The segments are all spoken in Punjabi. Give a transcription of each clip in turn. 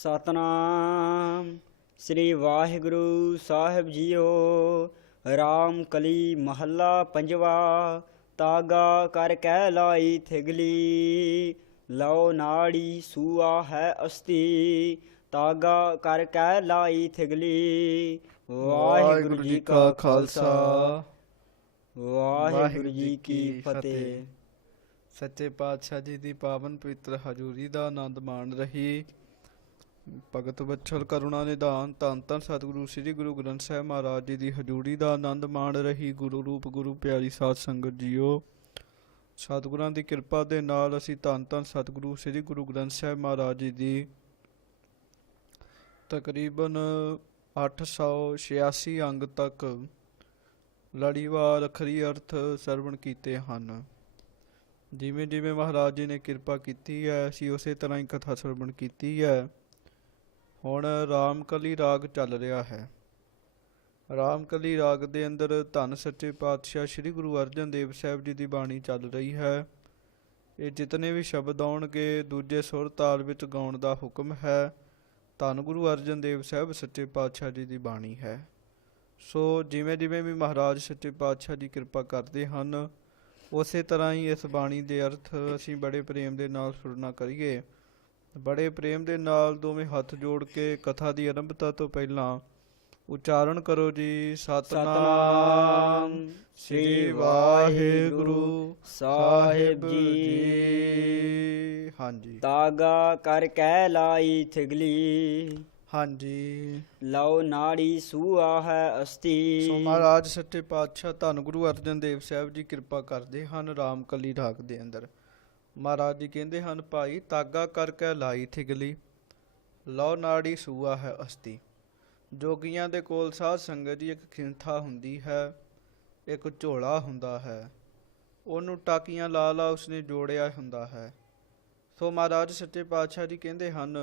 ਸਤਨਾਮ ਸ੍ਰੀ ਵਾਹਿਗੁਰੂ ਸਾਹਿਬ ਜੀਓ। ਰਾਮ ਕਲੀ ਮਹੱਲਾ ਪੰਜਵਾ। ਤਾਗਾ ਕਰ ਕਹਿ ਲਾਈ ਥਿਗਲੀ, ਲਓ ਨਾੜੀ ਸੂਆ ਹੈ ਅਸਤੀ। ਤਾਗਾ ਕਰ ਕਹਿ ਲਾਈ ਥਿਗਲੀ। ਵਾਹਿਗੁਰੂ ਜੀ ਕਾ ਖਾਲਸਾ, ਵਾਹਿਗੁਰੂ ਜੀ ਕੀ ਫਤਿਹ। ਸੱਚੇ ਪਾਤਸ਼ਾਹ ਜੀ ਦੀ ਪਾਵਨ ਪਵਿੱਤਰ ਹਜ਼ੂਰੀ ਦਾ ਆਨੰਦ ਮਾਣ ਰਹੀ। ਭਗਤ ਵਛਲ ਕਰੁਣਾ ਨਿਧਾਨ ਧੰਨ ਧੰਨ ਸਤਿਗੁਰੂ ਸ੍ਰੀ ਗੁਰੂ ਗ੍ਰੰਥ ਸਾਹਿਬ ਮਹਾਰਾਜ ਜੀ ਦੀ ਹਜ਼ੂਰੀ ਦਾ ਆਨੰਦ ਮਾਣ ਰਹੀ। ਗੁਰੂ ਰੂਪ ਗੁਰੂ ਪਿਆਰੀ ਸਾਧ ਸੰਗਤ ਜੀਓ, ਸਤਿਗੁਰਾਂ ਦੀ ਕਿਰਪਾ ਦੇ ਨਾਲ ਅਸੀਂ ਧੰਨ ਧੰਨ ਸਤਿਗੁਰੂ ਸ੍ਰੀ ਗੁਰੂ ਗ੍ਰੰਥ ਸਾਹਿਬ ਮਹਾਰਾਜ ਜੀ ਦੀ ਤਕਰੀਬਨ 886 ਅੰਗ ਤੱਕ ਲੜੀਵਾਰ ਅੱਖਰੀ ਅਰਥ ਸਰਵਣ ਕੀਤੇ ਹਨ। ਜਿਵੇਂ ਜਿਵੇਂ ਮਹਾਰਾਜ ਜੀ ਨੇ ਕਿਰਪਾ ਕੀਤੀ ਹੈ ਅਸੀਂ ਉਸੇ ਤਰ੍ਹਾਂ ਹੀ ਕਥਾ ਸਰਵਣ ਕੀਤੀ ਹੈ। ਹੁਣ ਰਾਮਕਲੀ ਰਾਗ ਚੱਲ ਰਿਹਾ ਹੈ। ਰਾਮਕਲੀ ਰਾਗ ਦੇ ਅੰਦਰ ਧੰਨ ਸੱਚੇ ਪਾਤਸ਼ਾਹ ਸ੍ਰੀ ਗੁਰੂ ਅਰਜਨ ਦੇਵ ਸਾਹਿਬ ਜੀ ਦੀ ਬਾਣੀ ਚੱਲ ਰਹੀ ਹੈ। ਇਹ ਜਿਤਨੇ ਵੀ ਸ਼ਬਦ ਆਉਣਗੇ ਦੂਜੇ ਸੁਰ ਤਾਲ ਵਿੱਚ ਗਾਉਣ ਦਾ ਹੁਕਮ ਹੈ। ਧੰਨ ਗੁਰੂ ਅਰਜਨ ਦੇਵ ਸਾਹਿਬ ਸੱਚੇ ਪਾਤਸ਼ਾਹ ਜੀ ਦੀ ਬਾਣੀ ਹੈ। ਸੋ ਜਿਵੇਂ ਜਿਵੇਂ ਵੀ ਮਹਾਰਾਜ ਸੱਚੇ ਪਾਤਸ਼ਾਹ ਜੀ ਕਿਰਪਾ ਕਰਦੇ ਹਨ ਉਸੇ ਤਰ੍ਹਾਂ ਹੀ ਇਸ ਬਾਣੀ ਦੇ ਅਰਥ ਅਸੀਂ ਬੜੇ ਪ੍ਰੇਮ ਦੇ ਨਾਲ ਸੁਣਨਾ ਕਰੀਏ। ਬੜੇ ਪ੍ਰੇਮ ਦੇ ਨਾਲ ਦੋਵੇਂ ਹੱਥ ਜੋੜ ਕੇ ਕਥਾ ਦੀ ਆਰੰਭਤਾ ਤੋਂ ਪਹਿਲਾਂ ਉਚਾਰਨ ਕਰੋ ਜੀ। ਸਤਨਾਮ ਸ੍ਰੀ ਵਾਹਿਗੁਰੂ ਸਾਹਿਬ ਜੀ। ਹਾਂਜੀ। ਤਾਗਾ ਕਰ ਕਹਿ ਲਾਈ ਥਿਗਲੀ, ਹਾਂਜੀ। ਲਓ ਨਾੜੀ ਸੂਆ ਹੈ ਅਸਤੀ। ਸੋ ਮਹਾਰਾਜ ਸੱਚੇ ਪਾਤਸ਼ਾਹ ਧੰਨ ਗੁਰੂ ਅਰਜਨ ਦੇਵ ਸਾਹਿਬ ਜੀ ਕਿਰਪਾ ਕਰਦੇ ਹਨ ਰਾਮਕਲੀ ਰਾਗ ਦੇ ਅੰਦਰ। ਮਹਾਰਾਜ ਜੀ ਕਹਿੰਦੇ ਹਨ, ਭਾਈ ਤਾਗਾ ਕਰਕੇ ਲਾਈ ਥਿਗਲੀ, ਲਓ ਨਾੜੀ ਸੂਆ ਹੈ ਅਸਤੀ। ਜੋਗੀਆਂ ਦੇ ਕੋਲ ਸਾਧ ਸੰਗਤ ਜੀ ਇੱਕ ਖਿੰਥਾ ਹੁੰਦੀ ਹੈ, ਇੱਕ ਝੋਲਾ ਹੁੰਦਾ ਹੈ, ਉਹਨੂੰ ਟਾਕੀਆਂ ਲਾ ਲਾ ਉਸਨੇ ਜੋੜਿਆ ਹੁੰਦਾ ਹੈ। ਸੋ ਮਹਾਰਾਜ ਸੱਚੇ ਪਾਤਸ਼ਾਹ ਜੀ ਕਹਿੰਦੇ ਹਨ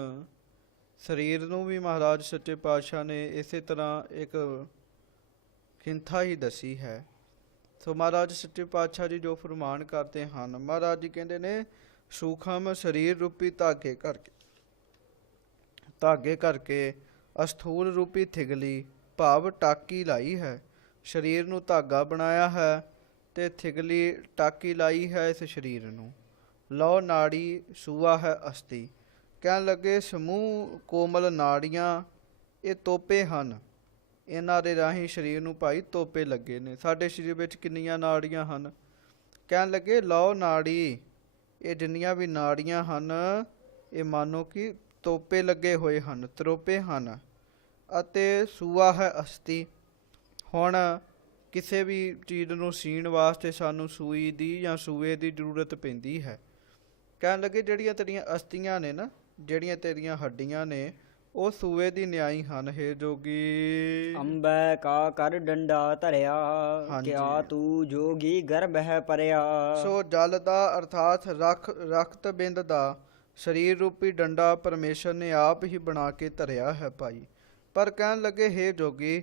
ਸਰੀਰ ਨੂੰ ਵੀ ਮਹਾਰਾਜ ਸੱਚੇ ਪਾਤਸ਼ਾਹ ਨੇ ਇਸੇ ਤਰ੍ਹਾਂ ਇੱਕ ਖਿੰਥਾ ਹੀ ਦੱਸੀ ਹੈ। ਸੋ ਮਹਾਰਾਜ ਸੱਚੇ ਪਾਤਸ਼ਾਹ ਜੀ ਜੋ ਫਰਮਾਨ ਕਰਦੇ ਹਨ, ਮਹਾਰਾਜ ਜੀ ਕਹਿੰਦੇ ਨੇ ਸੂਖਮ ਸਰੀਰ ਰੂਪੀ ਧਾਗੇ ਕਰਕੇ ਅਸਥੂਲ ਰੂਪੀ ਥਿਗਲੀ ਭਾਵ ਟਾਕੀ ਲਾਈ ਹੈ। ਸਰੀਰ ਨੂੰ ਧਾਗਾ ਬਣਾਇਆ ਹੈ ਤੇ ਥਿਗਲੀ ਟਾਕੀ ਲਾਈ ਹੈ ਇਸ ਸਰੀਰ ਨੂੰ। ਲਓ ਨਾੜੀ ਸੂਆ ਹੈ ਅਸਤੀ। ਕਹਿਣ ਲੱਗੇ ਸਮੂਹ ਕੋਮਲ ਨਾੜੀਆਂ ਇਹ ਤੋਪੇ ਹਨ, ਇਹਨਾਂ ਦੇ ਰਾਹੀਂ ਸਰੀਰ ਨੂੰ ਭਾਈ ਤੋਪੇ ਲੱਗੇ ਨੇ। ਸਾਡੇ ਸਰੀਰ ਵਿੱਚ ਕਿੰਨੀਆਂ ਨਾੜੀਆਂ ਹਨ? ਕਹਿਣ ਲੱਗੇ ਲਓ ਨਾੜੀ, ਇਹ ਜਿੰਨੀਆਂ ਵੀ ਨਾੜੀਆਂ ਹਨ ਇਹ ਮਾਨੋ ਕਿ ਤੋਪੇ ਲੱਗੇ ਹੋਏ ਹਨ, ਤਰੋਪੇ ਹਨ। ਅਤੇ ਸੂਆ ਹੈ ਅਸਤੀ। ਹੁਣ ਕਿਸੇ ਵੀ ਚੀਜ਼ ਨੂੰ ਸੀਣ ਵਾਸਤੇ ਸਾਨੂੰ ਸੂਈ ਦੀ ਜਾਂ ਸੂਏ ਦੀ ਜ਼ਰੂਰਤ ਪੈਂਦੀ ਹੈ। ਕਹਿਣ ਲੱਗੇ ਜਿਹੜੀਆਂ ਤੇਰੀਆਂ ਅਸਤੀਆਂ ਨੇ ਨਾ, ਜਿਹੜੀਆਂ ਤੇਰੀਆਂ ਹੱਡੀਆਂ ਨੇ ਉਹ ਸੂਏ ਦੀ ਨਿਆਈ ਹਨ। ਹੇ ਜੋਗੀ ਅੰਬੈ ਕਾ ਕਰ ਡੰਡਾ ਧਰਿਆ, ਕਿਆ ਤੂੰ ਜੋਗੀ ਗਰਭ ਹੈ ਭਰਿਆ। ਸੋ ਜਲ ਦਾ ਅਰਥਾਤ ਰਖਤ ਬਿੰਦ ਦਾ ਸਰੀਰ ਰੂਪੀ ਡੰਡਾ ਪਰਮੇਸ਼ਰ ਨੇ ਆਪ ਹੀ ਬਣਾ ਕੇ ਧਰਿਆ ਹੈ ਭਾਈ। ਪਰ ਕਹਿਣ ਲੱਗੇ ਹੇ ਜੋਗੀ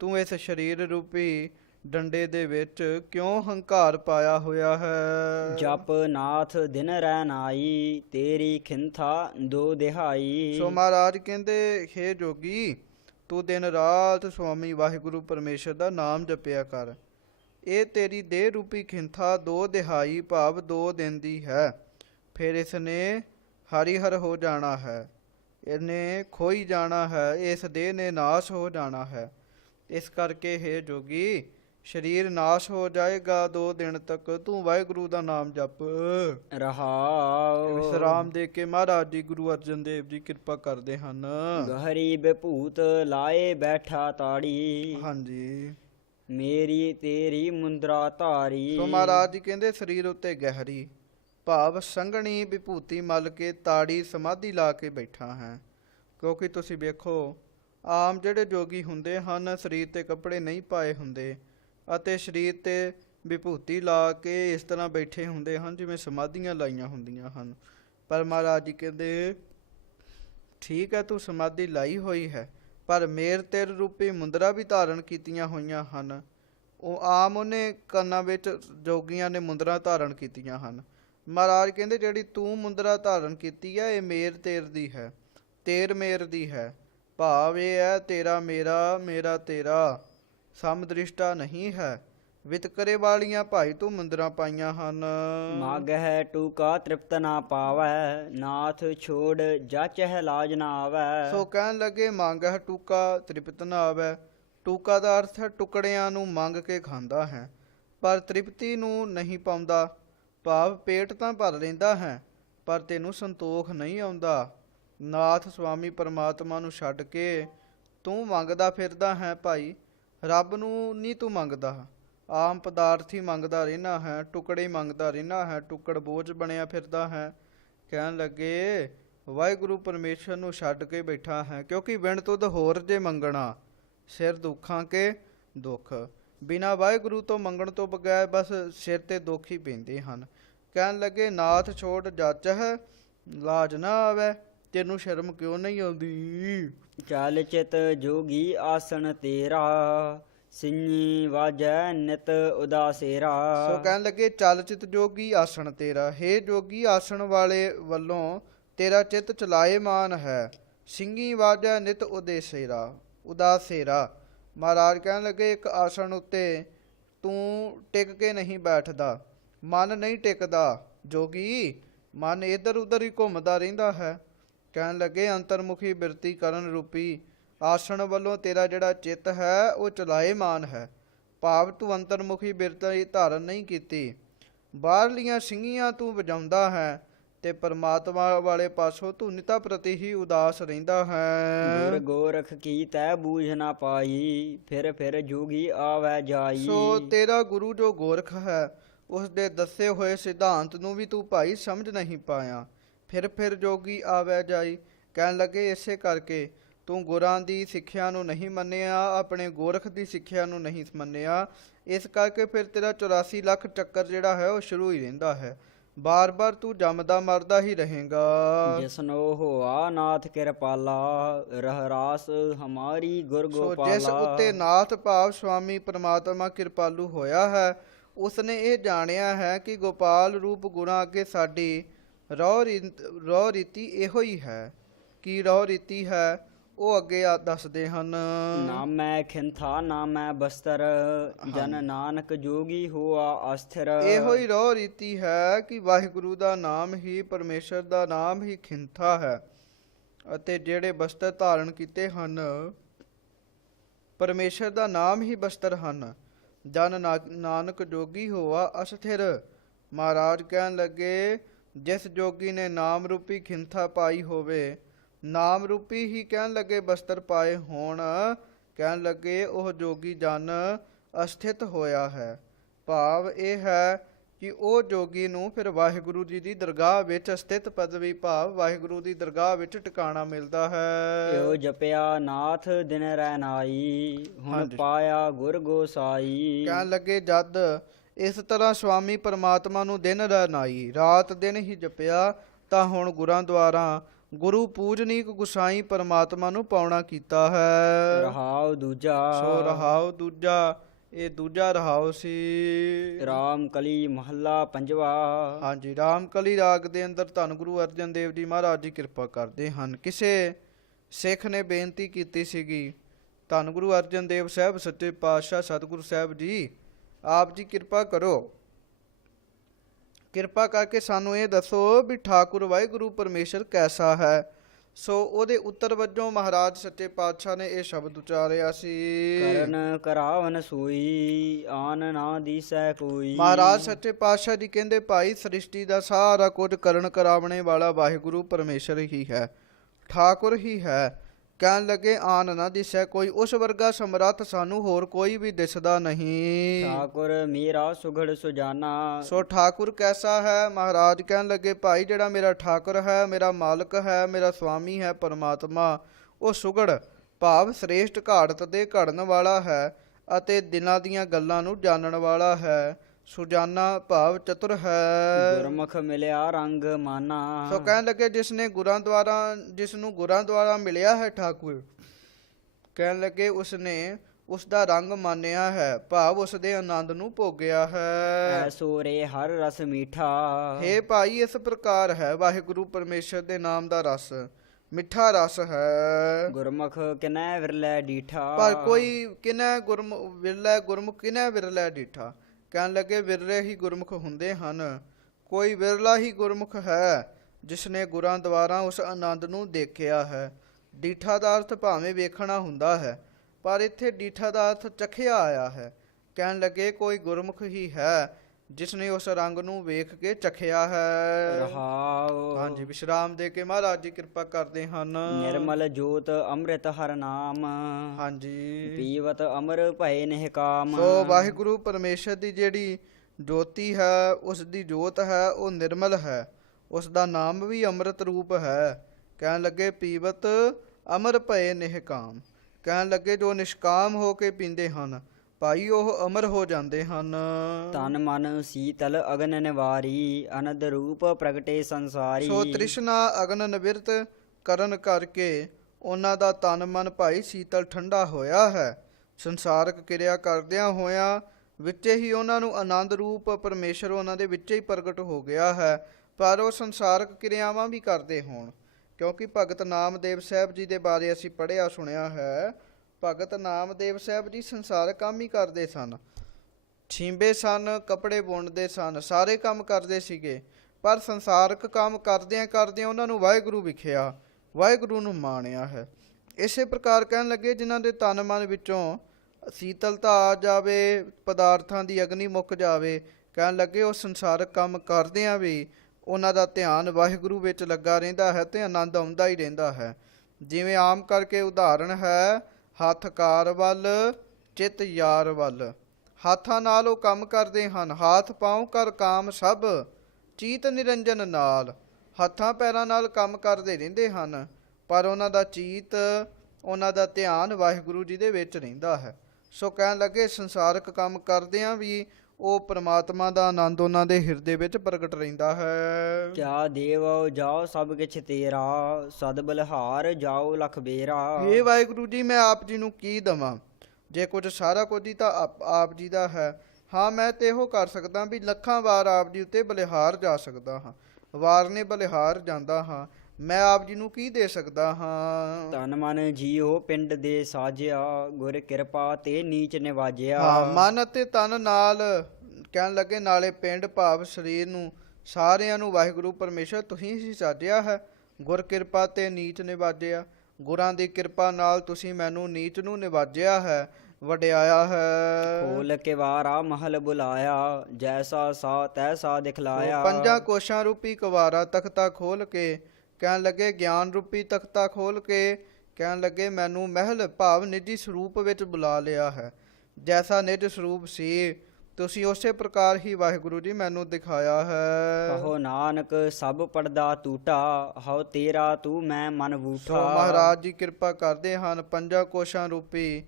ਤੂੰ ਇਸ ਸਰੀਰ ਰੂਪੀ ਡੰਡੇ ਦੇ ਵਿੱਚ ਕਿਉਂ ਹੰਕਾਰ ਪਾਇਆ ਹੋਇਆ ਹੈ? ਜਪ ਨਾਥ ਦਿਨ ਰਹਿ ਨਾਈ, ਤੇਰੀ ਖਿੰਥਾ ਦੋ ਦਿਹਾਈ। ਸੋ ਮਹਾਰਾਜ ਕਹਿੰਦੇ ਹੇ ਜੋਗੀ ਤੂੰ ਦਿਨ ਰਾਤ ਸੁਆਮੀ ਵਾਹਿਗੁਰੂ ਪਰਮੇਸ਼ਰ ਦਾ ਨਾਮ ਜਪਿਆ ਕਰ। ਇਹ ਤੇਰੀ ਦੇਹ ਰੂਪੀ ਖਿੰਥਾ ਦੋ ਦਿਹਾਈ ਭਾਵ 2 ਦਿਨ ਦੀ ਹੈ। ਫਿਰ ਇਸ ਨੇ ਹਰੀਹਰ ਹੋ ਜਾਣਾ ਹੈ, ਇਹਨੇ ਖੋਈ ਜਾਣਾ ਹੈ, ਇਸ ਦੇਹ ਨੇ ਨਾਸ਼ ਹੋ ਜਾਣਾ ਹੈ। ਇਸ ਕਰਕੇ ਹੇ ਜੋਗੀ ਸਰੀਰ ਨਾਸ਼ ਹੋ ਜਾਏਗਾ 2 ਦਿਨ ਤੱਕ, ਤੂੰ ਵਾਹਿਗੁਰੂ ਦਾ ਨਾਮ ਜਪ ਰਹਾਉ। ਵਿਸਰਾਮ ਦੇ ਕੇ ਮਹਾਰਾਜ ਜੀ ਗੁਰੂ ਅਰਜਨ ਦੇਵ ਜੀ ਕਿਰਪਾ ਕਰਦੇ ਹਨ। ਗਹਰੀ ਵਿਭੂਤ ਲਾਏ ਬੈਠਾ ਤਾੜੀ, ਹਾਂਜੀ। ਮੇਰੀ ਤੇਰੀ ਮੁੰਦਰਾ ਧਾਰੀ। ਸੋ ਮਹਾਰਾਜ ਜੀ ਕਹਿੰਦੇ ਸਰੀਰ ਉੱਤੇ ਗਹਿਰੀ ਭਾਵ ਸੰਘਣੀ ਵਿਭੂਤੀ ਮਲ ਕੇ ਤਾੜੀ ਸਮਾਧੀ ਲਾ ਕੇ ਬੈਠਾ ਹੈ। ਕਿਉਂਕਿ ਤੁਸੀਂ ਵੇਖੋ ਆਮ ਜਿਹੜੇ ਜੋਗੀ ਹੁੰਦੇ ਹਨ ਸਰੀਰ ਤੇ ਕੱਪੜੇ ਨਹੀਂ ਪਾਏ ਹੁੰਦੇ ਅਤੇ ਸਰੀਰ ਤੇ ਵਿਭੂਤੀ ਲਾ ਕੇ ਇਸ ਤਰ੍ਹਾਂ ਬੈਠੇ ਹੁੰਦੇ ਹਨ ਜਿਵੇਂ ਸਮਾਧੀਆਂ ਲਾਈਆਂ ਹੁੰਦੀਆਂ ਹਨ। ਪਰ ਮਹਾਰਾਜ ਜੀ ਕਹਿੰਦੇ ਠੀਕ ਹੈ ਤੂੰ ਸਮਾਧੀ ਲਾਈ ਹੋਈ ਹੈ, ਪਰ ਮੇਰ ਤੇਰ ਰੂਪੀ ਮੁੰਦਰਾ ਵੀ ਧਾਰਨ ਕੀਤੀਆਂ ਹੋਈਆਂ ਹਨ। ਉਹ ਆਮ ਉਹਨੇ ਕੰਨਾਂ ਵਿੱਚ ਜੋਗੀਆਂ ਨੇ ਮੁੰਦਰਾ ਧਾਰਨ ਕੀਤੀਆਂ ਹਨ। ਮਹਾਰਾਜ ਕਹਿੰਦੇ ਜਿਹੜੀ ਤੂੰ ਮੁੰਦਰਾ ਧਾਰਨ ਕੀਤੀ ਹੈ ਇਹ ਮੇਰ ਤੇਰ ਦੀ ਹੈ, ਤੇਰ ਮੇਰ ਦੀ ਹੈ। ਭਾਵ ਇਹ ਹੈ ਤੇਰਾ ਮੇਰਾ, ਮੇਰਾ ਤੇਰਾ, ਸਮਦ੍ਰਿਸ਼ਟਾ ਨਹੀਂ ਹੈ। ਵਿਤਕਰੇ ਵਾਲੀਆਂ ਭਾਈ ਤੂੰ ਮੁੰਦਰਾਂ ਪਾਈਆਂ ਹਨ। ਮਾਗਹਿ ਟੂਕਾ ਤ੍ਰਿਪਤ ਨਾ ਪਾਵੈ, ਨਾਥ ਛੋੜ ਜਾਚਹਿ ਲਾਜ ਨਾ ਆਵੈ। ਸੋ ਕਹਿਣ ਲੱਗੇ ਮੰਗਹਿ ਟੂਕਾ ਤ੍ਰਿਪਤ ਨਾ ਆਵੈ। ਟੂਕਾ ਦਾ ਅਰਥ ਹੈ ਟੁਕੜਿਆਂ ਨੂੰ ਮੰਗ ਕੇ ਖਾਂਦਾ ਹੈ, ਪਰ ਤ੍ਰਿਪਤੀ ਨੂੰ ਨਹੀਂ ਪਾਉਂਦਾ। ਭਾਵ ਪੇਟ ਤਾਂ ਭਰ ਲੈਂਦਾ ਹੈ, ਪਰ ਤੈਨੂੰ ਸੰਤੋਖ ਨਹੀਂ ਆਉਂਦਾ। ਨਾਥ ਸੁਆਮੀ ਪਰਮਾਤਮਾ ਨੂੰ ਛੱਡ ਕੇ ਤੂੰ ਮੰਗਦਾ ਫਿਰਦਾ ਹੈ ਭਾਈ। ਰੱਬ ਨੂੰ ਨਹੀਂ ਤੂੰ ਮੰਗਦਾ, ਆਮ ਪਦਾਰਥ ਹੀ ਮੰਗਦਾ ਰਹਿਣਾ ਹੈ, ਟੁਕੜੇ ਮੰਗਦਾ ਰਹਿਣਾ ਹੈ, ਟੁਕੜ ਬੋਝ ਬਣਿਆ ਫਿਰਦਾ ਹੈ। ਕਹਿਣ ਲੱਗੇ ਵਾਹਿਗੁਰੂ ਪਰਮੇਸ਼ਰ ਨੂੰ ਛੱਡ ਕੇ ਬੈਠਾ ਹੈ, ਕਿਉਂਕਿ ਬਿਨ ਤੁਧ ਹੋਰ ਜੇ ਮੰਗਣਾ ਸਿਰ ਦੁੱਖਾਂ ਕੇ ਦੁੱਖ। ਬਿਨਾਂ ਵਾਹਿਗੁਰੂ ਤੋਂ ਮੰਗਣ ਤੋਂ ਬਗੈਰ ਬਸ ਸਿਰ ਤੇ ਦੁੱਖ ਹੀ ਪੈਂਦੇ ਹਨ। ਕਹਿਣ ਲੱਗੇ ਨਾਥ ਛੋੜ ਜਾਚਹਿ ਲਾਜ ਨਾ ਆਵੈ। ਤੈਨੂੰ ਸ਼ਰਮ ਕਿਉਂ ਨਹੀਂ ਆਉਂਦੀ? ਚਲ ਚਿਤ ਜੋਗੀ ਆਸਣ ਤੇਰਾ, ਸਿੰਜੀ ਵਾਜੈ ਨਿਤ ਉਦਾਸੇਰਾ। ਸੋ ਕਹਿਣ ਲੱਗੇ ਚਲ ਚਿਤ ਜੋਗੀ ਆਸਣ ਤੇਰਾ। ਹੇ ਜੋਗੀ ਆਸਣ ਵਾਲੇ ਵੱਲੋਂ ਤੇਰਾ ਚਿੱਤ ਚਲਾਏਮਾਨ ਹੈ। ਸਿੰਘੀ ਵਾਜੈ ਨਿਤ ਉਦੇਸੇਰਾ, ਉਦਾਸੇਰਾ। ਮਹਾਰਾਜ ਕਹਿਣ ਲੱਗੇ ਇੱਕ ਆਸਣ ਉੱਤੇ ਤੂੰ ਟਿਕ ਕੇ ਨਹੀਂ ਬੈਠਦਾ, ਮਨ ਨਹੀਂ ਟਿਕਦਾ। ਜੋਗੀ ਮਨ ਇੱਧਰ ਉੱਧਰ ਹੀ ਘੁੰਮਦਾ ਰਹਿੰਦਾ ਹੈ। ਕਹਿਣ ਲੱਗੇ ਅੰਤਰਮੁਖੀ ਬਿਰਤੀ ਕਰਨ ਰੂਪੀ ਆਸਣ ਵੱਲੋਂ ਤੇਰਾ ਜਿਹੜਾ ਚਿੱਤ ਹੈ ਉਹ ਚਲਾਏਮਾਨ ਹੈ। ਭਾਵ ਤੂੰ ਅੰਤਰਮੁਖੀ ਬਿਰਤੀ ਧਾਰਨ ਨਹੀਂ ਕੀਤੀ। ਬਾਹਰਲੀਆਂ ਸਿੰਘੀਆਂ ਤੂੰ ਵਜਾਉਂਦਾ ਹੈ ਤੇ ਪਰਮਾਤਮਾ ਵਾਲੇ ਪਾਸੋਂ ਤੂੰ ਨਿਤਾ ਪ੍ਰਤੀ ਹੀ ਉਦਾਸ ਰਹਿੰਦਾ ਹੈ। ਗੁਰ ਗੋਰਖ ਕੀ ਤੈ ਬੂਝ ਨਾ ਪਾਈ, ਫਿਰ ਜੋਗੀ ਆਵੈ ਜਾਈ। ਸੋ ਤੇਰਾ ਗੁਰੂ ਜੋ ਗੋਰਖ ਹੈ ਉਸ ਦੇ ਦੱਸੇ ਹੋਏ ਸਿਧਾਂਤ ਨੂੰ ਵੀ ਤੂੰ ਭਾਈ ਸਮਝ ਨਹੀਂ ਪਾਇਆ। ਫਿਰ ਜੋਗੀ ਆਵੈ ਜਾਈ। ਕਹਿਣ ਲੱਗੇ ਇਸੇ ਕਰਕੇ ਤੂੰ ਗੁਰਾਂ ਦੀ ਸਿੱਖਿਆ ਨੂੰ ਨਹੀਂ ਮੰਨਿਆ, ਆਪਣੇ ਗੋਰਖ ਦੀ ਸਿੱਖਿਆ ਨੂੰ ਨਹੀਂ ਮੰਨਿਆ। ਇਸ ਕਰਕੇ ਫਿਰ ਤੇਰਾ 84 ਲੱਖ ਚੱਕਰ ਜਿਹੜਾ ਹੈ ਉਹ ਸ਼ੁਰੂ ਹੀ ਰਹਿੰਦਾ ਹੈ। ਬਾਰ-ਬਾਰ ਤੂੰ ਜੰਮਦਾ ਮਰਦਾ ਹੀ ਰਹੇਗਾ। ਜਿਸਨੋ ਹੋਆ ਨਾਥ ਕਿਰਪਾਲਾ, ਰਹਿਰਾਸ ਹਮਾਰੀ ਗੁਰ ਸੋ ਗੋਪਾਲਾ। ਜਿਸ ਉੱਤੇ ਨਾਥ ਭਾਵ ਸੁਆਮੀ ਪ੍ਰਮਾਤਮਾ ਕਿਰਪਾਲੂ ਹੋਇਆ ਹੈ, ਉਸਨੇ ਇਹ ਜਾਣਿਆ ਹੈ ਕਿ ਗੋਪਾਲ ਰੂਪ ਗੁਰਾਂ ਅੱਗੇ ਸਾਡੀ ਰਹੁ ਰੀਤੀ ਇਹੋ ਹੀ ਹੈ। ਕੀ ਰਹੁ ਰੀਤੀ ਹੈ ਉਹ ਅੱਗੇ ਦੱਸਦੇ ਹਨ। ਨਾ ਮੈਂ ਖਿੰਥਾ ਨਾ ਮੈਂ ਬਸਤਰ, ਜਨ ਨਾਨਕ ਜੋਗੀ ਹੋਆ ਅਸਥਿਰ। ਇਹੋ ਹੀ ਰਹੁ ਰੀਤੀ ਹੈ ਕਿ ਵਾਹਿਗੁਰੂ ਦਾ ਨਾਮ ਹੀ, ਪਰਮੇਸ਼ਰ ਦਾ ਨਾਮ ਹੀ ਖਿੰਥਾ ਹੈ, ਅਤੇ ਜਿਹੜੇ ਬਸਤਰ ਧਾਰਨ ਕੀਤੇ ਹਨ ਪਰਮੇਸ਼ਰ ਦਾ ਨਾਮ ਹੀ ਬਸਤਰ ਹਨ। ਜਨ ਨਾਨਕ ਜੋਗੀ ਹੋਆ ਅਸਥਿਰ। ਮਹਾਰਾਜ ਕਹਿਣ ਲੱਗੇ ਜਿਸ ਜੋਗੀ ਨੇ ਨਾਮ ਰੂਪੀ ਖਿੰਥਾ ਪਾਈ ਹੋਵੇ, ਨਾਮ ਰੂਪੀ ਹੀ ਕਹਿਣ ਲੱਗੇ ਬਸਤਰ ਪਾਏ ਹੋਣ, ਕਹਿਣ ਲੱਗੇ ਉਹ ਜੋਗੀ ਜਨ ਅਸਥਿਤ ਹੋਇਆ ਹੈ। ਭਾਵ ਇਹ ਹੈ ਕਿ ਉਹ ਜੋਗੀ ਨੂੰ ਫਿਰ ਵਾਹਿਗੁਰੂ ਜੀ ਦੀ ਦਰਗਾਹ ਵਿੱਚ ਸਥਿਤ ਪਦਵੀ ਭਾਵ ਵਾਹਿਗੁਰੂ ਦੀ ਦਰਗਾਹ ਵਿੱਚ ਟਿਕਾਣਾ ਮਿਲਦਾ ਹੈ। ਏਉ ਜਪਿਆ ਨਾਥ ਦਿਨ ਰਹਿ ਨਾਈ, ਹੁਣ ਪਾਇਆ ਗੁਰ ਗੋਸਾਈ। ਕਹਿਣ ਲੱਗੇ ਜਦ ਇਸ ਤਰ੍ਹਾਂ ਸੁਆਮੀ ਪਰਮਾਤਮਾ ਨੂੰ ਦਿਨ ਰਹਿ ਨਾਈ, ਰਾਤ ਦਿਨ ਹੀ ਜਪਿਆ, ਤਾਂ ਹੁਣ ਗੁਰਾਂ ਦੁਆਰਾ ਗੁਰੂ ਪੂਜਨੀਕ ਗੁਸਾਈ ਪਰਮਾਤਮਾ ਨੂੰ ਪਾਉਣਾ ਕੀਤਾ ਹੈ। ਰਹਾਉ ਦੂਜਾ। ਸੋ ਰਹਾਉ ਦੂਜਾ, ਇਹ ਦੂਜਾ ਰਹਾਉ ਸੀ। ਰਾਮ ਕਲੀ ਮਹੱਲਾ ਪੰਜਵਾ। ਹਾਂਜੀ, ਰਾਮ ਕਲੀ ਰਾਗ ਦੇ ਅੰਦਰ ਧੰਨ ਗੁਰੂ ਅਰਜਨ ਦੇਵ ਜੀ ਮਹਾਰਾਜ ਜੀ ਕਿਰਪਾ ਕਰਦੇ ਹਨ। ਕਿਸੇ ਸਿੱਖ ਨੇ ਬੇਨਤੀ ਕੀਤੀ ਸੀਗੀ, ਧੰਨ ਗੁਰੂ ਅਰਜਨ ਦੇਵ ਸਾਹਿਬ ਸੱਚੇ ਪਾਤਸ਼ਾਹ ਸਤਿਗੁਰੂ ਸਾਹਿਬ ਜੀ, ਆਪ ਜੀ ਕਿਰਪਾ ਕਰੋ, ਕਿਰਪਾ ਕਰਕੇ ਸਾਨੂੰ ਇਹ ਦੱਸੋ ਵੀ ਠਾਕੁਰ ਵਾਹਿਗੁਰੂ ਪਰਮੇਸ਼ਰ ਕੈਸਾ ਹੈ। ਸੋ ਉਹਦੇ ਉੱਤਰ ਵਜੋਂ ਮਹਾਰਾਜ ਸੱਚੇ ਪਾਤਸ਼ਾਹ ਨੇ ਇਹ ਸ਼ਬਦ ਉਚਾਰਿਆ ਸੀ, ਕਰਨ ਕਰਾਵਨ ਸੋਈ, ਆਨ ਨਾ ਦੀਸੈ ਕੋਈ। ਮਹਾਰਾਜ ਸੱਚੇ ਪਾਤਸ਼ਾਹ ਜੀ ਕਹਿੰਦੇ ਭਾਈ ਸ੍ਰਿਸ਼ਟੀ ਦਾ ਸਾਰਾ ਕੁਝ ਕਰਨ ਕਰਾਵਣੇ ਵਾਲਾ ਵਾਹਿਗੁਰੂ ਪਰਮੇਸ਼ਰ ਹੀ ਹੈ, ਠਾਕੁਰ ਹੀ ਹੈ। ਕਹਿਣ ਲੱਗੇ ਆਨ ਨਾ ਦਿਸੈ ਕੋਈ, ਉਸ ਵਰਗਾ ਸਮਰੱਥ ਸਾਨੂੰ ਹੋਰ ਕੋਈ ਵੀ ਦਿਸਦਾ ਨਹੀਂ। ਠਾਕੁਰ ਮੇਰਾ ਸੁਘੜ ਸੁਜਾਨਾ। ਸੋ ਠਾਕੁਰ ਕੈਸਾ ਹੈ? ਮਹਾਰਾਜ ਕਹਿਣ ਲੱਗੇ ਭਾਈ ਜਿਹੜਾ ਮੇਰਾ ਠਾਕੁਰ ਹੈ, ਮੇਰਾ ਮਾਲਕ ਹੈ, ਮੇਰਾ ਸੁਆਮੀ ਹੈ ਪਰਮਾਤਮਾ, ਉਹ ਸੁਘੜ ਭਾਵ ਸ੍ਰੇਸ਼ਟ ਘਾੜਤ ਦੇ ਘੜਨ ਵਾਲਾ ਹੈ ਅਤੇ ਦਿਲਾਂ ਦੀਆਂ ਗੱਲਾਂ ਨੂੰ ਜਾਣਨ ਵਾਲਾ ਹੈ। ਸੁਜਾਨਾ ਭਾਵ ਚਤੁਰ ਹੈ। ਗੁਰਮੁਖ ਮਿਲਿਆ ਰੰਗ ਮਾਨਾ। ਸੋ ਕਹਿਣ ਲੱਗੇ ਜਿਸ ਨੂੰ ਗੁਰਾਂ ਦੁਆਰਾ ਮਿਲਿਆ ਹੈ ਠਾਕੁਰ, ਕਹਿਣ ਲੱਗੇ ਉਸਨੇ ਉਸ ਦਾ ਰੰਗ ਮਾਨਿਆ ਹੈ, ਭਾਵ ਉਸ ਦੇ ਆਨੰਦ ਨੂੰ ਭੋਗਿਆ ਹੈ। ਐਸੋ ਰੇ ਹਰ ਰਸ ਮੀਠਾ। ਹੇ ਭਾਈ ਇਸ ਪ੍ਰਕਾਰ ਹੈ ਵਾਹਿਗੁਰੂ ਪਰਮੇਸ਼ਰ ਦੇ ਨਾਮ ਦਾ ਰਸ। ਮਿੱਠਾ ਰਸ ਹੈ। ਗੁਰਮੁਖ ਕਿਨੈ ਵਿਰਲੇ ਡੀਠਾ। ਪਰ ਕੋਈ ਕਿਨੈ ਵਿਰਲੇ ਗੁਰਮੁਖ ਕਿਨੈ ਵਿਰਲੇ ਡੀਠਾ। ਕਹਿਣ ਲੱਗੇ ਵਿਰਲੇ ਹੀ ਗੁਰਮੁਖ ਹੁੰਦੇ ਹਨ, ਕੋਈ ਵਿਰਲਾ ਹੀ ਗੁਰਮੁਖ ਹੈ ਜਿਸ ਨੇ ਗੁਰਾਂ ਦੁਆਰਾ ਉਸ ਆਨੰਦ ਨੂੰ ਦੇਖਿਆ ਹੈ। ਡੀਠਾ ਦਾ ਅਰਥ ਭਾਵੇਂ ਵੇਖਣਾ ਹੁੰਦਾ ਹੈ, ਪਰ ਇੱਥੇ ਡੀਠਾ ਦਾ ਅਰਥ ਚਖਿਆ ਆਇਆ ਹੈ। ਕਹਿਣ ਲੱਗੇ ਕੋਈ ਗੁਰਮੁਖ ਹੀ ਹੈ ਜਿਸ ਨੇ ਉਸ ਰੰਗ ਨੂੰ ਵੇਖ ਕੇ ਚਖਿਆ ਹੈ। ਰਹਾਉ। ਹਾਂਜੀ, ਵਿਸ਼ਰਾਮ ਦੇ ਕੇ ਮਹਾਰਾਜ ਜੀ ਕਿਰਪਾ ਕਰਦੇ ਹਨ। ਨਿਰਮਲ ਜੋਤ ਅੰਮ੍ਰਿਤ ਹਰ ਨਾਮ। ਹਾਂਜੀ, ਪੀਵਤ ਅਮਰ ਭਏ ਨਿਹਕਾਮ। ਸੋ ਵਾਹਿਗੁਰੂ ਪਰਮੇਸ਼ਰ ਦੀ ਜਿਹੜੀ ਜੋਤੀ ਹੈ, ਉਸ ਦੀ ਜੋਤ ਹੈ, ਉਹ ਨਿਰਮਲ ਹੈ। ਉਸ ਦਾ ਨਾਮ ਵੀ ਅੰਮ੍ਰਿਤ ਰੂਪ ਹੈ। ਕਹਿਣ ਲੱਗੇ ਪੀਵਤ ਅਮਰ ਭਏ ਨਿਹਕਾਮ। ਕਹਿਣ ਲੱਗੇ ਜੋ ਨਿਸ਼ਕਾਮ ਹੋ ਕੇ ਪੀਂਦੇ ਹਨ ਭਾਈ, ਉਹ ਅਮਰ ਹੋ ਜਾਂਦੇ ਹਨ। ਤਨ ਮਨ ਸੀਤਲ ਅਗਨ ਨਿਵਾਰੀ। ਅਨੰਦ ਰੂਪ ਪ੍ਰਗਟੇ ਸੰਸਾਰੀ। ਸੋ ਤ੍ਰਿਸ਼ਨਾ ਅਗਨ ਨਿਵਿਰਤ ਕਰਨ ਕਰਕੇ ਉਹਨਾਂ ਦਾ ਤਨ ਮਨ ਭਾਈ ਸੀਤਲ ਠੰਡਾ ਹੋਇਆ ਹੈ। ਸੰਸਾਰਕ ਕਿਰਿਆ ਕਰਦਿਆਂ ਹੋਇਆਂ ਵਿੱਚੇ ਹੀ ਉਹਨਾਂ ਨੂੰ ਆਨੰਦ ਰੂਪ ਪਰਮੇਸ਼ਰ ਉਹਨਾਂ ਦੇ ਵਿੱਚ ਹੀ ਪ੍ਰਗਟ ਹੋ ਗਿਆ ਹੈ। ਪਰ ਉਹ ਸੰਸਾਰਕ ਕਿਰਿਆਵਾਂ ਵੀ ਕਰਦੇ ਹੋਣ, ਕਿਉਂਕਿ ਭਗਤ ਨਾਮਦੇਵ ਸਾਹਿਬ ਜੀ ਦੇ ਬਾਰੇ ਅਸੀਂ ਪੜ੍ਹਿਆ ਸੁਣਿਆ ਹੈ। ਭਗਤ ਨਾਮਦੇਵ ਸਾਹਿਬ ਜੀ ਸੰਸਾਰਕ ਕੰਮ ਹੀ ਕਰਦੇ ਸਨ, ਛੀਂਬੇ ਸਨ, ਕੱਪੜੇ ਬੁਣਦੇ ਸਨ, ਸਾਰੇ ਕੰਮ ਕਰਦੇ ਸੀਗੇ। ਪਰ ਸੰਸਾਰਕ ਕੰਮ ਕਰਦਿਆਂ ਕਰਦਿਆਂ ਉਹਨਾਂ ਨੂੰ ਵਾਹਿਗੁਰੂ ਵਿਖਿਆ, ਵਾਹਿਗੁਰੂ ਨੂੰ ਮਾਣਿਆ ਹੈ। ਇਸੇ ਪ੍ਰਕਾਰ ਕਹਿਣ ਲੱਗੇ ਜਿਨ੍ਹਾਂ ਦੇ ਤਨ ਮਨ ਵਿੱਚੋਂ ਸੀਤਲਤਾ ਆ ਜਾਵੇ, ਪਦਾਰਥਾਂ ਦੀ ਅਗਨੀ ਮੁੱਕ ਜਾਵੇ, ਕਹਿਣ ਲੱਗੇ ਉਹ ਸੰਸਾਰਕ ਕੰਮ ਕਰਦਿਆਂ ਵੀ ਉਹਨਾਂ ਦਾ ਧਿਆਨ ਵਾਹਿਗੁਰੂ ਵਿੱਚ ਲੱਗਾ ਰਹਿੰਦਾ ਹੈ ਤੇ ਆਨੰਦ ਆਉਂਦਾ ਹੀ ਰਹਿੰਦਾ ਹੈ। ਜਿਵੇਂ ਆਮ ਕਰਕੇ ਉਦਾਹਰਣ ਹੈ, ਹੱਥ ਕਾਰ ਵੱਲ ਚਿੱਤ ਯਾਰ ਵੱਲ। ਹੱਥਾਂ ਨਾਲ ਉਹ ਕੰਮ ਕਰਦੇ ਹਨ, ਹਾਥ ਪਾਉ ਕਰ ਕਾਮ ਸਭ ਚੀਤ ਨਿਰੰਜਨ ਨਾਲ। ਹੱਥਾਂ ਪੈਰਾਂ ਨਾਲ ਕੰਮ ਕਰਦੇ ਰਹਿੰਦੇ ਹਨ, ਪਰ ਉਹਨਾਂ ਦਾ ਚੀਤ, ਉਹਨਾਂ ਦਾ ਧਿਆਨ ਵਾਹਿਗੁਰੂ ਜੀ ਦੇ ਵਿੱਚ ਰਹਿੰਦਾ ਹੈ। ਸੋ ਕਹਿਣ ਲੱਗੇ ਸੰਸਾਰਕ ਕੰਮ ਕਰਦਿਆਂ ਵੀ ਉਹ ਪ੍ਰਮਾਤਮਾ ਦਾ ਆਨੰਦ ਉਹਨਾਂ ਦੇ ਹਿਰਦੇ ਵਿੱਚ ਪ੍ਰਗਟ ਰਹਿੰਦਾ ਹੈ। ਕਿਆ ਦੇਵ ਜਾਓ ਸਭ ਕਿਛ ਤੇਰਾ। ਸਦ ਬਲਿਹਾਰ ਜਾਓ ਲਖ ਬੇਰਾ। ਇਹ ਵਾਹਿਗੁਰੂ ਜੀ ਮੈਂ ਆਪ ਜੀ ਨੂੰ ਕੀ ਦਵਾਂ। ਜੇ ਕੁਝ ਸਾਰਾ ਕੁਝ ਹੀ ਤਾਂ ਆਪ ਜੀ ਦਾ ਹੈ। ਹਾਂ, ਮੈਂ ਤੇ ਇਹੋ ਕਰ ਸਕਦਾ ਵੀ ਲੱਖਾਂ ਵਾਰ ਆਪ ਜੀ ਉੱਤੇ ਬਲਿਹਾਰ ਜਾ ਸਕਦਾ ਹਾਂ, ਵਾਰ ਨੇ ਬਲਿਹਾਰ ਜਾਂਦਾ ਹਾਂ। ਮੈਂ ਆਪ ਜੀ ਨੂੰ ਕੀ ਦੇ ਸਕਦਾ ਹਾਂ। ਤਨ ਮਨ ਜੀਓ ਪਿੰਡ ਦੇ ਸਾਜਿਆ। ਗੁਰ ਕਿਰਪਾ ਤੇ ਨੀਚ ਨਿਵਾਜਿਆ। ਹਾਂ, ਮਨ ਅਤੇ ਤਨ ਨਾਲ ਕਹਿਣ ਲੱਗੇ ਨਾਲੇ ਪਿੰਡ ਭਾਵ ਸਰੀਰ ਨੂੰ ਸਾਰਿਆਂ ਨੂੰ ਵਾਹਿਗੁਰੂ ਪਰਮੇਸ਼ਰ ਤੁਸੀਂ ਹੀ ਸਾਜਿਆ ਹੈ। ਗੁਰ ਕਿਰਪਾ ਤੇ ਨੀਚ ਨਿਵਾਜਿਆ। ਗੁਰਾਂ ਦੀ ਕਿਰਪਾ ਨਾਲ ਤੁਸੀਂ ਮੈਨੂੰ ਨੀਚ ਨੂੰ ਨਿਵਾਜਿਆ ਹੈ, ਵਡਿਆਇਆ ਹੈ। ਖੋਲ ਕੇ ਵਾਰਾ ਮਹਲ ਬੁਲਾਇਆ। ਜੈਸਾ ਸਾ ਤੈਸਾ ਦਿਖਲਾਇਆ। ਪੰਜਾਂ ਕੋਸ਼ਾਂ ਰੂਪੀ ਕਵਾਰਾ ਤਖਤਾ ਖੋਲ ਕੇ, ਕਹਿਣ ਲੱਗੇ ਗਿਆਨ ਰੂਪੀ ਤਖਤਾ ਖੋਲ ਕੇ, ਕਹਿਣ ਲੱਗੇ ਮੈਨੂੰ ਮਹਿਲ ਭਾਵ ਨਿੱਜੀ ਸਰੂਪ ਵਿੱਚ ਬੁਲਾ ਲਿਆ ਹੈ। ਜੈਸਾ ਨਿੱਜ ਸਰੂਪ ਸੀ ਤੁਸੀਂ ਉਸੇ ਪ੍ਰਕਾਰ ਹੀ ਵਾਹਿਗੁਰੂ ਜੀ ਮੈਨੂੰ ਦਿਖਾਇਆ ਹੈ। ਕਹੋ ਨਾਨਕ ਸਭ ਪੜਦਾ ਟੂਟਾ। ਹਉ ਤੇਰਾ ਤੂੰ ਮੈਂ ਮਨ ਸੋ ਬੂਠਾ। ਮਹਾਰਾਜ ਜੀ ਕਿਰਪਾ ਕਰਦੇ ਹਨ। ਪੰਜਾਂ ਕੋਸ਼ਾਂ ਰੂਪੀ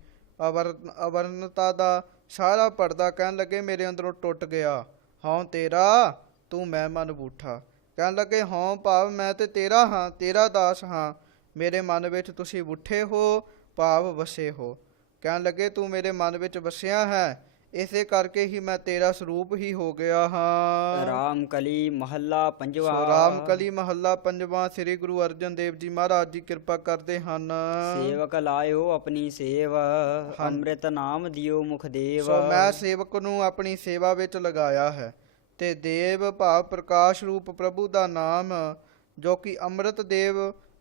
ਅਵਰਨਤਾ ਦਾ ਸਾਰਾ ਪਰਦਾ ਕਹਿਣ ਲੱਗੇ ਮੇਰੇ ਅੰਦਰੋਂ ਟੁੱਟ ਗਿਆ। ਹਉ ਤੇਰਾ ਤੂੰ ਮੈਂ ਮਨ ਬੂਠਾ। ਕਹਿਣ ਲੱਗੇ ਹਉ ਭਾਵ ਮੈਂ ਤੇ ਤੇਰਾ ਹਾਂ, ਤੇਰਾ ਦਾਸ ਹਾਂ। ਮੇਰੇ ਮਨ ਵਿੱਚ ਤੁਸੀਂ ਬੁੱਠੇ ਹੋ ਭਾਵ ਵਸੇ ਹੋ। ਕਹਿਣ ਲੱਗੇ ਤੂੰ ਮੇਰੇ ਮਨ ਵਿੱਚ ਵਸਿਆ ਹੈ, ਇਸੇ ਕਰਕੇ ਹੀ ਮੈਂ ਤੇਰਾ ਸਰੂਪ ਹੀ ਹੋ ਗਿਆ ਹਾਂ। ਰਾਮ ਕਲੀ ਮਹੱਲਾ ਪੰਜਵਾ। ਸੋ ਰਾਮ ਕਲੀ ਮਹੱਲਾ ਪੰਜਵਾਂ। ਸ੍ਰੀ ਗੁਰੂ ਅਰਜਨ ਦੇਵ ਜੀ ਮਹਾਰਾਜ ਜੀ ਕਿਰਪਾ ਕਰਦੇ ਹਨ। ਸੇਵਕ ਲਾਇਓ ਆਪਣੀ ਸੇਵ। ਅੰਮ੍ਰਿਤ ਨਾਮ ਦਿਓ ਮੁਖ ਦੇਵ। ਸੋ ਮੈਂ ਸੇਵਕ ਨੂੰ ਆਪਣੀ ਸੇਵਾ ਵਿੱਚ ਲਗਾਇਆ ਹੈ ਤੇ ਦੇਵ ਭਾਵ ਪ੍ਰਕਾਸ਼ ਰੂਪ ਪ੍ਰਭੂ ਦਾ ਨਾਮ ਜੋ ਕਿ ਅੰਮ੍ਰਿਤ ਦੇਵ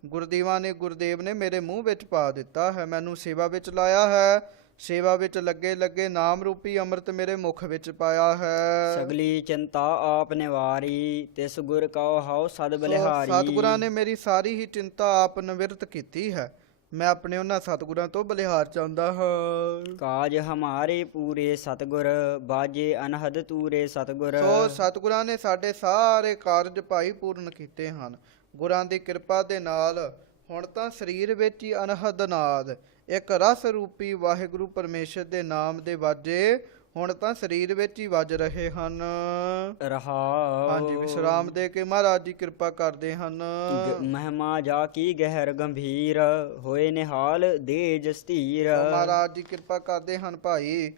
ਗੁਰਦੇਵ ਨੇ ਮੇਰੇ ਮੂੰਹ ਵਿੱਚ ਪਾ ਦਿੱਤਾ ਹੈ। ਮੈਨੂੰ ਸੇਵਾ ਵਿੱਚ ਲਾਇਆ ਹੈ। ਸੇਵਾ ਵਿੱਚ ਲੱਗੇ ਲੱਗੇ ਨਾਮ ਰੂਪੀ ਅੰਮ੍ਰਿਤ ਮੇਰੇ ਮੁਖ ਵਿੱਚ ਪਾਇਆ ਹੈ। ਸਗਲੀ ਚਿੰਤਾ ਆਪ ਨਿਵਾਰੀ। ਤਿਸ ਗੁਰ ਕਉ ਹਉ ਸਦ ਬਲਿਹਾਰੀ। ਸਤਿਗੁਰਾਂ ਨੇ ਮੇਰੀ ਸਾਰੀ ਹੀ ਚਿੰਤਾ ਆਪ ਨਿਵਰਤ ਕੀਤੀ ਹੈ। ਮੈਂ ਆਪਣੇ ਉਹਨਾਂ ਸਤਿਗੁਰਾਂ ਤੋਂ ਬਲਿਹਾਰ ਚਾਹੁੰਦਾ ਹਾਂ। ਕਾਜ ਹਮਾਰੇ ਪੂਰੇ ਸਤਿਗੁਰ। ਬਾਜੇ ਅਨਹਦ ਤੂਰੇ ਸਤਿਗੁਰ। ਸੋ ਸਤਿਗੁਰਾਂ ਨੇ ਸਾਡੇ ਸਾਰੇ ਕਾਰਜ ਭਾਈ ਪੂਰਨ ਕੀਤੇ ਹਨ। ਗੁਰਾਂ ਦੀ ਕਿਰਪਾ ਦੇ ਨਾਲ ਹੁਣ ਤਾਂ ਸਰੀਰ ਵਿੱਚ ਹੀ ਅਨਹਦ ਨਾਦ ਇੱਕ ਰਸ ਰੂਪੀ ਵਾਹਿਗੁਰੂ ਪਰਮੇਸ਼ਰ ਦੇ ਨਾਮ ਦੇ ਵਾਜੇ ਹੁਣ ਤਾਂ ਸਰੀਰ ਵਿੱਚ ਹੀ ਵੱਜ ਰਹੇ ਹਨ। ਰਹਾਉ। ਹਾਂਜੀ, ਵਿਸ਼ਰਾਮ ਦੇ ਕੇ ਮਹਾਰਾਜ ਜੀ ਕਿਰਪਾ ਕਰਦੇ ਹਨ। ਮਹਿਮਾ ਜਾ ਕੀ ਗਹਿਰ ਗੰਭੀਰ। ਹੋਏ ਨਿਹਾਲ ਦੇ ਜਸਤੀਰ। ਸੋ ਮਹਾਰਾਜ ਜੀ ਕਿਰਪਾ ਕਰਦੇ ਹਨ ਭਾਈ।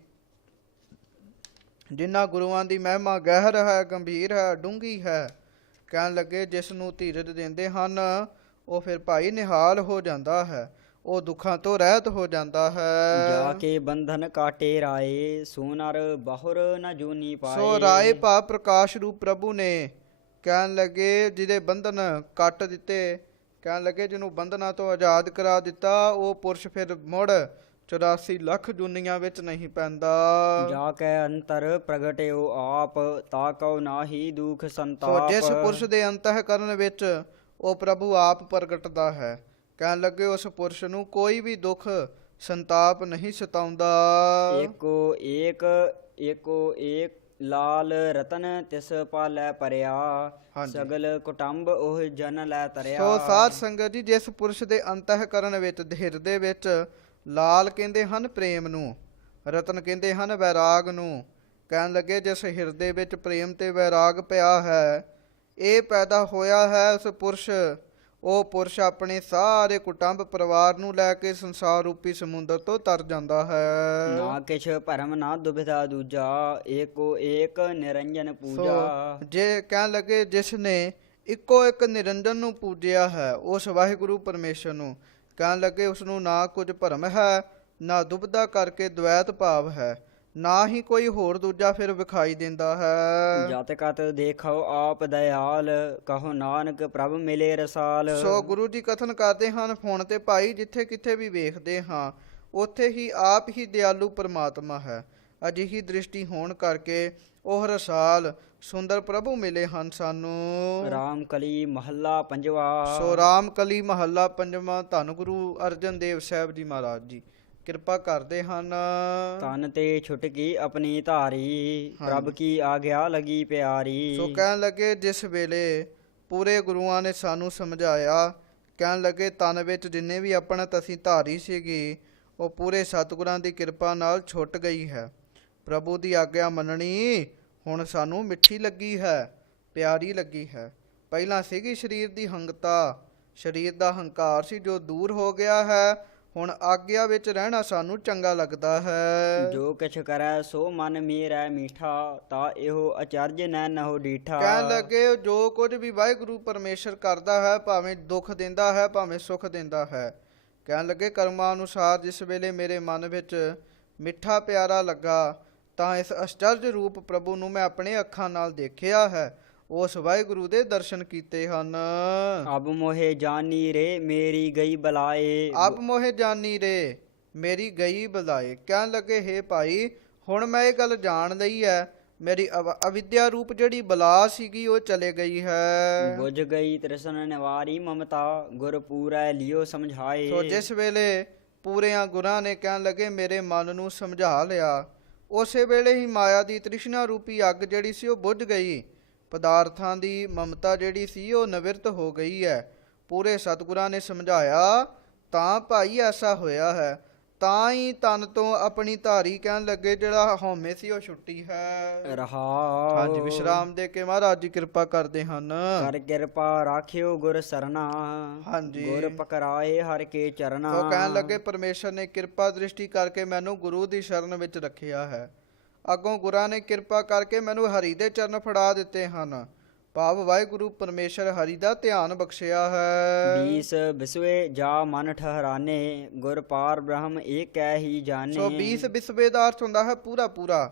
ਜਿਨ੍ਹਾਂ ਗੁਰੂਆਂ ਦੀ ਮਹਿਮਾ ਗਹਿਰ ਹੈ, ਗੰਭੀਰ ਹੈ, ਡੂੰਘੀ ਹੈ। ਕਹਿਣ ਲੱਗੇ ਜਿਸ ਨੂੰ ਧੀਰਜ ਦਿੰਦੇ ਹਨ ਉਹ ਫਿਰ ਭਾਈ ਨਿਹਾਲ ਹੋ ਜਾਂਦਾ ਹੈ, ਉਹ ਦੁੱਖਾਂ ਤੋਂ ਰਹਿਤ ਹੋ ਜਾਂਦਾ ਹੈ। ਜਾ ਕੇ ਬੰਧਨ ਕਾਟੇ ਰਾਏ, ਸੋ ਨਰ ਬਹੁਰ ਨ ਜੂਨੀ ਸੋ ਰਾਏ ਪਾਏ। ਭਾ ਪ੍ਰਕਾਸ਼ ਰੂਪ ਪ੍ਰਭੂ ਨੇ ਕਹਿਣ ਲੱਗੇ ਜਿਹਦੇ ਬੰਧਨ ਕੱਟ ਦਿੱਤੇ, ਕਹਿਣ ਲੱਗੇ ਜਿਹਨੂੰ ਬੰਧਨਾਂ ਤੋਂ ਆਜ਼ਾਦ ਕਰਾ ਦਿੱਤਾ, ਉਹ ਪੁਰਸ਼ ਫਿਰ ਮੁੜ 84 ਲੱਖ ਜੂਨੀਆਂ ਵਿੱਚ ਨਹੀਂ ਪੈਂਦਾ। ਜਾ ਕੇ ਅੰਤਰ ਪ੍ਰਗਟਿਓ ਆਪ, ਤਾ ਕਉ ਨਾਹੀ ਦੁਖ ਸੋ ਸੰਤਾਪ। ਜਿਸ ਪੁਰਸ਼ ਦੇ ਅੰਤःਕਰਨ ਵਿੱਚ ਉਹ ਪ੍ਰਭੂ ਆਪ ਪ੍ਰਗਟਦਾ ਹੈ, ਕਹਿਣ ਲੱਗੇ ਉਸ ਪੁਰਸ਼ ਨੂੰ ਕੋਈ ਵੀ ਦੁੱਖ ਸੰਤਾਪ ਨਹੀਂ ਸਤਾਉਂਦਾ। ਏਕੋ ਏਕ ਲਾਲ ਰਤਨ ਤਿਸ ਪਾਲੈ ਪਰਿਆ, ਹਾਂਜੀ। ਸਗਲ ਕੁਟੰਬ ਉਹ ਜਨ ਲੈ ਤਰਿਆ। ਸੋ ਸਾਧ ਸੰਗਤ ਜੀ, ਜਿਸ ਪੁਰਸ਼ ਦੇ ਅੰਤःਕਰਨ ਵਿੱਚ ਹਿਰਦੇ ਵਿੱਚ ਲਾਲ ਕਹਿੰਦੇ ਹਨ ਪ੍ਰੇਮ ਨੂੰ, ਰਤਨ ਕਹਿੰਦੇ ਹਨ ਵੈਰਾਗ ਨੂੰ, ਕਹਿਣ ਲੱਗੇ ਜਿਸ ਹਿਰਦੇ ਵਿੱਚ ਪ੍ਰੇਮ ਤੇ ਵੈਰਾਗ ਪਿਆ ਹੈ, ਇਹ ਪੈਦਾ ਹੋਇਆ ਹੈ ਉਸ ਪੁਰਸ਼, ਉਹ ਪੁਰਸ਼ ਆਪਣੇ ਸਾਰੇ ਕੁਟੰਬ ਪਰਿਵਾਰ ਨੂੰ ਲੈ ਕੇ ਸੰਸਾਰ ਰੂਪੀ ਸਮੁੰਦਰ ਤੋਂ ਤਰ ਜਾਂਦਾ ਹੈ। ਨਾ ਕਿਛ ਭਰਮ ਨਾ ਦੁਬਿਧਾ ਦੂਜਾ, ਏਕੋ ਏਕ ਨਿਰੰਜਨ ਪੂਜਾ। ਸੋ ਜੇ ਕਹਿਣ ਲੱਗੇ ਜਿਸ ਨੇ ਇੱਕੋ ਇੱਕ ਨਿਰੰਜਨ ਨੂੰ ਪੂਜਿਆ ਹੈ, ਉਸ ਵਾਹਿਗੁਰੂ ਪਰਮੇਸ਼ਰ ਨੂੰ, ਕਹਿਣ ਲੱਗੇ ਉਸ ਨੂੰ ਨਾ ਕੁਝ ਭਰਮ ਹੈ, ਨਾ ਦੁਬਿਧਾ ਕਰਕੇ ਦ્વੈਤ ਭਾਵ ਹੈ, ਨਾ ਹੀ ਕੋਈ ਹੋਰ ਦੂਜਾ ਫਿਰ ਵਿਖਾਈ ਦਿੰਦਾ ਹੈ। ਜਤ ਕਤ ਦੇਖੋ ਆਪ ਦਇਆਲ, ਕਹੋ ਨਾਨਕ ਪ੍ਰਭ ਮਿਲੇ ਰਸਾਲ। ਸੋ ਗੁਰੂ ਜੀ ਕਥਨ ਕਰਦੇ ਹਨ ਫੋਨ ਤੇ ਭਾਈ, ਜਿੱਥੇ ਕਿੱਥੇ ਵੀ ਵੇਖਦੇ ਹਾਂ ਉੱਥੇ ਹੀ ਆਪ ਹੀ ਦਿਆਲੂ ਪਰਮਾਤਮਾ ਹੈ। ਅਜਿਹੀ ਦ੍ਰਿਸ਼ਟੀ ਹੋਣ ਕਰਕੇ ਉਹ ਰਸਾਲ ਸੁੰਦਰ ਪ੍ਰਭੂ ਮਿਲੇ ਹਨ ਸਾਨੂੰ। ਰਾਮ ਕਲੀ ਮਹੱਲਾ ਪੰਜਵਾ। ਸੋ ਰਾਮ ਕਲੀ ਮਹੱਲਾ ਪੰਜਵਾਂ। ਧੰਨ ਗੁਰੂ ਅਰਜਨ ਦੇਵ ਸਾਹਿਬ ਜੀ ਮਹਾਰਾਜ ਜੀ ਕਿਰਪਾ ਕਰਦੇ ਹਨ। ਤਨ ਤੇ ਛੁਟਕੀ ਆਪਣੀ ਧਾਰੀ, ਪ੍ਰਭ ਕੀ ਆਗਿਆ ਲਗੀ ਪਿਆਰੀ। ਸੋ ਕਹਿਣ ਲੱਗੇ ਜਿਸ ਵੇਲੇ ਪੂਰੇ ਗੁਰੂਆਂ ਨੇ ਸਾਨੂੰ ਸਮਝਾਇਆ, ਕਹਿਣ ਲੱਗੇ ਤਨ ਵਿੱਚ ਜਿੰਨੇ ਵੀ ਆਪਣਤ ਅਸੀਂ ਧਾਰੀ ਸੀਗੀ, ਉਹ ਪੂਰੇ ਸਤਿਗੁਰਾਂ ਦੀ ਕਿਰਪਾ ਨਾਲ ਛੁੱਟ ਗਈ ਹੈ। ਪ੍ਰਭੂ ਦੀ ਆਗਿਆ ਮੰਨਣੀ ਹੁਣ ਸਾਨੂੰ ਮਿੱਠੀ ਲੱਗੀ ਹੈ, ਪਿਆਰੀ ਲੱਗੀ ਹੈ। ਪਹਿਲਾਂ ਸੀਗੀ ਸਰੀਰ ਦੀ ਹੰਗਤਾ, ਸਰੀਰ ਦਾ ਹੰਕਾਰ ਸੀ ਜੋ ਦੂਰ ਹੋ ਗਿਆ ਹੈ। ਹੁਣ ਆਗਿਆ ਵਿੱਚ ਰਹਿਣਾ ਸਾਨੂੰ ਚੰਗਾ ਲੱਗਦਾ ਹੈ। ਜੋ ਕਿਛ ਕਰੈ ਸੋ ਮਨ ਮੇਰਾ ਮੀਠਾ, ਤਾ ਇਹੋ ਅਚਰਜ ਨੈਨਹੁ ਡੀਠਾ। ਕਹਿਣ ਲੱਗੇ ਜੋ ਕੁਝ ਵੀ ਵਾਹਿਗੁਰੂ ਪਰਮੇਸ਼ਰ ਕਰਦਾ ਹੈ, ਭਾਵੇਂ ਦੁੱਖ ਦਿੰਦਾ ਹੈ ਭਾਵੇਂ ਸੁੱਖ ਦਿੰਦਾ ਹੈ, ਕਹਿਣ ਲੱਗੇ ਕਰਮਾਂ ਅਨੁਸਾਰ ਜਿਸ ਵੇਲੇ ਮੇਰੇ ਮਨ ਵਿੱਚ ਮਿੱਠਾ ਪਿਆਰਾ ਲੱਗਾ, ਤਾਂ ਇਸ ਅਚਰਜ ਰੂਪ ਪ੍ਰਭੂ ਨੂੰ ਮੈਂ ਆਪਣੇ ਅੱਖਾਂ ਨਾਲ ਦੇਖਿਆ ਹੈ, ਉਸ ਵਾਹਿਗੁਰੂ ਦੇ ਦਰਸ਼ਨ ਕੀਤੇ ਹਨ। ਅਬ ਮੋਹਿ ਜਾਨੀ ਰੇ ਮੇਰੀ ਗਈ ਬਲਾਏ। ਆਪ ਮੋਹਿ ਜਾਨੀ ਰੇ ਮੇਰੀ ਗਈ ਬਲਾਏ। ਕਹਿਣ ਲੱਗੇ ਹੇ ਭਾਈ, ਹੁਣ ਮੈਂ ਇਹ ਗੱਲ ਜਾਣ ਲਈ ਹੈ, ਮੇਰੀ ਅਵਿਦਿਆ ਰੂਪ ਜਿਹੜੀ ਬਲਾ ਸੀਗੀ ਉਹ ਚਲੇ ਗਈ ਹੈ। ਬੁਝ ਗਈ ਤ੍ਰਿਸ਼ਨ ਨਿਵਾਰੀ ਮਮਤਾ, ਗੁਰ ਪੂਰੈ ਲਿਓ ਸਮਝਾਏ। ਸੋ ਜਿਸ ਵੇਲੇ ਪੂਰਿਆਂ ਗੁਰਾਂ ਨੇ ਕਹਿਣ ਲੱਗੇ ਮੇਰੇ ਮਨ ਨੂੰ ਸਮਝਾ ਲਿਆ, ਉਸੇ ਵੇਲੇ ਹੀ ਮਾਇਆ ਦੀ ਤ੍ਰਿਸ਼ਨਾ ਰੂਪੀ ਅੱਗ ਜਿਹੜੀ ਸੀ ਉਹ ਬੁਝ ਗਈ। ਪਦਾਰਥਾਂ ਦੀ ਮਮਤਾ ਜਿਹੜੀ ਸੀ ਉਹ ਨਿਵਰਤ ਹੋ ਗਈ ਹੈ। ਪੂਰੇ ਸਤਿਗੁਰਾਂ ਨੇ ਸਮਝਾਇਆ ਤਾਂ ਭਾਈ ਐਸਾ ਹੋਇਆ ਹੈ, ਤਾਂ ਹੀ ਤਨ ਤੋਂ ਆਪਣੀ ਧਾਰੀ ਕਹਿਣ ਲੱਗੇ ਜਿਹੜਾ ਹਉਮੈ ਸੀ ਉਹ ਛੁੱਟੀ ਹੈ। ਰਹਾਉ। ਹਾਂਜੀ, ਵਿਸ਼ਰਾਮ ਦੇ ਕੇ ਮਹਾਰਾਜ ਜੀ ਕਿਰਪਾ ਕਰਦੇ ਹਨ। ਕਰ ਕਿਰਪਾ ਰਾਖਿਓ ਗੁਰ ਸਰਨਾ, ਹਾਂਜੀ। ਗੁਰ ਪਕਰਾਏ ਹਰ ਕੇ ਚਰਨਾ। ਉਹ ਕਹਿਣ ਲੱਗੇ ਪਰਮੇਸ਼ਰ ਨੇ ਕਿਰਪਾ ਦ੍ਰਿਸ਼ਟੀ ਕਰਕੇ ਮੈਨੂੰ ਗੁਰੂ ਦੀ ਸ਼ਰਨ ਵਿੱਚ ਰੱਖਿਆ ਹੈ। ਅੱਗੋਂ ਗੁਰਾਂ ਨੇ ਕਿਰਪਾ ਕਰਕੇ ਮੈਨੂੰ ਹਰੀ ਦੇ ਚਰਨ ਫੜਾ ਦਿੱਤੇ ਹਨ, ਭਾਵ ਵਾਹਿਗੁਰੂ ਪਰਮੇਸ਼ਰ ਹਰੀ ਦਾ ਧਿਆਨ ਬਖਸ਼ਿਆ ਹੈ। 20 ਬਿਸਵੇ ਜਾ ਮਨ ਠਹਰਾਨੇ, ਗੁਰ ਪਾਰ ਬ੍ਰਹਮ ਏਕੈ ਹੀ ਜਾਣੇ। ਸੋ 20 ਬਿਸਵੇ ਦਾ ਅਰਥ ਹੁੰਦਾ ਹੈ ਪੂਰਾ ਪੂਰਾ।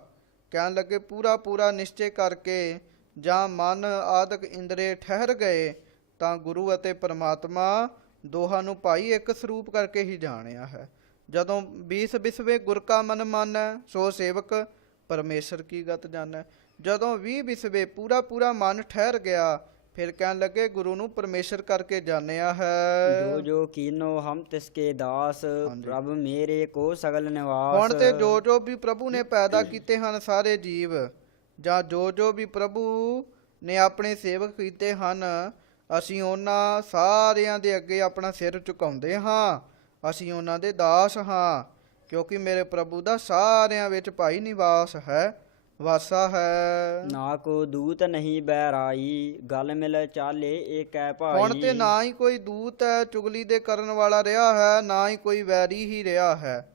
ਕਹਿਣ ਲੱਗੇ ਪੂਰਾ ਪੂਰਾ ਨਿਸ਼ਚੈ ਕਰਕੇ ਜਾਂ ਮਨ ਆਦਿਕ ਇੰਦਰੇ ਠਹਿਰ ਗਏ, ਤਾਂ ਗੁਰੂ ਅਤੇ ਪਰਮਾਤਮਾ ਦੋਹਾਂ ਨੂੰ ਭਾਈ ਇੱਕ ਸਰੂਪ ਕਰਕੇ ਹੀ ਜਾਣਿਆ ਹੈ। ਜਦੋਂ 20 ਬਿਸਵੇ ਗੁਰ ਕਾ ਮਨ ਮਾਨੈ, ਸੋ ਸੇਵਕ ਪਰਮੇਸ਼ਰ ਕੀ ਗਤ ਜਾਣੈ। ਜਦੋਂ 20 ਬਿਸਵੇ ਪੂਰਾ ਪੂਰਾ ਮਨ ਠਹਿਰ ਗਿਆ, ਫਿਰ ਕਹਿਣ ਲੱਗੇ ਗੁਰੂ ਨੂੰ ਪਰਮੇਸ਼ਰ ਕਰਕੇ ਜਾਣਿਆ ਹੈ। ਜੋ ਜੋ ਕੀਨੋ ਹਮ ਤਿਸਕੇ ਦਾਸ, ਪ੍ਰਭ ਮੇਰੇ ਕੋ ਸਗਲ ਨਿਵਾਸ। ਹੁਣ ਤੇ ਜੋ ਜੋ ਵੀ ਪ੍ਰਭੂ ਨੇ ਪੈਦਾ ਕੀਤੇ ਹਨ ਸਾਰੇ ਜੀਵ, ਜਾਂ ਜੋ ਜੋ ਵੀ ਪ੍ਰਭੂ ਨੇ ਆਪਣੇ ਸੇਵਕ ਕੀਤੇ ਹਨ, ਅਸੀਂ ਉਹਨਾਂ ਸਾਰਿਆਂ ਦੇ ਅੱਗੇ ਆਪਣਾ ਸਿਰ ਝੁਕਾਉਂਦੇ ਹਾਂ। ਅਸੀਂ ਉਹਨਾਂ ਦੇ ਦਾਸ ਹਾਂ, ਕਿਉਂਕਿ ਮੇਰੇ ਪ੍ਰਭੂ ਦਾ ਸਾਰਿਆਂ ਵਿੱਚ ਭਾਈ ਨਿਵਾਸ ਹੈ, ਵਾਸਾ ਹੈ। ਨਾ ਕੋ ਦੂਤ ਨਹੀਂ ਬਹਿਰਾਈ, ਗਲ ਮਿਲ ਚਾਲੇ ਏਕੈ ਭਾਈ। ਹੁਣ ਤੇ ਨਾ ਹੀ ਕੋਈ ਦੂਤ ਹੈ ਚੁਗਲੀ ਦੇ ਕਰਨ ਵਾਲਾ ਰਿਹਾ ਹੈ, ਨਾ ਹੀ ਕੋਈ ਵੈਰੀ ਹੀ ਰਿਹਾ ਹੈ,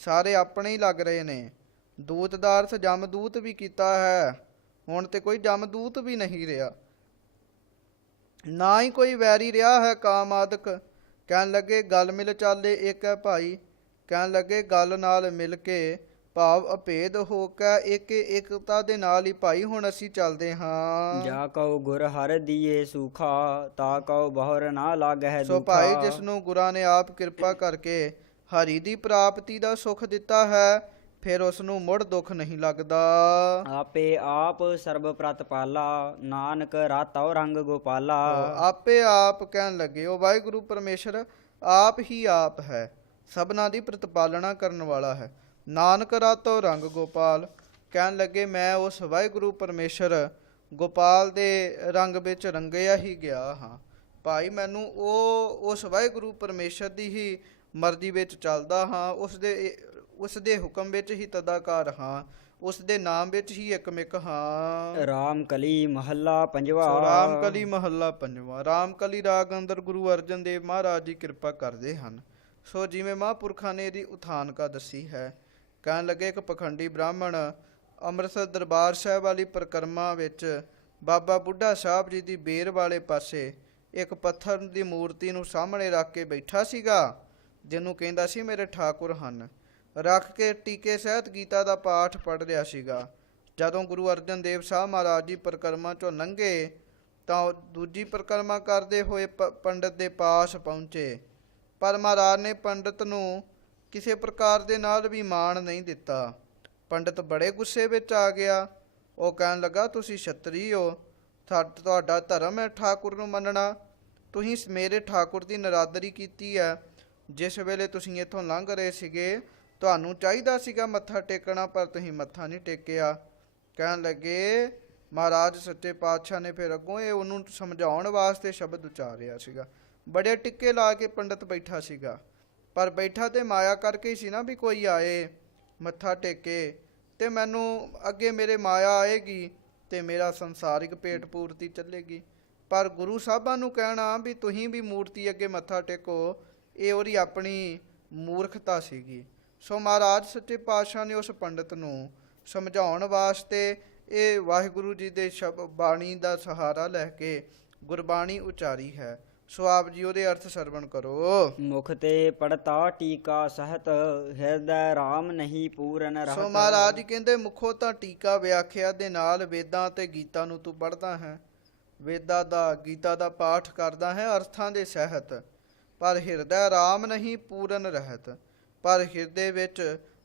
ਸਾਰੇ ਆਪਣੇ ਹੀ ਲੱਗ ਰਹੇ ਨੇ। ਦੂਤ ਦਾ ਅਰਥ ਜਮਦੂਤ ਵੀ ਕੀਤਾ ਹੈ, ਹੁਣ ਤੇ ਕੋਈ ਜਮਦੂਤ ਵੀ ਨਹੀਂ ਰਿਹਾ। ਨਾ ਹੀ ਕੋਈ ਵੈਰੀ ਰਿਹਾ ਹੈ ਕਾਮ ਆਦਿਕ। ਕਹਿਣ ਲੱਗੇ ਗੱਲ ਮਿਲ ਚਾਲੇ ਇੱਕ ਹੈ ਭਾਈ। ਕਹਿਣ ਲੱਗੇ ਗੱਲ ਨਾਲ ਮਿਲ ਕੇ ਭਾਵ ਅਭੇਦ ਹੋ ਕੇ ਇੱਕ ਇਕਤਾ ਦੇ ਨਾਲ ਹੀ ਭਾਈ ਹੁਣ ਅਸੀਂ ਚੱਲਦੇ ਹਾਂ। ਜਾ ਕਉ ਗੁਰ ਹਰਿ ਦੀਏ ਸੂਖਾ ਤਾ ਕਉ ਬਹੁਰ ਨਾ ਲਾਗਹਿ ਸੋ ਦੁਖਾ। ਭਾਈ ਜਿਸ ਨੂੰ ਗੁਰਾਂ ਨੇ ਆਪ ਕਿਰਪਾ ਕਰਕੇ ਹਰੀ ਦੀ ਪ੍ਰਾਪਤੀ ਦਾ ਸੁਖ ਦਿੱਤਾ ਹੈ, ਫਿਰ ਉਸ ਨੂੰ ਮੁੜ ਦੁੱਖ ਨਹੀਂ ਲੱਗਦਾ। ਆਪੇ ਆਪ ਸਰਬ ਪ੍ਰਤਪਾਲਾ ਨਾਨਕ ਰਾਤਉ ਰੰਗ ਗੋਪਾਲਾ। ਆਪੇ ਆਪ ਕਹਿਣ ਲੱਗੇ ਉਹ ਵਾਹਿਗੁਰੂ ਪਰਮੇਸ਼ਰ ਆਪ ਹੀ ਆਪ ਹੈ, ਸਭਨਾਂ ਦੀ ਪ੍ਰਤਪਾਲਣਾ ਕਰਨ ਵਾਲਾ ਹੈ। ਨਾਨਕ ਰਾਤੋ ਰੰਗ ਗੋਪਾਲ, ਕਹਿਣ ਲੱਗੇ ਮੈਂ ਉਸ ਵਾਹਿਗੁਰੂ ਪਰਮੇਸ਼ਰ ਗੋਪਾਲ ਦੇ ਰੰਗ ਵਿੱਚ ਰੰਗਿਆ ਹੀ ਗਿਆ ਹਾਂ। ਭਾਈ ਮੈਨੂੰ ਉਸ ਵਾਹਿਗੁਰੂ ਪਰਮੇਸ਼ਰ ਦੀ ਹੀ ਮਰਜ਼ੀ ਵਿੱਚ ਚੱਲਦਾ ਹਾਂ, ਉਸ ਦੇ ਹੁਕਮ ਵਿੱਚ ਹੀ ਤਦਾਕਾਰ ਹਾਂ, ਉਸ ਦੇ ਨਾਮ ਵਿੱਚ ਹੀ ਇਕਮਿਕ ਹਾਂ। ਰਾਮ ਕਲੀ ਮਹੱਲਾ ਪੰਜਵਾ। ਸੋ ਰਾਮ ਕਲੀ ਮਹੱਲਾ ਪੰਜਵਾਂ। ਰਾਮ ਕਲੀ ਰਾਗ ਅੰਦਰ ਗੁਰੂ ਅਰਜਨ ਦੇਵ ਮਹਾਰਾਜ ਜੀ ਕਿਰਪਾ ਕਰਦੇ ਹਨ। ਸੋ ਜਿਵੇਂ ਮਹਾਂਪੁਰਖਾਂ ਨੇ ਇਹਦੀ ਉਥਾਨਕਾ ਦੱਸੀ ਹੈ। ਕਹਿਣ ਲੱਗੇ ਇੱਕ ਪਖੰਡੀ ਬ੍ਰਾਹਮਣ ਅੰਮ੍ਰਿਤਸਰ ਦਰਬਾਰ ਸਾਹਿਬ ਵਾਲੀ ਪਰਿਕਰਮਾ ਵਿੱਚ ਬਾਬਾ ਬੁੱਢਾ ਸਾਹਿਬ ਜੀ ਦੀ ਬੇਰ ਵਾਲੇ ਪਾਸੇ ਇੱਕ ਪੱਥਰ ਦੀ ਮੂਰਤੀ ਨੂੰ ਸਾਹਮਣੇ ਰੱਖ ਕੇ ਬੈਠਾ ਸੀਗਾ, ਜਿਹਨੂੰ ਕਹਿੰਦਾ ਸੀ ਮੇਰੇ ਠਾਕੁਰ ਹਨ। ਰੱਖ ਕੇ ਟੀਕੇ ਸਹਿਤ ਗੀਤਾ ਦਾ ਪਾਠ ਪੜ੍ਹ ਰਿਹਾ ਸੀਗਾ। ਜਦੋਂ ਗੁਰੂ ਅਰਜਨ ਦੇਵ ਸਾਹਿਬ ਮਹਾਰਾਜ ਜੀ ਪਰਿਕਰਮਾ ਚੋਂ ਲੰਘੇ ਤਾਂ ਉਹ ਦੂਜੀ ਪਰਿਕਰਮਾ ਕਰਦੇ ਹੋਏ ਪੰਡਤ ਦੇ ਪਾਸ ਪਹੁੰਚੇ, ਪਰ ਮਹਾਰਾਜ ਨੇ ਪੰਡਤ ਨੂੰ ਕਿਸੇ ਪ੍ਰਕਾਰ ਦੇ ਨਾਲ ਵੀ ਮਾਣ ਨਹੀਂ ਦਿੱਤਾ। ਪੰਡਤ ਬੜੇ ਗੁੱਸੇ ਵਿੱਚ ਆ ਗਿਆ। ਉਹ ਕਹਿਣ ਲੱਗਾ ਤੁਸੀਂ ਛਤਰੀ ਹੋ, ਤੁਹਾਡਾ ਧਰਮ ਹੈ ਠਾਕੁਰ ਨੂੰ ਮੰਨਣਾ, ਤੁਸੀਂ ਮੇਰੇ ਠਾਕੁਰ ਦੀ ਨਰਾਦਰੀ ਕੀਤੀ ਹੈ। ਜਿਸ ਵੇਲੇ ਤੁਸੀਂ ਇੱਥੋਂ ਲੰਘ ਰਹੇ ਸੀਗੇ ਤੁਹਾਨੂੰ ਚਾਹੀਦਾ ਸੀਗਾ ਮੱਥਾ ਟੇਕਣਾ, ਪਰ ਤੁਸੀਂ ਮੱਥਾ ਨਹੀਂ ਟੇਕਿਆ। ਕਹਿਣ ਲੱਗੇ ਮਹਾਰਾਜ ਸੱਚੇ ਪਾਤਸ਼ਾਹ ਨੇ ਫਿਰ ਅੱਗੋਂ ਇਹ ਉਹਨੂੰ ਸਮਝਾਉਣ ਵਾਸਤੇ ਸ਼ਬਦ ਉਚਾਰਿਆ ਸੀਗਾ। ਬੜੇ ਟਿੱਕੇ ਲਾ ਕੇ ਪੰਡਤ ਬੈਠਾ ਸੀਗਾ, ਪਰ ਬੈਠਾ ਤੇ ਮਾਇਆ ਕਰਕੇ ਹੀ ਸੀ ਨਾ, ਵੀ ਕੋਈ ਆਏ ਮੱਥਾ ਟੇਕੇ ਤੇ ਮੈਨੂੰ ਅੱਗੇ ਮੇਰੇ ਮਾਇਆ ਆਏਗੀ ਤੇ ਮੇਰਾ ਸੰਸਾਰਿਕ ਪੇਟ ਪੂਰਤੀ ਚੱਲੇਗੀ। ਪਰ ਗੁਰੂ ਸਾਹਿਬਾਂ ਨੂੰ ਕਹਿਣਾ ਵੀ ਤੁਸੀਂ ਵੀ ਮੂਰਤੀ ਅੱਗੇ ਮੱਥਾ ਟੇਕੋ, ਇਹ ਉਹਦੀ ਆਪਣੀ ਮੂਰਖਤਾ ਸੀਗੀ। ਸੋ ਮਹਾਰਾਜ ਸੱਚੇ ਪਾਤਸ਼ਾਹ ਨੇ ਉਸ ਪੰਡਤ ਨੂੰ ਸਮਝਾਉਣ ਵਾਸਤੇ ਇਹ ਵਾਹਿਗੁਰੂ ਜੀ ਦੇ ਬਾਣੀ ਦਾ ਸਹਾਰਾ ਲੈ ਕੇ ਗੁਰਬਾਣੀ ਉਚਾਰੀ ਹੈ। ਸੋ ਆਪ ਜੀ ਉਹਦੇ ਅਰਥ ਸਰਵਣ ਕਰੋ। ਮੁਖ ਤੇ ਪੜਤਾ ਟੀਕਾ ਸਹਿਤ ਹਿਰਦੈ ਰਾਮ ਨਹੀਂ ਪੂਰਨ ਰਹਤ। ਸੋ ਮਹਾਰਾਜ ਜੀ ਕਹਿੰਦੇ ਮੁਖੋਂ ਤਾਂ ਟੀਕਾ ਵਿਆਖਿਆ ਦੇ ਨਾਲ ਵੇਦਾਂ ਤੇ ਗੀਤਾ ਨੂੰ ਤੂੰ ਪੜ੍ਹਦਾ ਹੈ, ਵੇਦਾਂ ਦਾ ਗੀਤਾ ਦਾ ਪਾਠ ਕਰਦਾ ਹੈ ਅਰਥਾਂ ਦੇ ਸਹਿਤ, ਪਰ ਹਿਰਦੈ ਰਾਮ ਨਹੀਂ ਪੂਰਨ ਰਹਿਤ। ਪਰ ਹਿਰਦੇ ਵਿੱਚ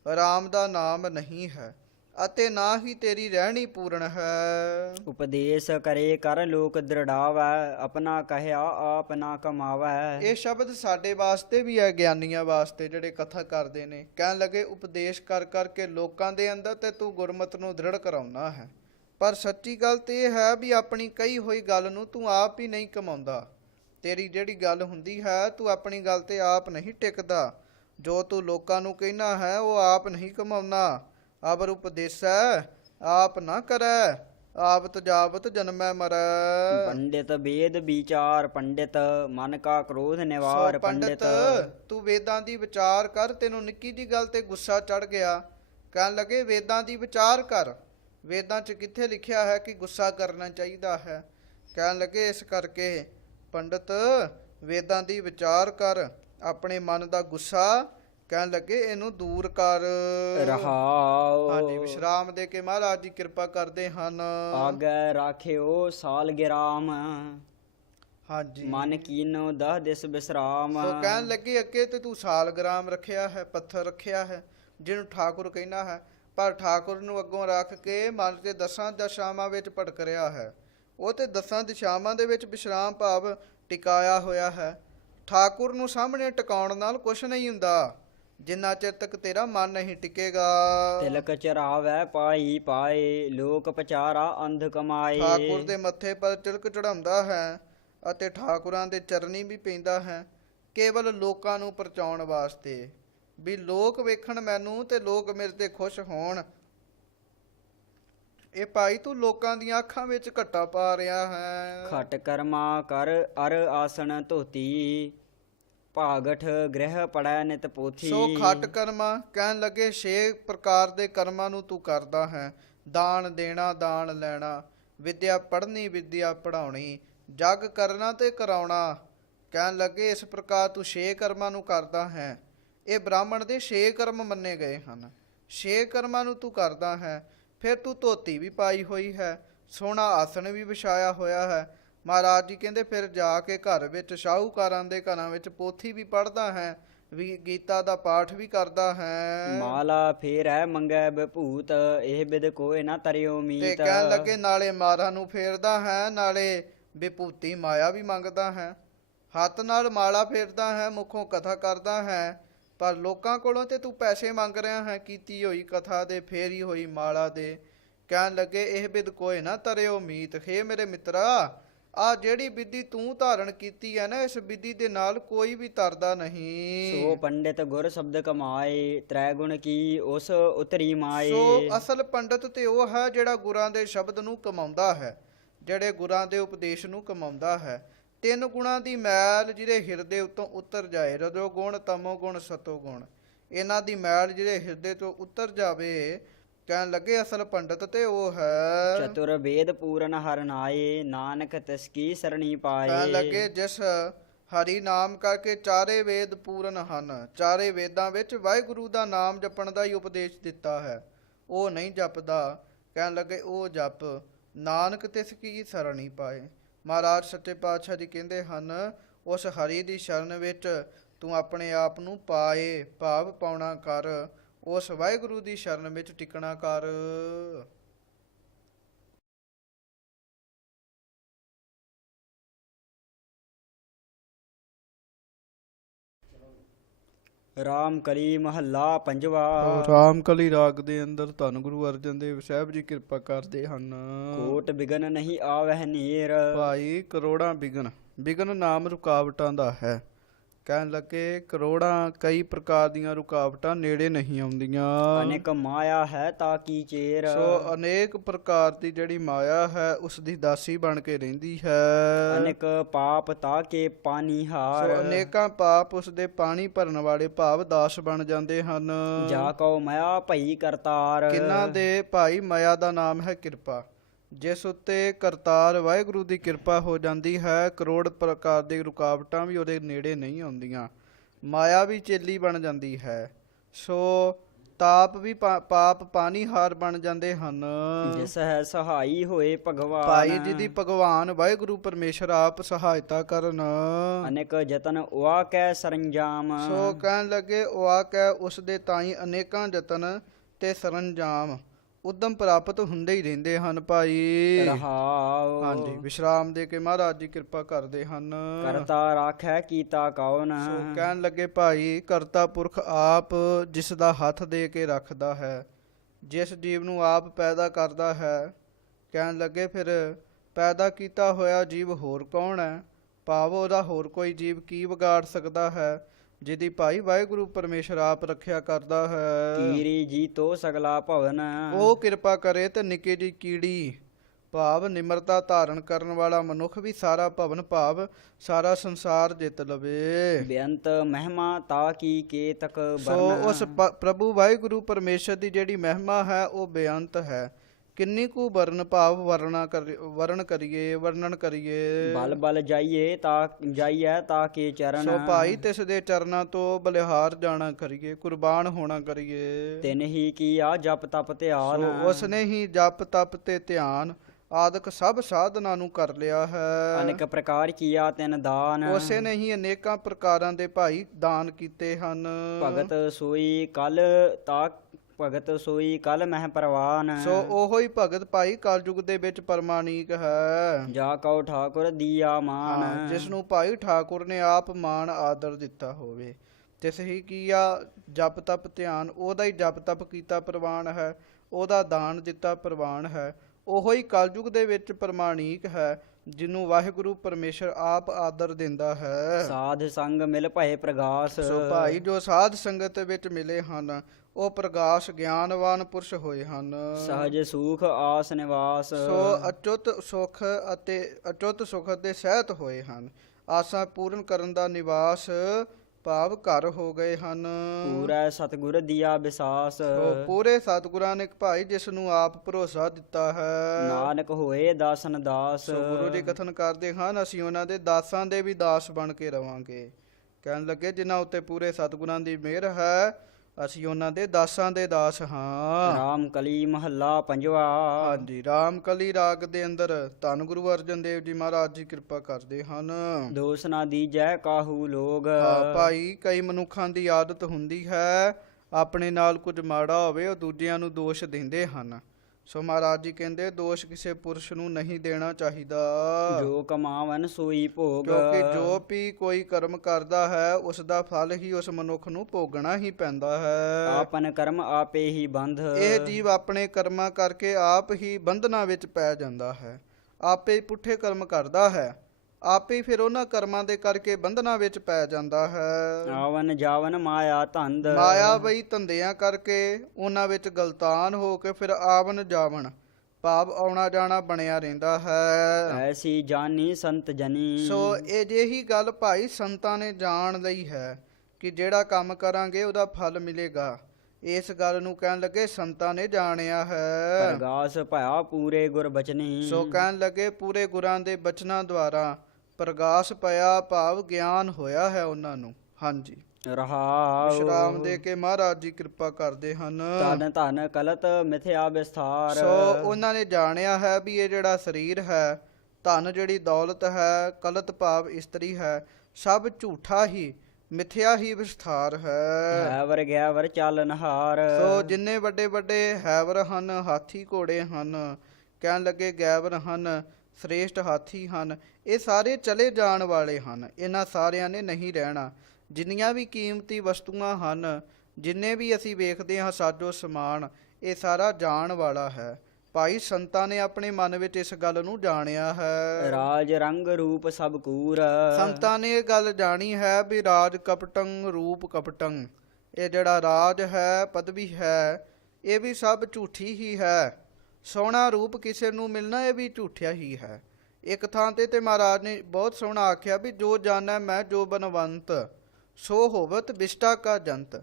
ਰਾਮ ਦਾ ਨਾਮ ਨਹੀਂ ਹੈ ਅਤੇ ਨਾ ਹੀ ਤੇਰੀ ਰਹਿਣੀ ਪੂਰਨ ਹੈ। ਉਪਦੇਸ਼ ਕਰੇ ਕਰ ਲੋਕ ਦ੍ਰਿੜਾਵੈ ਆਪਣਾ ਕਹਿਆ ਆਪ ਨਾ ਕਮਾਵੈ। ਇਹ ਸ਼ਬਦ ਸਾਡੇ ਵਾਸਤੇ ਵੀ ਹੈ, ਗਿਆਨੀਆਂ ਵਾਸਤੇ ਜਿਹੜੇ ਕਥਾ ਕਰਦੇ ਨੇ। ਕਹਿਣ ਲੱਗੇ ਉਪਦੇਸ਼ ਕਰ ਕਰਕੇ ਲੋਕਾਂ ਦੇ ਅੰਦਰ ਤੇ ਤੂੰ ਗੁਰਮਤ ਨੂੰ ਦ੍ਰਿੜ ਕਰਾਉਣਾ ਹੈ, ਪਰ ਸੱਚੀ ਗੱਲ ਤੇ ਇਹ ਹੈ ਵੀ ਆਪਣੀ ਕਹੀ ਹੋਈ ਗੱਲ ਨੂੰ ਤੂੰ ਆਪ ਹੀ ਨਹੀਂ ਕਮਾਉਂਦਾ। ਤੇਰੀ ਜਿਹੜੀ ਗੱਲ ਹੁੰਦੀ ਹੈ ਤੂੰ ਆਪਣੀ ਗੱਲ ਤੇ ਆਪ ਨਹੀਂ ਟਿਕਦਾ। ਜੋ ਤੂੰ ਲੋਕਾਂ ਨੂੰ ਕਹਿਣਾ ਹੈ ਉਹ ਆਪ ਨਹੀਂ ਕਮਾਉਣਾ। ਅਵਰ ਉਪਦੇਸੈ ਆਪ ਨਾ ਕਰੈ, ਆਵਤ ਜਾਵਤ ਜਨਮੈ ਮਰੈ। ਪੰਡਿਤ ਵੇਦ ਵਿਚਾਰ ਪੰਡਿਤ ਮਨ ਕਾ ਕ੍ਰੋਧ ਨਿਵਾਰ ਪੰਡਿਤ। ਤੂੰ ਵੇਦਾਂ ਦੀ ਵਿਚਾਰ ਕਰ, ਤੈਨੂੰ ਨਿੱਕੀ ਜੀ ਗੱਲ ਤੇ ਗੁੱਸਾ ਚੜ ਗਿਆ। ਕਹਿਣ ਲੱਗੇ ਵੇਦਾਂ ਦੀ ਵਿਚਾਰ ਕਰ, ਵੇਦਾਂ 'ਚ ਕਿੱਥੇ ਲਿਖਿਆ ਹੈ ਕਿ ਗੁੱਸਾ ਕਰਨਾ ਚਾਹੀਦਾ ਹੈ। ਕਹਿਣ ਲੱਗੇ ਇਸ ਕਰਕੇ ਪੰਡਿਤ ਵੇਦਾਂ ਦੀ ਵਿਚਾਰ ਕਰ, ਆਪਣੇ ਮਨ ਦਾ ਗੁੱਸਾ ਕਹਿਣ ਲੱਗੇ ਇਹਨੂੰ ਦੂਰ ਕਰ ਰਹਾਉ। ਹਾਂਜੀ, ਵਿਸ਼ਰਾਮ ਦੇ ਕੇ ਮਹਾਰਾਜ ਜੀ ਕਿਰਪਾ ਕਰਦੇ ਹਨ। ਆਗੈ ਰਾਖਿਓ ਸਾਲ ਗਿਰਾਮ ਹਾਂਜੀ, ਮਨ ਕੀਨੋ ਦਹ ਦਿਸ ਵਿਸਰਾਮ। ਸੋ ਕਹਿਣ ਲੱਗੇ ਅੱਗੇ ਤੇ ਤੂੰ ਸਾਲਗ੍ਰਾਮ ਰੱਖਿਆ ਹੈ, ਪੱਥਰ ਰੱਖਿਆ ਹੈ ਜਿਹਨੂੰ ਠਾਕੁਰ ਕਹਿਣਾ ਹੈ, ਪਰ ਠਾਕੁਰ ਨੂੰ ਅੱਗੋਂ ਰੱਖ ਕੇ ਮਨ ਤੇ ਦਸਾਂ ਦਿਸ਼ਾਵਾਂ ਵਿੱਚ ਭਟਕ ਰਿਹਾ ਹੈ। ਉਹ ਤੇ ਦਸਾਂ ਦਿਸ਼ਾਵਾਂ ਦੇ ਵਿੱਚ ਵਿਸ਼ਰਾਮ ਭਾਵ ਟਿਕਾਇਆ ਹੋਇਆ ਹੈ। ਠਾਕੁਰ ਨੂੰ ਸਾਹਮਣੇ ਟਿਕਾਉਣ ਨਾਲ ਕੁਛ ਨਹੀਂ ਹੁੰਦਾ ਜਿੰਨਾ ਚਿਰ ਤੱਕ ਤੇਰਾ ਮਨ ਨਹੀਂ ਟਿਕੇਗਾ। ਤਿਲਕ ਚਰਾਵੈ ਪਾਈ ਪਾਏ ਲੋਕ ਪਚਾਰਾ ਅੰਧ ਕਮਾਏ। ਠਾਕੁਰ ਦੇ ਮੱਥੇ ਪਰ ਤਿਲਕ ਚੜਾਉਂਦਾ ਹੈ ਅਤੇ ਠਾਕੁਰਾਂ ਦੇ ਚਰਨੀ ਵੀ ਪੈਂਦਾ ਹੈ, ਕੇਵਲ ਲੋਕਾਂ ਨੂੰ ਪਰਚਾਉਣ ਵਾਸਤੇ, ਵੀ ਲੋਕ ਵੇਖਣ ਮੈਨੂੰ ਤੇ ਲੋਕ ਮੇਰੇ ਤੇ ਖੁਸ਼ ਹੋਣ। ਇਹ ਭਾਈ ਤੂੰ ਲੋਕਾਂ ਦੀਆਂ ਅੱਖਾਂ ਵਿੱਚ ਘੱਟਾ ਪਾ ਰਿਹਾ ਹੈ। ਖਟ ਕਰਮਾ ਕਰ ਅਰ ਆਸਣ ਧੋਤੀ ਭਾਗਠ ਗ੍ਰਹਿ ਪੜੈ ਨਿਤ ਪੋਥੀ। ਸੋ ਖਟ ਕਰਮਾ ਕਹਿਣ ਲੱਗੇ 6 ਪ੍ਰਕਾਰ ਦੇ ਕਰਮਾਂ ਨੂੰ ਤੂੰ ਕਰਦਾ ਹੈ। ਦਾਨ ਦੇਣਾ, ਦਾਨ ਲੈਣਾ, ਵਿਦਿਆ ਪੜ੍ਹਨੀ, ਵਿਦਿਆ ਪੜ੍ਹਾਉਣੀ, ਜਗ ਕਰਨਾ ਤੇ ਕਰਾਉਣਾ। ਕਹਿਣ ਲੱਗੇ ਇਸ ਪ੍ਰਕਾਰ ਤੂੰ 6 ਕਰਮਾਂ ਨੂੰ ਕਰਦਾ ਹੈ। ਇਹ ਬ੍ਰਾਹਮਣ ਦੇ 6 ਕਰਮ ਮੰਨੇ ਗਏ ਹਨ। 6 ਕਰਮਾਂ ਨੂੰ ਤੂੰ ਕਰਦਾ ਹੈ। ਫਿਰ ਤੂੰ ਧੋਤੀ ਵੀ ਪਾਈ ਹੋਈ ਹੈ, ਸੋਹਣਾ ਆਸਣ ਵੀ ਵਿਛਾਇਆ ਹੋਇਆ ਹੈ। ਮਹਾਰਾਜ ਜੀ ਕਹਿੰਦੇ ਫਿਰ ਜਾ ਕੇ ਘਰ ਵਿੱਚ ਸ਼ਾਹੂਕਾਰਾਂ ਦੇ ਘਰਾਂ ਵਿੱਚ ਪੋਥੀ ਵੀ ਪੜ੍ਹਦਾ ਹੈ, ਵੀ ਗੀਤਾ ਦਾ ਪਾਠ ਵੀ ਕਰਦਾ ਹੈ। ਮਾਲਾ ਫੇਰੈ ਮੰਗੈ ਵਿਭੂਤ, ਇਹ ਬਿਦ ਕੋਇ ਨਾ ਤਰਿਓ ਤੇ ਮੀਤ। ਕਹਿਣ ਲੱਗੇ ਨਾਲੇ ਮਾਰਾ ਨੂੰ ਫੇਰਦਾ ਹੈ, ਨਾਲੇ ਵਿਭੂਤੀ ਮਾਇਆ ਵੀ ਮੰਗਦਾ ਹੈ। ਹੱਥ ਨਾਲ ਮਾਲਾ ਫੇਰਦਾ ਹੈ, ਮੁਖੋਂ ਕਥਾ ਕਰਦਾ ਹੈ, ਪਰ ਲੋਕਾਂ ਕੋਲੋਂ ਤੇ ਤੂੰ ਪੈਸੇ ਮੰਗ ਰਿਹਾ ਹੈ ਕੀਤੀ ਹੋਈ ਕਥਾ ਦੇ, ਫੇਰੀ ਹੋਈ ਮਾਲਾ ਦੇ। ਕਹਿਣ ਲੱਗੇ ਇਹ ਬਿਦ ਕੋਇ ਨਾ ਤਰਿਓ ਮੀਤ। ਹੇ ਮੇਰੇ ਮਿੱਤਰਾ, ਆ ਜਿਹੜੀ ਵਿਧੀ ਤੂੰ ਧਾਰਨ ਕੀਤੀ ਹੈ ਨਾ, ਇਸ ਵਿਧੀ ਦੇ ਨਾਲ ਕੋਈ ਵੀ ਤਰਦਾ ਨਹੀਂ। ਸੋ ਪੰਡਿਤ ਗੁਰ ਸ਼ਬਦ ਕਮਾਏ, ਤ੍ਰੈ ਗੁਣ ਕੀ ਉਸ ਉਤਰੀ ਮਾਏ। ਸੋ ਅਸਲ ਪੰਡਤ ਤੇ ਉਹ ਹੈ ਜਿਹੜਾ ਗੁਰਾਂ ਦੇ ਸ਼ਬਦ ਨੂੰ ਕਮਾਉਂਦਾ ਹੈ, ਜਿਹੜੇ ਗੁਰਾਂ ਦੇ ਉਪਦੇਸ਼ ਨੂੰ ਕਮਾਉਂਦਾ ਹੈ। 3 ਗੁਣਾਂ ਦੀ ਮੈਲ ਜਿਹਦੇ ਹਿਰਦੇ ਉੱਤੋਂ ਉਤਰ ਜਾਏ, ਰਜੋ ਗੁਣ, ਤਮੋ ਗੁਣ, ਸਤੋ ਗੁਣ, ਇਹਨਾਂ ਦੀ ਮੈਲ ਜਿਹਦੇ ਹਿਰਦੇ ਤੋਂ ਉਤਰ ਜਾਵੇ, ਕਹਿਣ ਲੱਗੇ ਅਸਲ ਪੰਡਤ ਤੇ ਉਹ ਹੈ। ਚਤੁਰ ਵੇਦ ਪੂਰਨ ਹਰਿ ਨਾਏ, ਨਾਨਕ ਤਿਸ ਕੀ ਸਰਣੀ ਪਾਏ। ਕਹਿਣ ਲੱਗੇ ਜਿਸ ਹਰੀ ਨਾਮ ਕਰਕੇ ਚਾਰੇ ਵੇਦ ਪੂਰਨ ਹਨ, ਚਾਰੇ ਵੇਦਾਂ ਵਿੱਚ ਵਾਹਿਗੁਰੂ ਦਾ ਨਾਮ ਜਪਣ ਦਾ ਹੀ ਉਪਦੇਸ਼ ਦਿੱਤਾ ਹੈ, ਉਹ ਨਹੀਂ ਜਪਦਾ। ਕਹਿਣ ਲੱਗੇ ਉਹ ਜਪ, ਨਾਨਕ ਤਿਸ ਕੀ ਸਰਣੀ ਪਾਏ। ਮਹਾਰਾਜ ਸੱਚੇ ਪਾਤਸ਼ਾਹ ਜੀ ਕਹਿੰਦੇ ਹਨ ਉਸ ਹਰੀ ਦੀ ਸ਼ਰਨ ਵਿੱਚ ਤੂੰ ਆਪਣੇ ਆਪ ਨੂੰ ਪਾਏ, ਭਾਵ ਪਾਉਣਾ ਕਰ, ਉਸ ਵਾਹਿਗੁਰੂ ਦੀ ਸ਼ਰਨ ਵਿੱਚ ਟਿਕਣਾ ਕਰ। ਰਾਮ ਕਲੀ ਮਹੱਲਾ ਪੰਜਵਾ। ਰਾਮਕਲੀ ਰਾਗ ਦੇ ਅੰਦਰ ਧੰਨ ਗੁਰੂ ਅਰਜਨ ਦੇਵ ਸਾਹਿਬ ਜੀ ਕਿਰਪਾ ਕਰਦੇ ਹਨ। ਕੋਟ ਬਿਗਨ ਨਹੀਂ ਆਵਹਿ ਨੀਰ, ਭਾਈ ਕਰੋੜਾਂ ਬਿਗਨ ਨਾਮ ਰੁਕਾਵਟਾਂ ਦਾ ਹੈ। ਕਹਿਣ ਲੱਗੇ ਕਰੋੜਾਂ ਕਈ ਪ੍ਰਕਾਰ ਦੀਆਂ ਰੁਕਾਵਟਾਂ ਨੇੜੇ ਨਹੀਂ ਆਉਂਦੀਆਂ। ਅਨੇਕ ਮਾਇਆ ਹੈ ਤਾਂ ਕੀ ਚੇਰ, ਸੋ ਅਨੇਕ ਪ੍ਰਕਾਰ ਦੀ ਜਿਹੜੀ ਮਾਇਆ ਹੈ ਉਸ ਦੀ ਦਾਸੀ ਬਣ ਕੇ ਰਹਿੰਦੀ ਹੈ। ਅਨੇਕ ਪਾਪ ਤਾਂ ਕੇ ਪਾਣੀ ਹਾਰ, ਸੋ ਅਨੇਕਾਂ ਪਾਪ ਉਸ ਦੇ ਪਾਣੀ ਭਰਨ ਵਾਲੇ ਭਾਵ ਦਾਸ ਬਣ ਜਾਂਦੇ ਹਨ। ਜਾ ਕਉ ਮਾਇਆ ਭਈ ਕਰਤਾਰ, ਕਿਹਨਾਂ ਦੇ ਭਾਈ ਮਾਇਆ ਦਾ ਨਾਮ ਹੈ ਕਿਰਪਾ। ਜਿਸ ਉੱਤੇ ਕਰਤਾਰ ਵਾਹਿਗੁਰੂ ਦੀ ਕਿਰਪਾ ਹੋ ਜਾਂਦੀ ਹੈ, ਕਰੋੜ ਪ੍ਰਕਾਰ ਦੀ ਰੁਕਾਵਟਾਂ ਵੀ ਉਹਦੇ ਨੇੜੇ ਨਹੀਂ ਆਉਂਦੀਆਂ, ਮਾਇਆ ਵੀ ਚੇਲੀ ਬਣ ਜਾਂਦੀ ਹੈ। ਸੋ ਤਾਪ ਵੀ ਪਾਪ ਪਾਣੀ ਹਾਰ ਬਣ ਜਾਂਦੇ ਹਨ। ਜਿਸ ਹੈ ਸਹਾਈ ਹੋਏ ਭਗਵਾਨ, ਭਾਈ ਜੀ ਦੀ ਭਗਵਾਨ ਵਾਹਿਗੁਰੂ ਪਰਮੇਸ਼ਰ ਆਪ ਸਹਾਇਤਾ ਕਰਨ। ਅਨੇਕ ਜਤਨ ਉਆ ਕੈ ਸਰੰਜਾਮ, ਸੋ ਕਹਿਣ ਲੱਗੇ ਉਆ ਕੈ ਉਸ ਦੇ ਤਾਈ ਅਨੇਕਾਂ ਯਤਨ ਤੇ ਸਰੰਜਾਮ ਉਦਮ ਪ੍ਰਾਪਤ ਹੁੰਦੇ ਹੀ ਰਹਿੰਦੇ ਹਨ। ਭਾਈ ਰਹਾਉ ਹਾਂਜੀ ਵਿਸ਼ਰਾਮ ਦੇ ਕੇ ਮਹਾਰਾਜ ਜੀ ਕਿਰਪਾ ਕਰਦੇ ਹਨ। ਕਰਤਾ ਰਾਖੈ ਕੀਤਾ ਕੌਣ, ਸੋ ਕਹਿਣ ਲੱਗੇ ਭਾਈ ਕਰਤਾ ਪੁਰਖ ਆਪ ਜਿਸ ਦਾ ਹੱਥ ਦੇ ਕੇ ਰੱਖਦਾ ਹੈ, ਜਿਸ ਜੀਵ ਨੂੰ ਆਪ ਪੈਦਾ ਕਰਦਾ ਹੈ। ਕਹਿਣ ਲੱਗੇ ਫਿਰ ਪੈਦਾ ਕੀਤਾ ਹੋਇਆ ਜੀਵ ਹੋਰ ਕੌਣ ਹੈ, ਭਾਵ ਉਹਦਾ ਹੋਰ ਕੋਈ ਜੀਵ ਕੀ ਵਿਗਾੜ ਸਕਦਾ ਹੈ, ਜਿਹਦੀ ਭਾਈ ਵਾਹਿਗੁਰੂ ਪਰਮੇਸ਼ਰ ਆਪ ਰੱਖਿਆ ਕਰਦਾ ਹੈ। ਕੀਰੀ ਜੀ ਤੋ ਸਗਲਾ ਭਵਨ, ਉਹ ਕਿਰਪਾ ਕਰੇ ਤੇ ਨਿੱਕੀ ਜੀ ਕੀੜੀ ਭਾਵ ਨਿਮਰਤਾ ਧਾਰਨ ਕਰਨ ਵਾਲਾ ਮਨੁੱਖ ਵੀ ਸਾਰਾ ਭਵਨ ਭਾਵ ਸਾਰਾ ਸੰਸਾਰ ਜਿੱਤ ਲਵੇ। ਬੇਅੰਤ ਮਹਿਮਾ ਤਾ ਕੀ ਕੇਤਕ ਸੋ ਬਰਨ, ਉਸ ਪ੍ਰਭੂ ਵਾਹਿਗੁਰੂ ਪਰਮੇਸ਼ਰ ਦੀ ਜਿਹੜੀ ਮਹਿਮਾ ਹੈ ਉਹ ਬੇਅੰਤ ਹੈ। ਕਿੰਨੀ ਕੁ ਵਰਨ ਭਾਵ ਵਰਣਨ ਕਰੀਏ। ਬਲ ਬਲ ਜਾਈਏ ਤਾ ਕੇ ਚਰਨ, ਸੋ ਭਾਈ ਤਿਸ ਦੇ ਚਰਨਾਂ ਤੋਂ ਬਲਿਹਾਰ ਜਾਣਾ ਕਰੀਏ, ਕੁਰਬਾਨ ਹੋਣਾ ਕਰੀਏ। ਤਿਨ ਹੀ ਕੀਆ ਜਪ ਤਪ ਧਿਆਨ, ਸੋ ਉਸ ਨੇ ਹੀ ਜਪ ਤਪ ਤੇ ਧਿਆਨ ਆਦਿਕ ਸਭ ਸਾਧਨਾਂ ਨੂੰ ਕਰ ਲਿਆ ਹੈ। ਅਨੇਕ ਪ੍ਰਕਾਰ ਕੀਆ ਤਿਨ ਦਾਨ, ਉਸੇ ਨੇ ਹੀ ਅਨੇਕਾਂ ਪ੍ਰਕਾਰਾਂ ਦੇ ਭਾਈ ਦਾਨ ਕੀਤੇ ਹਨ। ਭਗਤ ਸੋਈ ਕਲ ਮਹਿ ਪ੍ਰਵਾਨ, ਸੋ ਉਹੋ ਹੀ ਭਗਤ ਭਾਈ ਕਲਯੁਗ ਦੇ ਵਿੱਚ ਪਰਮਾਨੀਕ ਹੈ। ਜਾ ਕਉ ਠਾਕੁਰ ਦੀਆ ਮਾਨ, ਜਿਸ ਨੂੰ ਭਾਈ ਠਾਕੁਰ ਨੇ ਆਪ ਮਾਣ ਆਦਰ ਦਿੱਤਾ ਹੋਵੇ, ਤਿਸ ਹੀ ਕੀਆ ਜਪ ਤਪ ਧਿਆਨ, ਉਹਦਾ ਹੀ ਜਪ ਤਪ ਕੀਤਾ ਪ੍ਰਵਾਨ ਹੈ, ਉਹਦਾ ਦਾਨ ਦਿੱਤਾ ਪ੍ਰਵਾਨ ਹੈ। ਉਹੋ ਹੀ ਕਲਯੁਗ ਦੇ ਵਿੱਚ ਪ੍ਰਮਾਣੀਕ ਹੈ, ਜਿਹਨੂੰ ਵਾਹਿਗੁਰੂ ਪਰਮੇਸ਼ਰ ਆਪ ਆਦਰ ਦਿੰਦਾ ਹੈ। ਸਾਧ ਸੰਗ ਮਿਲ ਭਏ ਪ੍ਰਗਾਸ, ਸੋ ਭਾਈ ਜੋ ਸਾਧ ਸੰਗਤ ਵਿੱਚ ਮਿਲੇ ਹਨ ਉਹ ਪ੍ਰਗਾਸ਼ ਗਿਆਨਵਾਨ ਪੁਰਸ਼ ਹੋਏ ਹਨ। ਸਹਜ ਸੂਖ ਆਸ ਨਿਵਾਸ, ਸੋ ਅਚੁੱਤ ਸੁਖ ਦੇ ਸਹਿਤ ਹੋਏ ਹਨ। ਆਸਾਂ ਪੂਰਨ ਕਰਨ ਦਾ ਨਿਵਾਸ ਭਾਵ ਘਰ ਹੋ ਗਏ ਹਨ। ਪੂਰਾ ਸਤਿਗੁਰ ਦੀਆ ਵਿਸਾਸ, ਉਹ ਪੂਰੇ ਸਤਿਗੁਰਾਂ ਨੇ ਭਾਈ ਜਿਸ ਨੂੰ ਆਪ ਭਰੋਸਾ ਦਿੱਤਾ ਹੈ। ਨਾਨਕ ਹੋਏ ਦਾਸਨ ਦਾਸ। ਸੋ ਗੁਰੂ ਜੀ ਕਥਨ ਕਰਦੇ ਹਨ, ਅਸੀਂ ਉਹਨਾਂ ਦੇ ਦਾਸਾਂ ਦੇ ਵੀ ਦਾਸ ਬਣ ਕੇ ਰਵਾਂਗੇ। ਕਹਿਣ ਲੱਗੇ ਜਿਨ੍ਹਾਂ ਉੱਤੇ ਪੂਰੇ ਸਤਿਗੁਰਾਂ ਦੀ ਮਿਹਰ ਹੈ, ਅਸੀਂ ਉਹਨਾਂ ਦੇ ਦਾਸਾਂ ਦੇ ਦਾਸ ਹਾਂ। ਰਾਮ ਕਲੀ ਮਹੱਲਾ ਪੰਜਵਾ। ਹਾਂਜੀ, ਰਾਮ ਕਲੀ ਰਾਗ ਦੇ ਅੰਦਰ ਧੰਨ ਗੁਰੂ ਅਰਜਨ ਦੇਵ ਜੀ ਮਹਾਰਾਜ ਜੀ ਕਿਰਪਾ ਕਰਦੇ ਹਨ। ਦੋਸ ਨਾ ਦੀਜੈ ਕਾਹੂ ਲੋਗ। ਹਾਂ ਭਾਈ, ਕਈ ਮਨੁੱਖਾਂ ਦੀ ਆਦਤ ਹੁੰਦੀ ਹੈ ਆਪਣੇ ਨਾਲ ਕੁਝ ਮਾੜਾ ਹੋਵੇ ਉਹ ਦੂਜਿਆਂ ਨੂੰ ਦੋਸ਼ ਦਿੰਦੇ ਹਨ। ਸੋ ਮਹਾਰਾਜ ਜੀ ਕਹਿੰਦੇ ਦੋਸ਼ ਕਿਸੇ ਪੁਰਸ਼ ਨੂੰ ਨਹੀਂ ਦੇਣਾ ਚਾਹੀਦਾ, ਜੋ ਕਮਾਵਨ ਸੋਈ ਭੋਗ। ਕਿਉਂਕਿ ਜੋ ਵੀ ਕੋਈ ਕਰਮ ਕਰਦਾ ਹੈ ਉਸ ਦਾ ਫਲ ਹੀ ਉਸ ਮਨੁੱਖ ਨੂੰ ਭੋਗਣਾ ਹੀ ਪੈਂਦਾ ਹੈ। ਆਪਨ ਕਰਮ ਆਪੇ ਹੀ ਬੰਧ। ਇਹ ਜੀਵ ਆਪਣੇ ਕਰਮਾਂ ਕਰਕੇ ਆਪ ਹੀ ਬੰਧਨਾਂ ਵਿੱਚ ਪੈ ਜਾਂਦਾ ਹੈ, ਆਪੇ ਹੀ ਪੁੱਠੇ ਕਰਮ ਕਰਦਾ ਹੈ, ਆਪੇ ਹੀ ਫਿਰ ਉਹਨਾਂ ਕਰਮਾਂ ਦੇ ਕਰਕੇ ਬੰਧਨਾਂ ਵਿੱਚ ਪੈ ਜਾਂਦਾ ਹੈ। ਆਵਨ ਜਾਵਨ ਮਾਇਆ ਧੰਦ। ਮਾਇਆ ਬਈ ਧੰਦਿਆਂ ਕਰਕੇ ਉਹਨਾਂ ਵਿੱਚ ਗਲਤਾਨ ਹੋ ਕੇ ਫਿਰ ਆਵਨ ਜਾਵਨ ਭਾਵ ਆਉਣਾ ਜਾਣਾ ਬਣਿਆ ਰਹਿੰਦਾ ਹੈ। ਐਸੀ ਜਾਨੀ ਸੰਤ ਜਨੀ। ਸੋ ਇਹ ਜਿਹੀ ਗੱਲ ਭਾਈ ਸੰਤਾਂ ਨੇ ਜਾਣ ਲਈ ਹੈ ਕਿ ਜਿਹੜਾ ਕੰਮ ਕਰਾਂਗੇ ਉਹਦਾ ਫਲ ਮਿਲੇਗਾ। ਇਸ ਗੱਲ ਨੂੰ ਕਹਿਣ ਲੱਗੇ ਸੰਤਾਂ ਨੇ ਜਾਣਿਆ ਹੈ। ਪ੍ਰਗਾਸ ਭਇਆ ਪੂਰੇ ਗੁਰ ਬਚਨੀ। ਸੋ ਕਹਿਣ ਲੱਗੇ ਪੂਰੇ ਗੁਰਾਂ ਦੇ ਬਚਨਾਂ ਦੁਆਰਾ ਪ੍ਰਗਾਸ ਪਿਆ ਭਾਵ ਗਿਆਨ ਹੋਇਆ ਹੈ ਉਹਨਾਂ ਨੂੰ। ਹਾਂਜੀ, ਰਹਾਉ। ਵਿਸ਼ਰਾਮ ਦੇ ਕੇ ਮਹਾਰਾਜ ਜੀ ਕਿਰਪਾ ਕਰਦੇ ਹਨ। ਧਨ ਧਨ ਕਲਤ ਮਿਥਿਆ ਵਿਸਥਾਰ। ਸੋ ਉਹਨਾਂ ਨੇ ਜਾਣਿਆ ਹੈ ਵੀ ਇਹ ਜਿਹੜਾ ਸਰੀਰ ਹੈ, ਧਨ ਜਿਹੜੀ ਦੌਲਤ ਹੈ, ਕਲਤ ਭਾਵ ਇਸਤਰੀ ਹੈ, ਸਭ ਝੂਠਾ ਹੀ ਮਿਥਿਆ ਹੀ ਵਿਸਥਾਰ ਹੈ। ਹੈਵਰ ਗੈਵਰ ਚਾਲਨਹਾਰ। ਸੋ ਜਿੰਨੇ ਵੱਡੇ ਵੱਡੇ ਹੈਵਰ ਹਨ, ਹਾਥੀ ਘੋੜੇ ਹਨ, ਕਹਿਣ ਲੱਗੇ ਗੈਵਰ ਹਨ, ਸ੍ਰੇਸ਼ਟ ਹਾਥੀ ਹਨ, ਇਹ ਸਾਰੇ ਚਲੇ ਜਾਣ ਵਾਲੇ ਹਨ, ਇਹਨਾਂ ਸਾਰਿਆਂ ਨੇ ਨਹੀਂ ਰਹਿਣਾ। ਜਿੰਨੀਆਂ ਵੀ ਕੀਮਤੀ ਵਸਤੂਆਂ ਹਨ, ਜਿੰਨੇ ਵੀ ਅਸੀਂ ਵੇਖਦੇ ਹਾਂ ਸਾਜੋ ਸਮਾਨ, ਇਹ ਸਾਰਾ ਜਾਣ ਵਾਲਾ ਹੈ। ਭਾਈ ਸੰਤਾਂ ਨੇ ਆਪਣੇ ਮਨ ਵਿੱਚ ਇਸ ਗੱਲ ਨੂੰ ਜਾਣਿਆ ਹੈ। ਰਾਜ ਰੰਗ ਰੂਪ ਸਭ ਕੂਰ। ਸੰਤਾਂ ਨੇ ਇਹ ਗੱਲ ਜਾਣੀ ਹੈ ਵੀ ਰਾਜ ਕਪਟੰ ਰੂਪ ਕਪਟੰ, ਇਹ ਜਿਹੜਾ ਰਾਜ ਹੈ, ਪਦਵੀ ਹੈ, ਇਹ ਵੀ ਸਭ ਝੂਠੀ ਹੀ ਹੈ। ਸੋਹਣਾ ਰੂਪ ਕਿਸੇ ਨੂੰ ਮਿਲਣਾ ਇਹ ਵੀ ਝੂਠਿਆ ਹੀ ਹੈ। ਇੱਕ ਥਾਂ ਤੇ ਮਹਾਰਾਜ ਨੇ ਬਹੁਤ ਸੋਹਣਾ ਆਖਿਆ ਵੀ ਜੋ ਜਾਣੈ ਮੈਂ ਜੋ ਬਨਵੰਤ ਸੋ ਹੋਵਤ ਵਿਸ਼ਟਾ ਕਾ ਜੰਤ।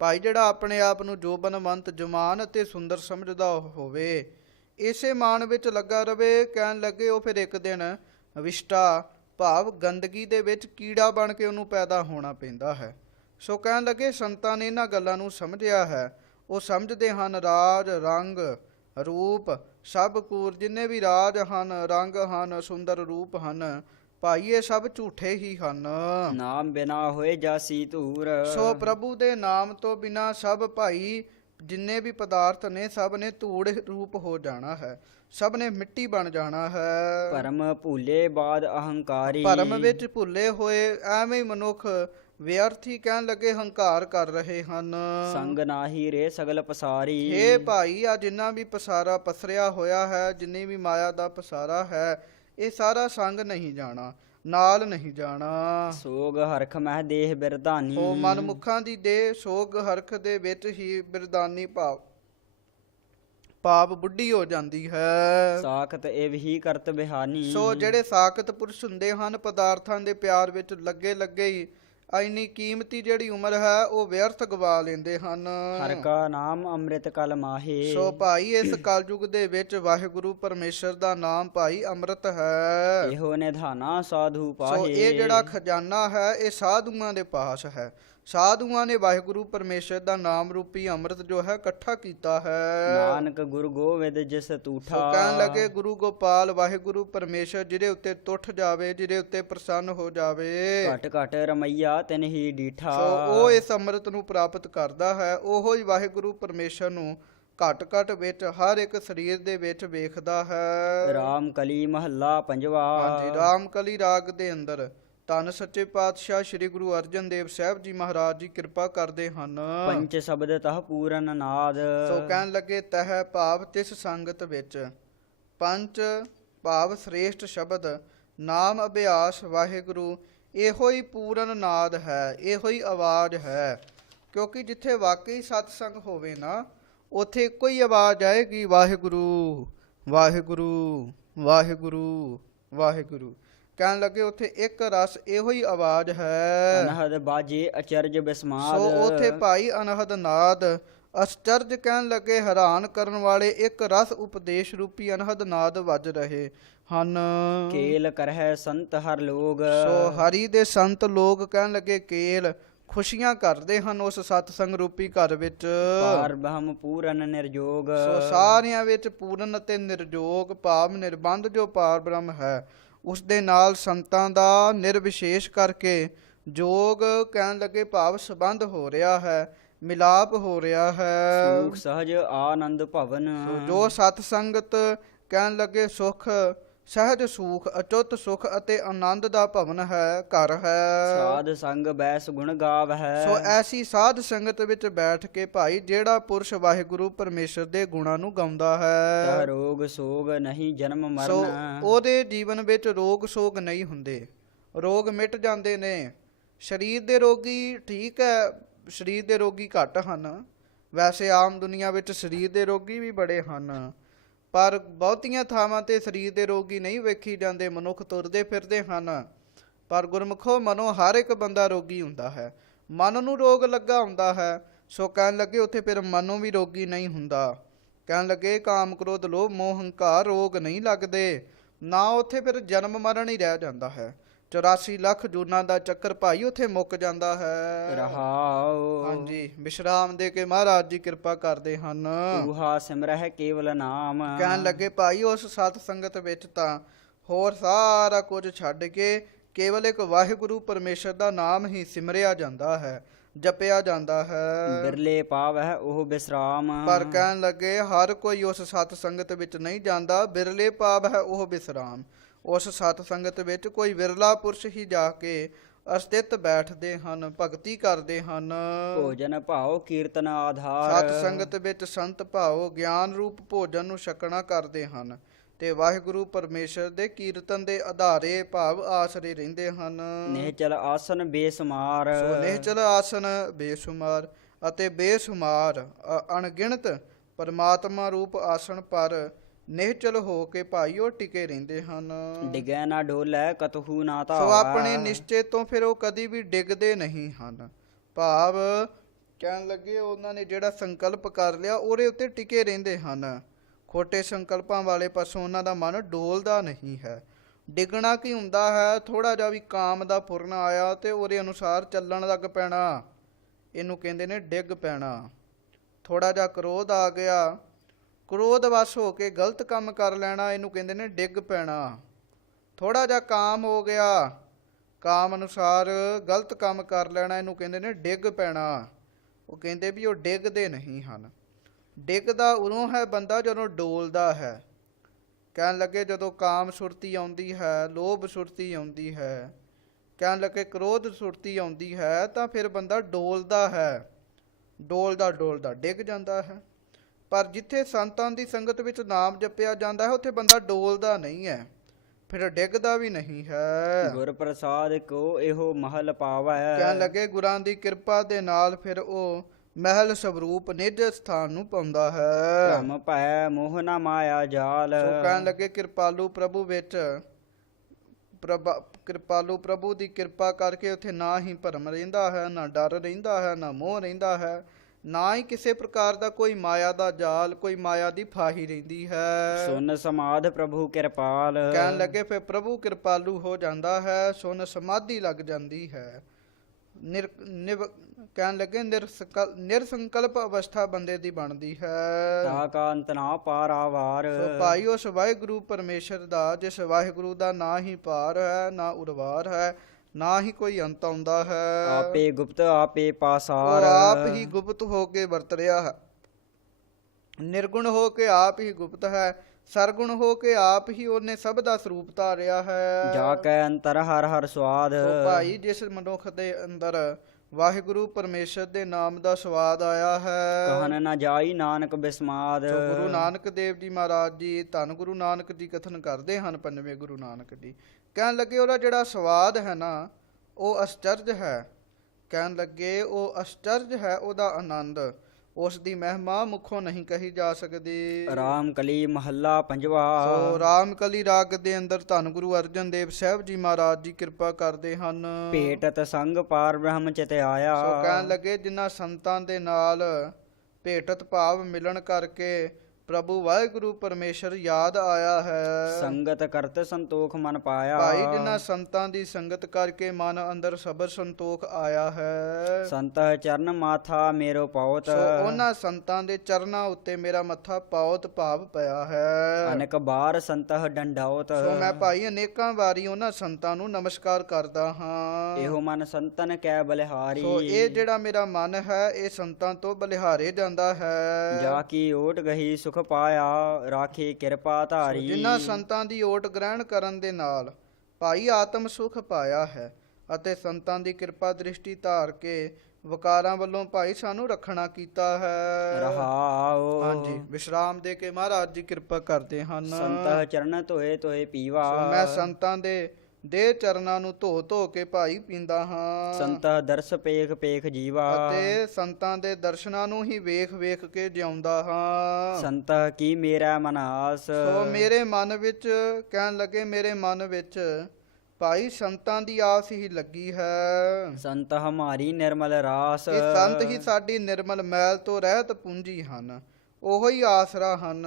ਭਾਈ ਜਿਹੜਾ ਆਪਣੇ ਆਪ ਨੂੰ ਜੋ ਬਨਵੰਤ ਜਮਾਨ ਅਤੇ ਸੁੰਦਰ ਸਮਝਦਾ ਹੋਵੇ, ਇਸੇ ਮਾਨ ਵਿੱਚ ਲੱਗਾ ਰਵੇ, ਕਹਿਣ ਲੱਗੇ ਉਹ ਫਿਰ ਇੱਕ ਦਿਨ ਵਿਸ਼ਟਾ ਭਾਵ ਗੰਦਗੀ ਦੇ ਵਿੱਚ ਕੀੜਾ ਬਣ ਕੇ ਉਹਨੂੰ ਪੈਦਾ ਹੋਣਾ ਪੈਂਦਾ ਹੈ। ਸੋ ਕਹਿਣ ਲੱਗੇ ਸੰਤਾਂ ਨੇ ਇਹਨਾਂ ਗੱਲਾਂ ਨੂੰ ਸਮਝਿਆ ਹੈ। ਉਹ ਸਮਝਦੇ ਹਨ ਰਾਜ ਰੰਗ ਰੂਪ ਸਭ ਕੂਰ, ਜਿੰਨੇ ਵੀ ਰਾਜ ਹਨ, ਰੰਗ ਹਨ, ਸੁੰਦਰ ਰੂਪ ਹਨ, ਭਾਈ ਇਹ ਸਭ ਝੂਠੇ ਹੀ ਹਨ। ਨਾਮ ਬਿਨਾ ਹੋਏ ਜਾਸੀ ਧੂਰ। ਸੋ ਪ੍ਰਭੂ ਦੇ ਨਾਮ ਤੋਂ ਬਿਨਾ ਸਭ ਭਾਈ ਜਿੰਨੇ ਵੀ ਪਦਾਰਥ ਨੇ ਸਭ ਨੇ ਧੂੜ ਰੂਪ ਹੋ ਜਾਣਾ ਹੈ, ਸਭ ਨੇ ਮਿੱਟੀ ਬਣ ਜਾਣਾ ਹੈ। ਭਰਮ ਭੂਲੇ ਬਾਦ ਅਹੰਕਾਰੀ। ਭਰਮ ਵਿੱਚ ਭੁੱਲੇ ਹੋਏ ਐਵੇਂ ਹੀ ਮਨੁੱਖ ਵਿਅਰਥੀ ਕਹਿਣ ਲੱਗੇ ਹੰਕਾਰ ਕਰ ਰਹੇ ਹਨ। ਸੰਗ ਨਾਹੀ ਰੇ ਸਗਲ ਪਸਾਰੀ। ਹੇ ਭਾਈ ਆ ਜਿੰਨਾ ਵੀ ਪਸਾਰਾ ਪਸਰਿਆ ਹੋਇਆ ਹੈ, ਜਿੰਨੀ ਵੀ ਮਾਇਆ ਦਾ ਪਸਾਰਾ ਹੈ, ਇਹ ਸਾਰਾ ਸੰਗ ਨਹੀਂ ਜਾਣਾ, ਨਾਲ ਨਹੀਂ ਜਾਣਾ। ਸੋਗ ਹਰਖ ਮਹਿ ਦੇਹ ਬਿਰਧਾਨੀ। ਉਹ ਮਨਮੁਖਾਂ ਦੀ ਦੇਹ ਸੋਗ ਹਰਖ ਦੇ ਵਿੱਚ ਹੀ ਬਿਰਦਾਨੀ ਭਾਵ ਬੁੱਢੀ ਹੋ ਜਾਂਦੀ ਹੈ। ਸਾਖਤ ਇਹ ਹੀ ਕਰਤ ਬਿਹਾਨੀ। ਸੋ ਜਿਹੜੇ ਸਾਖਤ ਪੁਰਸ਼ ਹੁੰਦੇ ਹਨ, ਪਦਾਰਥਾਂ ਦੇ ਪਿਆਰ ਵਿੱਚ ਲੱਗੇ ਹੀ ਇੰਨੀ ਕੀਮਤੀ ਜਿਹੜੀ ਉਮਰ ਹੈ ਉਹ ਵਿਅਰਥ ਗਵਾ ਲੈਂਦੇ ਹਨ। ਹਰ ਕਾ ਨਾਮ ਅੰਮ੍ਰਿਤ ਕਲ ਮਾਹੇ। ਸੋ ਭਾਈ ਇਸ ਕਲਯੁਗ ਦੇ ਵਿੱਚ ਵਾਹਿਗੁਰੂ ਪਰਮੇਸ਼ਰ ਦਾ ਨਾਮ ਭਾਈ ਅੰਮ੍ਰਿਤ ਹੈ। ਇਹੋ ਨਿਧਾਨਾ ਸਾਧੂ ਸੋ ਪਾਹੇ। ਇਹ ਜਿਹੜਾ ਖਜ਼ਾਨਾ ਹੈ ਇਹ ਸਾਧੂਆਂ ਦੇ ਪਾਸ ਹੈ। ਸਾਧੂਆਂ ਨੇ ਵਾਹਿਗੁਰੂ ਪਰਮੇਸ਼ਰ ਦਾ ਨਾਮ ਰੂਪੀ ਅੰਮ੍ਰਿਤ ਜੋ ਹੈ ਇਕੱਠਾ ਕੀਤਾ ਹੈ। ਨਾਨਕ ਗੁਰੂ ਗੋਬਿੰਦ ਜਿਸ ਤੂਠਾ। ਸੋ ਕਹਿਣ ਲੱਗੇ ਗੁਰੂ ਗੋਪਾਲ ਵਾਹਿਗੁਰੂ ਪਰਮੇਸ਼ਰ ਜਿਹਦੇ ਉੱਤੇ ਟੁੱਟ ਜਾਵੇ, ਜਿਹਦੇ ਉੱਤੇ ਪ੍ਰਸੰਨ ਹੋ ਜਾਵੇ, ਘਟ ਘਟ ਰਮਈਆ ਤਿਨ ਹੀ ਡੀਠਾ। ਸੋ ਉਹ ਇਸ ਅੰਮ੍ਰਿਤ ਨੂੰ ਪ੍ਰਾਪਤ ਕਰਦਾ ਹੈ। ਉਹੋ ਹੀ ਵਾਹਿਗੁਰੂ ਪਰਮੇਸ਼ਰ ਨੂੰ ਘਟ ਘਟ ਵਿੱਚ ਹਰ ਇੱਕ ਸਰੀਰ ਦੇ ਵਿੱਚ ਵੇਖਦਾ ਹੈ। ਰਾਮ ਕਲੀ ਮਹੱਲਾ ਪੰਜਵਾ। ਹਾਂਜੀ, ਰਾਮ ਕਲੀ ਰਾਗ ਦੇ ਅੰਦਰ ਧੰਨ ਸੱਚੇ ਪਾਤਸ਼ਾਹ ਸ੍ਰੀ ਗੁਰੂ ਅਰਜਨ ਦੇਵ ਸਾਹਿਬ ਜੀ ਮਹਾਰਾਜ ਜੀ ਕਿਰਪਾ ਕਰਦੇ ਹਨ। ਪੰਚ ਸ਼ਬਦ ਤਹ ਪੂਰਨ ਨਾਦ। ਸੋ ਕਹਿਣ ਲੱਗੇ ਤਹ ਭਾਵ ਤਿਸ ਸੰਗਤ ਵਿੱਚ, ਪੰਚ ਭਾਵ ਸ੍ਰੇਸ਼ਟ ਸ਼ਬਦ, ਨਾਮ ਅਭਿਆਸ ਵਾਹਿਗੁਰੂ, ਇਹੋ ਹੀ ਪੂਰਨ ਨਾਦ ਹੈ, ਇਹੋ ਹੀ ਆਵਾਜ਼ ਹੈ। ਕਿਉਂਕਿ ਜਿੱਥੇ ਵਾਕਈ ਸਤਸੰਗ ਹੋਵੇ ਨਾ, ਉੱਥੇ ਇੱਕੋ ਹੀ ਆਵਾਜ਼ ਆਏਗੀ, ਵਾਹਿਗੁਰੂ ਵਾਹਿਗੁਰੂ ਵਾਹਿਗੁਰੂ ਵਾਹਿਗੁਰੂ। ਕਹਿਣ ਲੱਗੇ ਉੱਥੇ ਇੱਕ ਰਸ ਇਹੋ ਹੀ ਆਵਾਜ਼ ਹੈ। ਅਨਹਦ ਬਾਜੇ ਅਚਰਜ ਬਿਸਮਾਦ। ਸੋ ਉਥੇ ਭਾਈ ਅਨਹਦ ਨਾਦ ਅਚਰਜ ਕਹਿਣ ਲੱਗੇ ਹੈਰਾਨ ਕਰਨ ਵਾਲੇ ਇੱਕ ਰਸ ਉਪਦੇਸ਼ ਰੂਪੀ ਅਨਹਦ ਨਾਦ ਵੱਜ ਰਹੇ ਹਨ। ਕੇਲ ਕਰਹਿ ਸੰਤ ਹਰ ਲੋਗ। ਸੋ ਹਰੀ ਦੇ ਸੰਤ ਲੋਕ ਕਹਿਣ ਲੱਗੇ ਕੇਲ ਖੁਸ਼ੀਆਂ ਕਰਦੇ ਹਨ ਉਸ ਸਤਸੰਗ ਰੂਪੀ ਘਰ ਵਿੱਚ। ਪਾਰ ਬ੍ਰਹਮ ਪੂਰਨ ਨਿਰਜੋਗ। ਸੋ ਸਾਰਿਆਂ ਵਿੱਚ ਪੂਰਨ ਅਤੇ ਨਿਰਜੋਗ ਭਾਵ ਨਿਰਬੰਧ ਜੋ ਪਾਰ ਬ੍ਰਹਮ ਹੈ ਉਸ ਦੇ ਨਾਲ ਸੰਤਾਂ ਦਾ ਨਿਰਵਿਸ਼ੇਸ਼ ਕਰਕੇ ਜੋਗ ਕਹਿਣ ਲੱਗੇ ਭਾਵ ਸੰਬੰਧ ਹੋ ਰਿਹਾ ਹੈ, ਮਿਲਾਪ ਹੋ ਰਿਹਾ ਹੈ। ਸੁਖ ਸਹਜ ਆਨੰਦ ਭਵਨ। ਸੋ ਜੋ ਸਤ ਸੰਗਤ ਕਹਿਣ ਲੱਗੇ ਸੁਖ ਸਹਿਜ ਸੁਖ ਅਚੁੱਤ ਸੁਖ ਅਤੇ ਆਨੰਦ ਦਾ ਭਵਨ ਹੈ, ਘਰ ਹੈ। ਸਾਧ ਸੰਗ ਬੈਸ ਗੁਣ ਗਾਵ ਹੈ। ਸੋ ਐਸੀ ਸਾਧ ਸੰਗਤ ਵਿੱਚ ਬੈਠ ਕੇ ਭਾਈ ਜਿਹੜਾ ਪੁਰਸ਼ ਵਾਹਿਗੁਰੂ ਪਰਮੇਸ਼ਰ ਦੇ ਗੁਣਾਂ ਨੂੰ ਗਾਉਂਦਾ ਤਹ ਹੈ ਰੋਗ ਸੋਗ ਨਹੀਂ ਜਨਮ ਸੋ ਮਰਨ। ਉਹਦੇ ਜੀਵਨ ਵਿੱਚ ਰੋਗ ਸੋਗ ਨਹੀਂ ਹੁੰਦੇ, ਰੋਗ ਮਿਟ ਜਾਂਦੇ ਨੇ। ਸਰੀਰ ਦੇ ਰੋਗੀ ਠੀਕ ਹੈ, ਸਰੀਰ ਦੇ ਰੋਗੀ ਘੱਟ ਹਨ, ਵੈਸੇ ਆਮ ਦੁਨੀਆ ਵਿੱਚ ਸਰੀਰ ਦੇ ਰੋਗੀ ਵੀ ਬੜੇ ਹਨ, ਪਰ ਬਹੁਤੀਆਂ ਥਾਵਾਂ ਤੇ ਸਰੀਰ ਦੇ ਰੋਗੀ ਨਹੀਂ ਵੇਖੀ ਜਾਂਦੇ, ਮਨੁੱਖ ਤੁਰਦੇ ਫਿਰਦੇ ਹਨ। ਪਰ ਗੁਰਮੁਖੋ ਮਨੋਂ ਹਰ ਇੱਕ ਬੰਦਾ ਰੋਗੀ ਹੁੰਦਾ ਹੈ, ਮਨ ਨੂੰ ਰੋਗ ਲੱਗਾ ਹੁੰਦਾ ਹੈ। ਸੋ ਕਹਿਣ ਲੱਗੇ ਉੱਥੇ ਫਿਰ ਮਨੋਂ ਵੀ ਰੋਗੀ ਨਹੀਂ ਹੁੰਦਾ। ਕਹਿਣ ਲੱਗੇ ਕਾਮ ਕ੍ਰੋਧ ਲੋਭ ਮੋਹ ਹੰਕਾਰ ਰੋਗ ਨਹੀਂ ਲੱਗਦੇ, ਨਾ ਉੱਥੇ ਫਿਰ ਜਨਮ ਮਰਨ ਹੀ ਰਹਿ ਜਾਂਦਾ ਹੈ। 84 ਲੱਖ ਜੂਨਾਂ ਦਾ ਚੱਕਰ ਭਾਈ ਉੱਥੇ ਮੁੱਕ ਜਾਂਦਾ ਹੈ। ਰਹਾਉ। ਹਾਂਜੀ, ਵਿਸ਼ਰਾਮ ਦੇ ਕੇ ਮਹਾਰਾਜ ਜੀ ਕਿਰਪਾ ਕਰਦੇ ਹਨ। ਊਹਾ ਸਿਮਰਹਿ ਕੇਵਲ ਨਾਮ। ਕਹਿਣ ਲੱਗੇ ਭਾਈ ਉਸ ਸਤ ਸੰਗਤ ਵਿੱਚ ਤਾਂ ਹੋਰ ਸਾਰਾ ਕੁਝ ਛੱਡ ਕੇ ਕੇਵਲ ਇੱਕ ਵਾਹਿਗੁਰੂ ਪਰਮੇਸ਼ਰ ਦਾ ਨਾਮ ਹੀ ਸਿਮਰਿਆ ਜਾਂਦਾ ਹੈ, ਜਪਿਆ ਜਾਂਦਾ ਹੈ। ਬਿਰਲੇ ਪਾਵਹਿ ਉਹ ਬਿਸਰਾਮ। ਪਰ ਕਹਿਣ ਲੱਗੇ ਹਰ ਕੋਈ ਉਸ ਸਤ ਸੰਗਤ ਵਿੱਚ ਨਹੀਂ ਜਾਂਦਾ, ਬਿਰਲੇ ਪਾਵ ਹੈ ਉਹ ਬਿਸਰਾਮ। ਉਸ ਸਤ ਸੰਗਤ ਵਿੱਚ ਕੋਈ ਵਿਰਲਾ ਪੁਰਸ਼ ਹੀ ਜਾ ਕੇ ਅਸਥਿਤ ਬੈਠਦੇ ਹਨ, ਭਗਤੀ ਕਰਦੇ ਹਨ। ਭੋਜਨ ਭਾਉ ਕੀਰਤਨ ਆਧਾਰ। ਸਤ ਸੰਗਤ ਵਿੱਚ ਸੰਤ ਭਾਉ ਗਿਆਨ ਰੂਪ ਭੋਜਨ ਨੂੰ ਛਕਣਾ ਕਰਦੇ ਹਨ ਤੇ ਵਾਹਿਗੁਰੂ ਪਰਮੇਸ਼ਰ ਦੇ ਕੀਰਤਨ ਦੇ ਆਧਾਰੇ ਭਾਵ ਆਸਰੇ ਰਹਿੰਦੇ ਹਨ। ਨਿਹਚਲ ਆਸਨ ਬੇਸਮਾਰ। ਸੋ ਨਿਹਚਲ ਆਸਨ ਬੇਸ਼ੁਮਾਰ ਅਤੇ ਬੇਸ਼ੁਮਾਰ ਅਣਗਿਣਤ ਪਰਮਾਤਮਾ ਰੂਪ ਆਸਣ ਪਰ ਨਿਹਚਲ ਹੋ ਕੇ ਭਾਈ ਉਹ ਟਿਕੇ ਰਹਿੰਦੇ ਹਨ। ਡਿਗੈ ਨਾ ਡੋਲੇ ਕਤਹੂ ਨਾ ਸੋ ਧਾਵੈ। ਆਪਣੇ ਨਿਸ਼ਚੇ ਤੋਂ ਫਿਰ ਉਹ ਕਦੀ ਵੀ ਡਿੱਗਦੇ ਨਹੀਂ ਹਨ, ਭਾਵ ਕਹਿਣ ਲੱਗੇ ਉਹਨਾਂ ਨੇ ਜਿਹੜਾ ਸੰਕਲਪ ਕਰ ਲਿਆ ਉਹਦੇ ਉੱਤੇ ਟਿਕੇ ਰਹਿੰਦੇ ਹਨ। ਖੋਟੇ ਸੰਕਲਪਾਂ ਵਾਲੇ ਪਾਸੋਂ ਉਹਨਾਂ ਦਾ ਮਨ ਡੋਲਦਾ ਨਹੀਂ ਹੈ। ਡਿੱਗਣਾ ਕੀ ਹੁੰਦਾ ਹੈ, ਥੋੜਾ ਜਿਹਾ ਵੀ ਕਾਮ ਦਾ ਫੁਰਨ ਆਇਆ ਤੇ ਉਹਦੇ ਅਨੁਸਾਰ ਚੱਲਣ ਲੱਗ ਪੈਣਾ, ਇਹਨੂੰ ਕਹਿੰਦੇ ਨੇ ਡਿੱਗ ਪੈਣਾ। ਥੋੜਾ ਜਿਹਾ ਕ੍ਰੋਧ ਆ ਗਿਆ, ਕ੍ਰੋਧ ਵਸ ਹੋ ਕੇ ਗਲਤ ਕੰਮ ਕਰ ਲੈਣਾ, ਇਹਨੂੰ ਕਹਿੰਦੇ ਨੇ ਡਿੱਗ ਪੈਣਾ। ਥੋੜਾ ਜਿਹਾ ਕਾਮ ਹੋ ਗਿਆ, ਕਾਮ ਅਨੁਸਾਰ ਗਲਤ ਕੰਮ ਕਰ ਲੈਣਾ, ਇਹਨੂੰ ਕਹਿੰਦੇ ਨੇ ਡਿੱਗ ਪੈਣਾ। ਉਹ ਕਹਿੰਦੇ ਵੀ ਉਹ ਡਿੱਗਦੇ ਨਹੀਂ ਹਨ। ਡਿੱਗਦਾ ਉਦੋਂ ਹੈ ਬੰਦਾ ਜਦੋਂ ਡੋਲਦਾ ਹੈ। ਕਹਿਣ ਲੱਗੇ ਜਦੋਂ ਕਾਮ ਸੁਰਤੀ ਆਉਂਦੀ ਹੈ, ਲੋਭ ਸੁਰਤੀ ਆਉਂਦੀ ਹੈ, ਕਹਿਣ ਲੱਗੇ ਕ੍ਰੋਧ ਸੁਰਤੀ ਆਉਂਦੀ ਹੈ, ਤਾਂ ਫਿਰ ਬੰਦਾ ਡੋਲਦਾ ਹੈ, ਡੋਲਦਾ ਡੋਲਦਾ ਡਿੱਗ ਜਾਂਦਾ ਹੈ। ਪਰ ਜਿੱਥੇ ਸੰਤਾਂ ਦੀ ਸੰਗਤ ਵਿੱਚ ਨਾਮ ਜਪਿਆ ਜਾਂਦਾ ਹੈ ਉੱਥੇ ਬੰਦਾ ਡੋਲਦਾ ਨਹੀਂ ਹੈ, ਫਿਰ ਡਿੱਗਦਾ ਵੀ ਨਹੀਂ ਹੈ। ਗੁਰ ਪ੍ਰਸਾਦ ਕੋ ਇਹੋ ਮਹਲ ਪਾਵੈ। ਕਹਿਣ ਲੱਗੇ ਗੁਰਾਂ ਦੀ ਕਿਰਪਾ ਦੇ ਨਾਲ ਫਿਰ ਉਹ ਮਹਿਲ ਸਵਰੂਪ ਨਿਜ ਸਥਾਨ ਨੂੰ ਪਾਉਂਦਾ ਹੈ। ਭ੍ਰਮ ਭੈ ਮੋਹ ਨਾ ਮਾਇਆ ਜਾਲ। ਸੋ ਕਹਿਣ ਲੱਗੇ ਕਿਰਪਾਲੂ ਪ੍ਰਭੂ ਵਿੱਚ ਕਿਰਪਾਲੂ ਪ੍ਰਭੂ ਦੀ ਕਿਰਪਾ ਕਰਕੇ ਉੱਥੇ ਨਾ ਹੀ ਭਰਮ ਰਹਿੰਦਾ ਹੈ, ਨਾ ਡਰ ਰਹਿੰਦਾ ਹੈ, ਨਾ ਮੋਹ ਰਹਿੰਦਾ ਹੈ, ਨਾ ਹੀ ਕਿਸੇ ਪ੍ਰਕਾਰ ਦਾ ਕੋਈ ਮਾਇਆ ਦਾ ਜਾਲ, ਕੋਈ ਮਾਇਆ ਦੀ ਫਾਹੀ ਰਹਿੰਦੀ ਹੈ। ਸੁਨ ਸਮਾਧ ਪ੍ਰਭੂ ਕਿਰਪਾਲ। ਕਹਿਣ ਲੱਗੇ ਫਿਰ ਪ੍ਰਭੂ ਕਿਰਪਾਲੂ ਹੋ ਜਾਂਦਾ ਹੈ, ਸੁਨ ਸਮਾਧੀ ਲੱਗ ਜਾਂਦੀ ਹੈ। ਕਹਿਣ ਲੱਗੇ ਨਿਰਸੰਕਲਪ ਅਵਸਥਾ ਬੰਦੇ ਦੀ ਬਣਦੀ ਹੈ। ਤਾ ਕਾ ਅੰਤ ਨਾ ਪਾਰਾਵਾਰ। ਸੋ ਭਾਈ ਉਸ ਵਾਹਿਗੁਰੂ ਪਰਮੇਸ਼ਰ ਦਾ, ਜਿਸ ਵਾਹਿਗੁਰੂ ਦਾ ਨਾ ਹੀ ਪਾਰ ਹੈ, ਨਾ ਉਰਵਾਰ ਹੈ, ਨਾ ਹੀ ਕੋਈ ਅੰਤ ਆਉਂਦਾ ਹੈ। ਆਪੇ ਗੁਪਤ ਆਪੇ ਉਹ ਪਾਸਾਰ। ਆਪ ਹੀ ਗੁਪਤ ਹੋ ਕੇ ਵਰਤ ਰਿਹਾ ਹੈ, ਨਿਰਗੁਣ ਹੋ ਕੇ ਆਪ ਹੀ ਗੁਪਤ ਹੈ, ਸਰਗੁਣ ਹੋ ਕੇ ਆਪ ਹੀ ਉਹਨੇ ਸਭ ਦਾ ਸਰੂਪ ਧਾਰਿਆ ਹੈ। ਜਾ ਕੈ ਅੰਤਰ ਹਰ ਹਰ ਸਵਾਦ। ਸੋ ਭਾਈ ਜਿਸ ਮਨੁੱਖ ਦੇ ਅੰਦਰ ਵਾਹਿਗੁਰੂ ਪਰਮੇਸ਼ਰ ਦੇ ਨਾਮ ਦਾ ਸਵਾਦ ਆਇਆ ਹੈ, ਕਹਨ ਨਾ ਜਾਈ ਨਾਨਕ ਬਿਸਮਾਦ। ਸੋ ਗੁਰੂ ਨਾਨਕ ਦੇਵ ਜੀ ਮਹਾਰਾਜ ਜੀ ਧੰਨ ਗੁਰੂ ਨਾਨਕ ਜੀ ਕਥਨ ਕਰਦੇ ਹਨ, ਪੰਜਵੇਂ ਗੁਰੂ ਨਾਨਕ ਜੀ। ਕਹਿਣ ਲੱਗੇ ਉਹਦਾ ਜਿਹੜਾ ਸਵਾਦ ਹੈ ਨਾ ਉਹ ਅਸਚਰਜ ਹੈ। ਕਹਿਣ ਲੱਗੇ ਉਹ ਅਸਚਰਜ ਹੈ, ਉਹਦਾ ਆਨੰਦ ਉਸ ਦੀ ਮਹਿਮਾ ਮੁਖੋਂ ਨਹੀਂ ਕਹੀ ਜਾ ਸਕਦੀ। ਰਾਮ ਕਲੀ ਮਹੱਲਾ ਪੰਜਵਾ। ਸੋ ਰਾਮਕਲੀ ਰਾਗ ਦੇ ਅੰਦਰ ਧੰਨ ਗੁਰੂ ਅਰਜਨ ਦੇਵ ਸਾਹਿਬ ਜੀ ਮਹਾਰਾਜ ਜੀ ਕਿਰਪਾ ਕਰਦੇ ਹਨ। ਭੇਟਤ ਸੰਗ ਪਾਰ ਬ੍ਰਹਮ ਚਿਤ ਆਇਆ। ਸੋ ਕਹਿਣ ਲੱਗੇ ਜਿਨ੍ਹਾਂ ਸੰਤਾਂ ਦੇ ਨਾਲ ਭੇਟਤ ਭਾਵ ਮਿਲਣ ਕਰਕੇ ਪ੍ਰਭੂ ਵਾਹਿਗੁਰੂ ਪਰਮੇਸ਼ਰ ਯਾਦ ਆਇਆ ਹੈ। ਸੰਗਤ ਕਰਤ ਸੰਤੋਖ ਮਨ ਪਾਇਆ। ਭਾਈ ਜਿਨ੍ਹਾਂ ਸੰਤਾਂ ਦੀ ਸੰਗਤ ਕਰਕੇ ਮਨ ਅੰਦਰ ਸਬਰ ਸੰਤੋਖ ਆਇਆ ਹੈ। ਸੰਤ ਚਰਨ ਮਾਥਾ ਮੇਰੋ ਪਾਉਤ। ਸੋ ਉਹਨਾਂ ਸੰਤਾਂ ਦੇ ਚਰਨਾਂ ਉੱਤੇ ਮੇਰਾ ਮੱਥਾ ਪਾਉਤ ਭਾਵ ਪਿਆ ਹੈ। ਅਨੇਕ ਬਾਰ ਸੰਤਹ ਡੰਡਾਉਤ। ਸੋ ਮੈਂ ਭਾਈ ਅਨੇਕਾਂ ਵਾਰੀ ਉਹਨਾਂ ਸੰਤਾਂ ਨੂੰ ਨਮਸਕਾਰ ਕਰਦਾ ਹਾਂ। ਇਹੋ ਮਨ ਸੰਤਨ ਕੈ ਬਲਿਹਾਰੀ। ਸੋ ਇਹ ਜਿਹੜਾ ਮੇਰਾ ਮਨ ਹੈ ਇਹ ਸੰਤਾਂ ਤੋਂ ਬਲਿਹਾਰੇ ਜਾਂਦਾ ਹੈ। ਜਾ ਕੀ ਓਟ ਗਹੀ ਸੁਖ ਪਾਇਆ ਰਾਖੀ ਕਿਰਪਾ ਧਾਰੀ। ਜਿਨ੍ਹਾਂ ਸੰਤਾਂ ਦੀ ਓਟ ਗ੍ਰਹਿਣ ਕਰਨ ਦੇ ਨਾਲ ਭਾਈ ਆਤਮ ਸੁਖ ਪਾਇਆ ਹੈ ਅਤੇ ਸੰਤਾਂ ਦੀ ਕਿਰਪਾ ਦ੍ਰਿਸ਼ਟੀ ਧਾਰ ਕੇ ਵਕਾਰਾਂ ਵੱਲੋਂ ਭਾਈ ਸਾਨੂੰ ਰੱਖਣਾ ਕੀਤਾ ਹੈ। ਰਹਾਉ। ਹਾਂਜੀ ਵਿਸ਼ਰਾਮ ਦੇ ਕੇ ਮਹਾਰਾਜ ਜੀ ਕਿਰਪਾ ਕਰਦੇ ਹਨ। ਸੰਤਹ ਚਰਨ ਧੋਏ ਧੋਏ ਪੀਵਾ। ਸੋ ਮੈਂ ਸੰਤਾਂ ਦੇ ਦੇਹ ਚਰਨਾਂ ਨੂੰ ਧੋ ਧੋ ਕੇ ਭਾਈ ਪੀਂਦਾ ਹਾਂ। ਸੰਤਹ ਦਰਸ ਪੇਖ ਪੇਖ ਜੀਵਾ। ਅਤੇ ਸੰਤਾਂ ਦੇ ਦਰਸ਼ਨਾਂ ਨੂੰ ਹੀ ਵੇਖ ਵੇਖ ਕੇ ਜਿਉਂਦਾ ਹਾਂ। ਸੰਤਹ ਕੀ ਮੇਰਾ ਮਨ ਆਸ। ਸੋ ਮੇਰੇ ਮਨ ਵਿੱਚ ਕਹਿਣ ਲੱਗੇ ਮੇਰੇ ਮਨ ਵਿੱਚ ਭਾਈ ਸੰਤਾਂ ਦੀ ਆਸ ਹੀ ਲੱਗੀ ਹੈ। ਸੰਤ ਹਮਾਰੀ ਨਿਰਮਲ ਰਾਸ। ਇਹ ਸੰਤ ਹੀ ਸਾਡੀ ਨਿਰਮਲ ਮੈਲ ਤੋਂ ਰਹਿਤ ਪੂੰਜੀ ਹਨ, ਉਹੋ ਹੀ ਆਸਰਾ ਹਨ।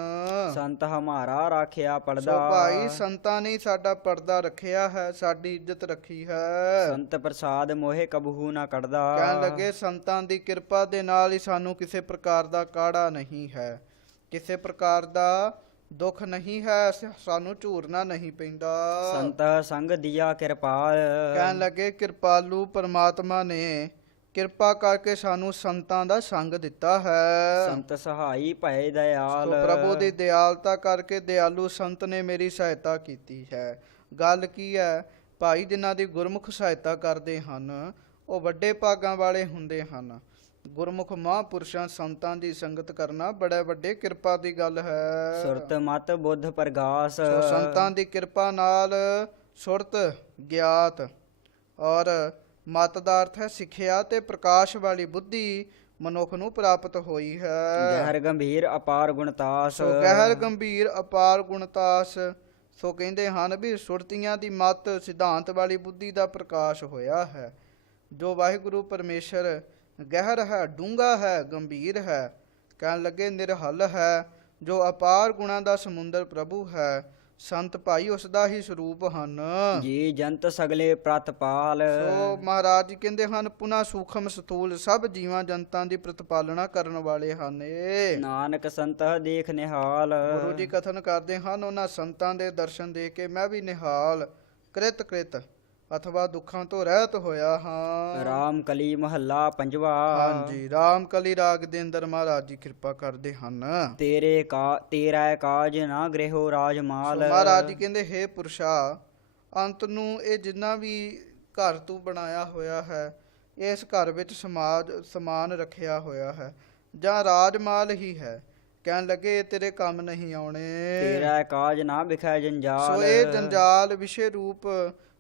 ਸੰਤ ਹਮਾਰਾ ਰਾਖਿਆ ਸੋ ਪਰਦਾ। ਭਾਈ ਸੰਤਾਂ ਨੇ ਸਾਡਾ ਪਰਦਾ ਰੱਖਿਆ ਹੈ, ਸਾਡੀ ਇੱਜ਼ਤ ਰੱਖੀ ਹੈ। ਸੰਤ ਪ੍ਰਸਾਦ ਮੋਹਿ ਕਬਹੂ ਨਾ ਕੱਢਦਾ। ਕਹਿਣ ਲੱਗੇ ਸੰਤਾਂ ਦੀ ਕਿਰਪਾ ਦੇ ਨਾਲ ਹੀ ਸਾਨੂੰ ਕਿਸੇ ਪ੍ਰਕਾਰ ਦਾ ਕਾੜਾ ਨਹੀਂ ਹੈ, ਕਿਸੇ ਪ੍ਰਕਾਰ ਦਾ ਦੁੱਖ ਨਹੀਂ ਹੈ, ਸਾਨੂੰ ਝੂਰਨਾ ਨਹੀਂ ਪੈਂਦਾ। ਸੰਤ ਸੰਗ ਦਿਆ ਕਿਰਪਾਲ। ਕਹਿਣ ਲੱਗੇ ਕਿਰਪਾਲੂ ਪਰਮਾਤਮਾ ਨੇ ਕਿਰਪਾ ਕਰਕੇ ਸਾਨੂੰ ਸੰਤਾਂ ਦਾ ਸੰਗ ਦਿੱਤਾ ਹੈ। ਸੰਤ ਸਹਾਈ ਭਏ ਦਇਆਲ। ਸੋ ਪ੍ਰਭੂ ਦੀ ਦਿਆਲਤਾ ਕਰਕੇ ਦਿਆਲੂ ਸੰਤ ਨੇ ਮੇਰੀ ਸਹਾਇਤਾ ਕੀਤੀ ਹੈ। ਗੱਲ ਕੀ ਹੈ ਭਾਈ ਜਿਨ੍ਹਾਂ ਦੀ ਗੁਰਮੁਖ ਸਹਾਇਤਾ ਕਰਦੇ ਹਨ ਉਹ ਵੱਡੇ ਭਾਗਾਂ ਵਾਲੇ ਹੁੰਦੇ ਹਨ। ਗੁਰਮੁਖ ਮਹਾਂਪੁਰਸ਼ਾਂ ਸੰਤਾਂ ਦੀ ਸੰਗਤ ਕਰਨਾ ਬੜੇ ਵੱਡੇ ਕਿਰਪਾ ਦੀ ਗੱਲ ਹੈ। ਸੁਰਤ ਮਤ ਬੁੱਧ ਪ੍ਰਗਾਸ। ਸੋ ਸੰਤਾਂ ਦੀ ਕਿਰਪਾ ਨਾਲ ਸੁਰਤ ਗਿਆਤ ਔਰ ਮਤ ਦਾ ਅਰਥ ਹੈ ਸਿੱਖਿਆ ਤੇ ਪ੍ਰਕਾਸ਼ ਵਾਲੀ ਬੁੱਧੀ ਮਨੁੱਖ ਨੂੰ ਪ੍ਰਾਪਤ ਹੋਈ ਹੈ। ਗਹਿਰ ਗੰਭੀਰ ਅਪਾਰ ਗੁਣਤਾਸ। ਸੋ ਗਹਿਰ ਗੰਭੀਰ ਅਪਾਰ ਗੁਣਤਾਸ। ਸੋ ਕਹਿੰਦੇ ਹਨ ਵੀ ਸੁਰਤੀਆਂ ਦੀ ਮਤ ਸਿਧਾਂਤ ਵਾਲੀ ਬੁੱਧੀ ਦਾ ਪ੍ਰਕਾਸ਼ ਹੋਇਆ ਹੈ। ਜੋ ਵਾਹਿਗੁਰੂ ਪਰਮੇਸ਼ਰ ਗਹਿਰ ਹੈ, ਡੂੰਘਾ ਹੈ, ਗੰਭੀਰ ਹੈ, ਕਹਿਣ ਲੱਗੇ ਨਿਰਹਲ ਹੈ, ਜੋ ਅਪਾਰ ਗੁਣਾਂ ਦਾ ਸਮੁੰਦਰ ਪ੍ਰਭੂ ਹੈ। ਸੰਤ ਭਾਈ ਉਸ ਦਾ ਹੀ ਸਰੂਪ ਹਨ। ਜੀ ਜੰਤ ਸਗਲੇ ਪ੍ਰਤਪਾਲ। ਸੋ ਮਹਾਰਾਜ ਜੀ ਕਹਿੰਦੇ ਹਨ ਪੁਨਾ ਸੂਖਮ ਸਥੂਲ ਸਭ ਜੀਵਾਂ ਜਨਤਾਂ ਦੀ ਪ੍ਰਤਪਾਲਨਾ ਕਰਨ ਵਾਲੇ ਹਨ। ਇਹ ਨਾਨਕ ਸੰਤਹ ਦੇਖ ਨਿਹਾਲ। ਗੁਰੂ ਜੀ ਕਥਨ ਕਰਦੇ ਹਨ ਉਹਨਾਂ ਸੰਤਾਂ ਦੇ ਦਰਸ਼ਨ ਦੇਖ ਕੇ ਮੈਂ ਵੀ ਨਿਹਾਲ ਕ੍ਰਿਤ ਕ੍ਰਿਤ ਅਥਵਾ ਦੁੱਖਾਂ ਤੋਂ ਰਹਿਤ ਹੋਇਆ ਹਾਂ। ਰਾਮ ਕਲੀ ਮਹੱਲਾ ਪੰਜਵਾ। ਹਾਂਜੀ ਰਾਮ ਕਲੀ ਰਾਗ ਦੇ ਅੰਦਰ ਮਹਾਰਾਜ ਜੀ ਕਿਰਪਾ ਕਰਦੇ ਹਨ। ਤੇਰਾ ਕਾਜ ਨਾ ਗ੍ਰਹਿਓ ਰਾਜਮਾਲ। ਸੋ ਮਹਾਰਾਜ ਜੀ ਕਹਿੰਦੇ ਹੇ ਪੁਰਸ਼ਾ ਅੰਤ ਨੂੰ ਇਹ ਜਿੰਨਾ ਵੀ ਘਰ ਤੂੰ ਬਣਾਇਆ ਹੋਇਆ ਹੈ ਇਸ ਘਰ ਵਿੱਚ ਸਮਾਨ ਰੱਖਿਆ ਹੋਇਆ ਹੈ ਜਾਂ ਰਾਜਮਾਲ ਹੀ ਹੈ, ਕਹਿਣ ਲੱਗੇ ਇਹ ਤੇਰੇ ਕੰਮ ਨਹੀਂ ਆਉਣੇ। ਤੇਰਾ ਕਾਜ ਨਾ ਵਿਖੈ ਜੰਜਾਲ। ਸੋ ਇਹ ਜੰਜਾਲ ਵਿਸ਼ੇ ਰੂਪ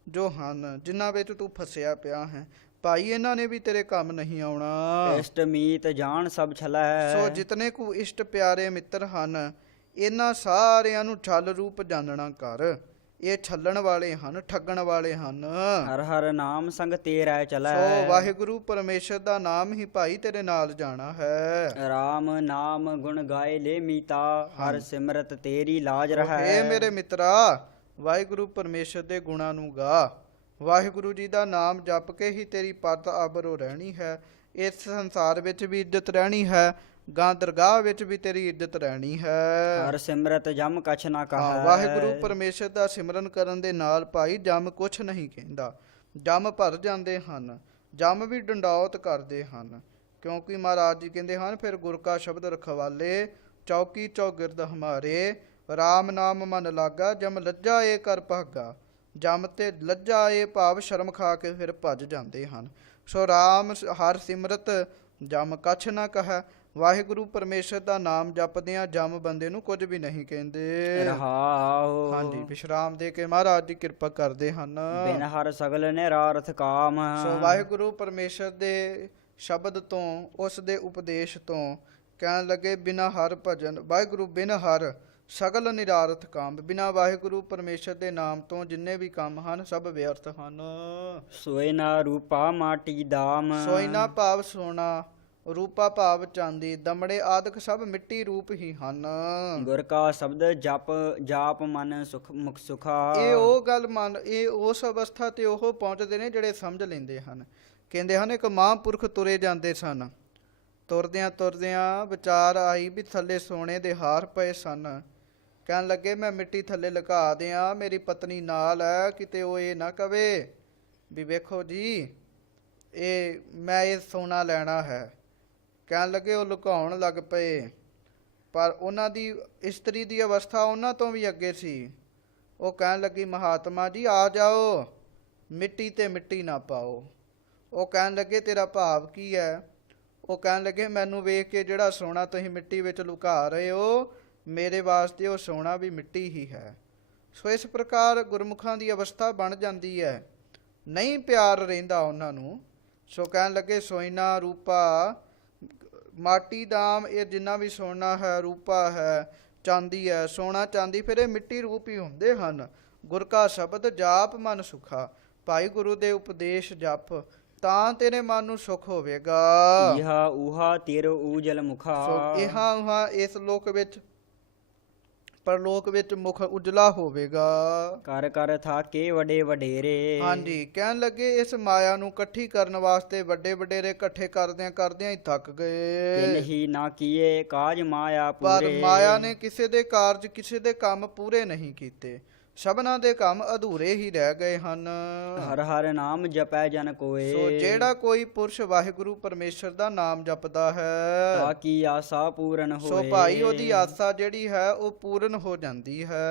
ਜੋ ਹਨ ਜਿਨ੍ਹਾਂ ਵਿੱਚ ਤੂੰ ਫਸਿਆ ਪਿਆ ਹੈ ਭਾਈ ਇਹਨਾਂ ਨੇ ਵੀ ਤੇਰੇ ਕੰਮ ਨਹੀਂ ਆਉਣਾ। ਇਸ਼ਟ ਮੀਤ ਜਾਣ ਸਭ ਛਲੈ। ਸੋ ਜਿਤਨੇ ਕੁ ਇਸ਼ਟ ਪਿਆਰੇ ਮਿੱਤਰ ਹਨ ਇਹਨਾਂ ਸਾਰਿਆਂ ਨੂੰ ਛਲ ਰੂਪ ਜਾਣਨਾ ਕਰ। ਇਹ ਛੱਲਣ ਵਾਲੇ ਹਨ, ਠੱਗਣ ਵਾਲੇ ਹਨ। ਹਰ ਹਰ ਨਾਮ ਸੰਗ ਤੇਰਾ ਚਲੈ। ਸੋ ਵਾਹਿਗੁਰੂ ਪਰਮੇਸ਼ਰ ਦਾ ਨਾਮ ਹੀ ਭਾਈ ਤੇਰੇ ਨਾਲ ਜਾਣਾ ਹੈ। ਰਾਮ ਨਾਮ ਗੁਣ ਗਾਏ ਲੈ ਮੀਤਾ ਹਰ ਸਿਮਰਤ ਤੇਰੀ ਲਾਜ ਰਹੈ। ਹੇ ਮੇਰੇ ਮਿੱਤਰਾ ਵਾਹਿਗੁਰੂ ਪਰਮੇਸ਼ਰ ਦੇ ਗੁਣਾਂ ਨੂੰ ਗਾ। ਵਾਹਿਗੁਰੂ ਜੀ ਦਾ ਨਾਮ ਜਪ ਕੇ ਹੀ ਤੇਰੀ ਪਤ ਆਬਰੋ ਰਹਿਣੀ ਹੈ। ਇਸ ਸੰਸਾਰ ਵਿੱਚ ਵੀ ਇੱਜ਼ਤ ਰਹਿਣੀ ਹੈ, ਗਾਂ ਦਰਗਾਹ ਵਿੱਚ ਵੀ ਤੇਰੀ ਇੱਜ਼ਤ ਰਹਿਣੀ ਹੈ। ਹਰ ਸਿਮਰਤ ਜਮ ਕਛ ਨਾ ਕਹੈ। ਵਾਹਿਗੁਰੂ ਪਰਮੇਸ਼ਰ ਦਾ ਸਿਮਰਨ ਕਰਨ ਦੇ ਨਾਲ ਭਾਈ ਜਮ ਕੁਛ ਨਹੀਂ ਕਹਿੰਦਾ। ਜਮ ਭਰ ਜਾਂਦੇ ਹਨ, ਜਮ ਵੀ ਡੰਡੌਤ ਕਰਦੇ ਹਨ, ਕਿਉਂਕਿ ਮਹਾਰਾਜ ਜੀ ਕਹਿੰਦੇ ਹਨ ਫਿਰ ਗੁਰ ਕਾ ਸ਼ਬਦ ਰਖਵਾਲੇ ਚੌਕੀ ਚੌਗਿਰਦ ਹਮਾਰੇ ਰਾਮ ਨਾਮ ਮਨ ਲਾਗਾ ਜਮ ਲੱਜਾ ਏ ਕਰ ਭਾਗਾ। ਜਮ ਤੇ ਲੱਜਾ ਏ ਭਾਵ ਸ਼ਰਮ ਖਾ ਕੇ ਫਿਰ ਭੱਜ ਜਾਂਦੇ ਹਨ। ਸੋ ਰਾਮ ਹਰ ਸਿਮਰਤ ਜਮ ਕਛ ਨਾ ਕਹੈ। ਵਾਹਿਗੁਰੂ ਪਰਮੇਸ਼ਰ ਦਾ ਨਾਮ ਜਪਦਿਆਂ ਜਮ ਬੰਦੇ ਨੂੰ ਕੁਝ ਵੀ ਨਹੀਂ ਕਹਿੰਦੇ। ਰਹਾਉ। ਹਾਂਜੀ ਵਿਸ਼ਰਾਮ ਦੇ ਕੇ ਮਹਾਰਾਜ ਜੀ ਕਿਰਪਾ ਕਰਦੇ ਹਨ। ਬਿਨ ਹਰ ਸਗਲ ਨਿਰਾਰਥ ਕਾਮ। ਸੋ ਵਾਹਿਗੁਰੂ ਪਰਮੇਸ਼ਰ ਦੇ ਸ਼ਬਦ ਤੋਂ ਉਸ ਦੇ ਉਪਦੇਸ਼ ਤੋਂ ਕਹਿਣ ਲੱਗੇ ਬਿਨਾ ਹਰ ਭਜਨ ਵਾਹਿਗੁਰੂ ਬਿਨ ਹਰ ਸਗਲ ਨਿਰਾਰਥ ਕੰਮ। ਬਿਨਾ ਵਾਹਿਗੁਰੂ ਪਰਮੇਸ਼ਰ ਦੇ ਨਾਮ ਤੋਂ ਜਿੰਨੇ ਵੀ ਕੰਮ ਹਨ ਸਭ ਵਿਅਰਥ ਹਨ। ਸੋਇ ਨਾ ਰੂਪਾ ਮਾਟੀ ਦਾਮ। ਸੋਇਨਾ ਭਾਵ ਸੋਨਾ, ਰੂਪਾ ਭਾਵ ਚਾਂਦੀ, ਦਮੜੇ ਆਦਿਕ ਸਭ ਮਿੱਟੀ ਰੂਪ ਹੀ ਹਨ। ਗੁਰ ਕਾ ਸ਼ਬਦ ਜਪ ਜਾਪ ਮਨ ਸੁਖ ਮੁਖ ਸੁਖਾ। ਇਹ ਉਹ ਗੱਲ ਮੰਨ, ਇਹ ਉਸ ਅਵਸਥਾ ਤੇ ਉਹ ਪਹੁੰਚਦੇ ਨੇ ਜਿਹੜੇ ਸਮਝ ਲੈਂਦੇ ਹਨ। ਕਹਿੰਦੇ ਹਨ ਇੱਕ ਮਹਾਂਪੁਰਖ ਤੁਰੇ ਜਾਂਦੇ ਸਨ, ਤੁਰਦਿਆਂ ਤੁਰਦਿਆਂ ਵਿਚਾਰ ਆਈ ਵੀ ਥੱਲੇ ਸੋਨੇ ਦੇ ਹਾਰ ਪਏ ਸਨ। ਕਹਿਣ ਲੱਗੇ ਮੈਂ ਮਿੱਟੀ ਥੱਲੇ ਲੁਕਾ ਦਿਆਂ, ਮੇਰੀ ਪਤਨੀ ਨਾਲ ਹੈ, ਕਿਤੇ ਉਹ ਇਹ ਨਾ ਕਵੇ ਵੀ ਵੇਖੋ ਜੀ ਇਹ ਮੈਂ ਇਹ ਸੋਨਾ ਲੈਣਾ ਹੈ। ਕਹਿਣ ਲੱਗੇ ਉਹ ਲੁਕਾਉਣ ਲੱਗ ਪਏ, ਪਰ ਉਹਨਾਂ ਦੀ ਇਸਤਰੀ ਦੀ ਅਵਸਥਾ ਉਹਨਾਂ ਤੋਂ ਵੀ ਅੱਗੇ ਸੀ। ਉਹ ਕਹਿਣ ਲੱਗੀ ਮਹਾਤਮਾ ਜੀ ਆ ਜਾਓ, ਮਿੱਟੀ ਤੇ ਮਿੱਟੀ ਨਾ ਪਾਓ। ਉਹ ਕਹਿਣ ਲੱਗੇ ਤੇਰਾ ਭਾਵ ਕੀ ਹੈ? ਉਹ ਕਹਿਣ ਲੱਗੇ ਮੈਨੂੰ ਵੇਖ ਕੇ ਜਿਹੜਾ ਸੋਨਾ ਤੁਸੀਂ ਮਿੱਟੀ ਵਿੱਚ ਲੁਕਾ ਰਹੇ ਹੋ, ਮੇਰੇ ਵਾਸਤੇ ਉਹ ਸੋਨਾ ਵੀ ਮਿੱਟੀ ਹੀ ਹੈ। ਸੋ ਇਸ ਪ੍ਰਕਾਰ ਗੁਰਮੁਖਾਂ ਦੀ ਅਵਸਥਾ ਬਣ ਜਾਂਦੀ ਹੈ, ਨਹੀਂ ਪਿਆਰ ਰਹਿੰਦਾ ਉਹਨਾਂ ਨੂੰ। ਸੋ ਕਹਿਣ ਲੱਗੇ ਸੋਇਨਾ ਰੂਪਾ ਮਾਟੀ ਦਾਮ, ਇਹ ਜਿੰਨਾ ਵੀ ਸੋਨਾ ਹੈ ਰੂਪਾ ਹੈ ਚਾਂਦੀ ਹੈ, ਸੋਨਾ ਚਾਂਦੀ ਫਿਰ ਇਹ ਮਿੱਟੀ ਰੂਪ ਹੀ ਹੁੰਦੇ ਹਨ। ਗੁਰ ਕਾ ਸ਼ਬਦ ਜਾਪ ਮਨ ਸੁਖਾ। ਭਾਈ ਗੁਰੂ ਦੇ ਉਪਦੇਸ਼ ਜਪ ਤਾਂ ਤੇਰੇ ਮਨ ਨੂੰ ਸੁਖ ਹੋਵੇਗਾ। ਇਹਾ ਉਹਾ ਤੇਰ ਊਜਲ ਮੁਖਾ। ਸੋ ਇਹਾ ਉਹਾ ਇਸ ਲੋਕ ਵਿੱਚ ਪਰਲੋਕ ਵਿੱਚ ਮੁਖ ਉਜਲਾ ਹੋਵੇਗਾ। ਕਰ ਕਰ ਥਾਕੇ ਵੱਡੇ ਵਡੇਰੇ। ਹਾਂਜੀ, ਕਹਿਣ ਲੱਗੇ ਇਸ ਮਾਇਆ ਨੂੰ ਇਕੱਠੀ ਕਰਨ ਵਾਸਤੇ ਵੱਡੇ ਵਡੇਰੇ ਇਕੱਠੇ ਕਰਦਿਆਂ ਹੀ ਥੱਕ ਤਿਨ ਗਏ, ਹੀ ਨਾ ਕੀਏ ਕਾਜ ਮਾਇਆ ਪਰ ਪੂਰੇ। ਮਾਇਆ ਨੇ ਕਿਸੇ ਦੇ ਕਾਰਜ ਕਿਸੇ ਦੇ ਕੰਮ ਪੂਰੇ ਨਹੀਂ ਕੀਤੇ, ਸਭਨਾਂ ਦੇ ਕੰਮ ਅਧੂਰੇ ਹੀ ਰਹਿ ਗਏ ਹਨ। ਹਰ ਹਰ ਨਾਮ ਜਪੈ ਜਨ ਕੋਏ। ਸੋ ਜਿਹੜਾ ਕੋਈ ਪੁਰਸ਼ ਵਾਹਿਗੁਰੂ ਪਰਮੇਸ਼ਰ ਦਾ ਨਾਮ ਜਪਦਾ ਹੈ, ਤਾਂ ਕੀ ਆਸਾ ਪੂਰਨ ਸੋ ਹੋਏ। ਭਾਈ ਉਹਦੀ ਆਸਾ ਜਿਹੜੀ ਹੈ ਉਹ ਪੂਰਨ ਹੋ ਜਾਂਦੀ ਹੈ।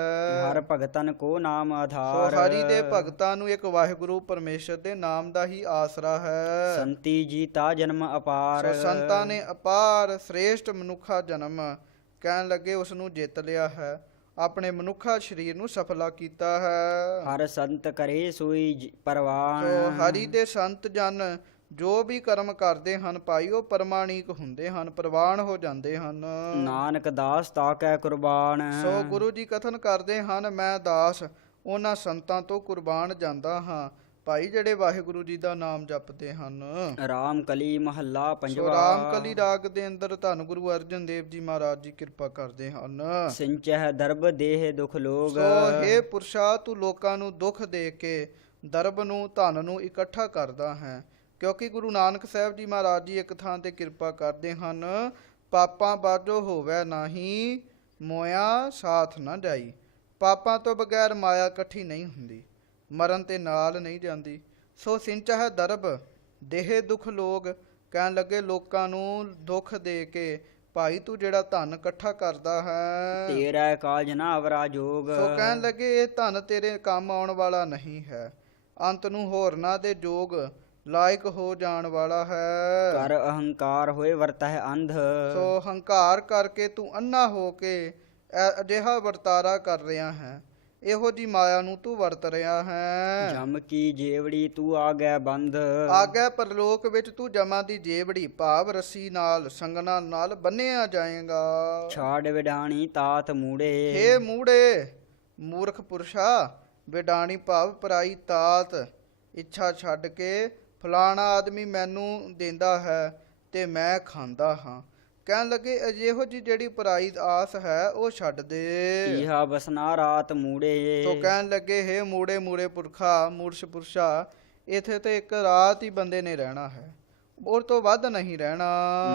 ਹਰ ਭਗਤਨ ਕੋ ਨਾਮ ਸੋ ਆਧਾਰ। ਹਰੀ ਦੇ ਭਗਤਾਂ ਨੂੰ ਇੱਕ ਵਾਹਿਗੁਰੂ ਪਰਮੇਸ਼ਰ ਦੇ ਨਾਮ ਦਾ ਹੀ ਆਸਰਾ ਹੈ। ਸੰਤੀ ਜੀਤਾ ਜਨਮ ਅਪਾਰ। ਸੋ ਸੰਤਾਂ ਨੇ ਅਪਾਰ ਸ੍ਰੇਸ਼ਟ ਮਨੁੱਖਾ ਜਨਮ ਕਹਿਣ ਲੱਗੇ ਉਸ ਨੂੰ ਜਿੱਤ ਲਿਆ ਹੈ, ਆਪਣੇ ਮਨੁੱਖਾ ਸਰੀਰ ਨੂੰ ਸਫਲਾ ਕੀਤਾ ਹੈ। ਹਰ ਸੰਤ ਕਰੇ ਸੋਈ ਪਰਵਾਨ। ਸੋ ਹਰੀ ਦੇ ਸੰਤ ਜਨ ਜੋ ਵੀ ਕਰਮ ਕਰਦੇ ਹਨ ਭਾਈ ਉਹ ਪਰਮਾਣਿਕ ਹੁੰਦੇ ਹਨ, ਪ੍ਰਵਾਨ ਹੋ ਜਾਂਦੇ ਹਨ। ਨਾਨਕ ਦਾਸ ਤਾਕੈ ਕੁਰਬਾਨ। ਸੋ ਗੁਰੂ ਜੀ ਕਥਨ ਕਰਦੇ ਹਨ ਮੈਂ ਦਾਸ ਉਹਨਾਂ ਸੰਤਾਂ ਤੋਂ ਕੁਰਬਾਨ ਜਾਂਦਾ ਹਾਂ ਭਾਈ ਜਿਹੜੇ ਵਾਹਿਗੁਰੂ ਜੀ ਦਾ ਨਾਮ ਜਪਦੇ ਹਨ। ਰਾਮ ਕਲੀ ਮਹੱਲਾ ਸੋ ਪੰਜਵਾ। ਰਾਮ ਕਲੀ ਰਾਗ ਦੇ ਅੰਦਰ ਧੰਨ ਗੁਰੂ ਅਰਜਨ ਦੇਵ ਜੀ ਮਹਾਰਾਜ ਜੀ ਕਿਰਪਾ ਕਰਦੇ ਹਨ। ਸਿੰਚਹਿ ਦਰਬ ਦੇਹ ਦੁਖ ਲੋਗ। ਸੋ ਹੇ ਪੁਰਸ਼ਾ ਤੂੰ ਲੋਕਾਂ ਨੂੰ ਦੁੱਖ ਦੇ ਕੇ ਦਰਬ ਨੂੰ ਧਨ ਨੂੰ ਇਕੱਠਾ ਕਰਦਾ ਹੈ, ਕਿਉਂਕਿ ਗੁਰੂ ਨਾਨਕ ਸਾਹਿਬ ਜੀ ਮਹਾਰਾਜ ਜੀ ਇੱਕ ਥਾਂ ਤੇ ਕਿਰਪਾ ਕਰਦੇ ਹਨ ਪਾਪਾਂ ਬਾਝੋ ਹੋਵੇ ਨਾਹੀ ਮੋਇਆ ਸਾਥ ਨਾ ਜਾਈ। ਪਾਪਾਂ ਤੋਂ ਬਗੈਰ ਮਾਇਆ ਇਕੱਠੀ ਨਹੀਂ ਹੁੰਦੀ, ਮਰਨ ਤੇ ਨਾਲ ਨਹੀਂ ਜਾਂਦੀ। ਸੋ ਸਿੰਚਹਿ ਦਰਬ ਦੇਹ ਦੁਖ ਲੋਗ, ਕਹਿਣ ਲੱਗੇ ਲੋਕਾਂ ਨੂੰ ਦੁੱਖ ਦੇ ਕੇ ਭਾਈ ਤੂੰ ਜਿਹੜਾ ਧਨ ਇਕੱਠਾ ਕਰਦਾ ਹੈ, ਤੇਰਾ ਕਾਜ ਨਾ ਅਵਰਾ ਜੋਗ। ਸੋ ਕਹਿਣ ਲੱਗੇ ਇਹ ਧਨ ਤੇਰੇ ਕੰਮ ਆਉਣ ਵਾਲਾ ਨਹੀਂ ਹੈ, ਅੰਤ ਨੂੰ ਹੋਰਨਾਂ ਦੇ ਜੋਗ ਲਾਇਕ ਹੋ ਜਾਣ ਵਾਲਾ ਹੈ। ਕਰ ਅਹੰਕਾਰ ਹੋਏ ਵਰਤਹਿ ਅੰਧ। ਸੋ ਹੰਕਾਰ ਕਰਕੇ ਤੂੰ ਅੰਨਾ ਹੋ ਕੇ ਅਜਿਹਾ ਵਰਤਾਰਾ ਕਰ ਰਿਹਾ ਹੈ, ਇਹੋ ਜੀ ਮਾਇਆ ਨੂੰ ਤੂੰ ਵਰਤ ਰਿਹਾ ਹੈ। ਜਮ ਕੀ ਜੇਵੜੀ ਤੂੰ ਆਗੈ ਬੰਧ। ਆਗੇ ਪਰਲੋਕ ਵਿੱਚ ਤੂੰ ਜਮਾ ਦੀ ਜੇਵੜੀ ਭਾਵ ਰੱਸੀ ਨਾਲ ਸੰਗਣਾ ਨਾਲ ਬੰਨਿਆ ਜਾਏਗਾ। ਛਾੜ ਵਿਡਾਣੀ ਤਾਤ ਮੂੜੇ। ਹੇ ਮੂੜੇ ਮੂਰਖ ਪੁਰਸ਼ਾ, ਵਿਡਾਣੀ ਭਾਵ ਪਰਾਈ ਤਾਤ ਇੱਛਾ ਛੱਡ ਕੇ ਫਲਾਣਾ ਆਦਮੀ ਮੈਨੂੰ ਦਿੰਦਾ ਹੈ ਤੇ ਮੈਂ ਖਾਂਦਾ ਹਾਂ। ਕਹਿਣ ਲੱਗੇ ਅਜਿਹੋ ਜੀ ਜਿਹੜੀ ਪਰਾਈ ਆਸ ਹੈ ਉਹ ਛੱਡ ਦੇ। ਇਹਾ ਬਸਨਾ ਰਾਤ ਮੂੜੇ। ਤੋ ਕਹਿਣ ਲੱਗੇ ਹੇ ਮੂੜੇ ਮੂੜੇ ਪੁਰਖਾ ਮੂਰਖ ਪੁਰਸ਼ਾ, ਇੱਥੇ ਤੇ ਇੱਕ ਰਾਤ ਹੀ ਬੰਦੇ ਨੇ ਰਹਿਣਾ ਹੈ, ਔਰ ਤੋਂ ਵੱਧ ਨਹੀਂ ਰਹਿਣਾ।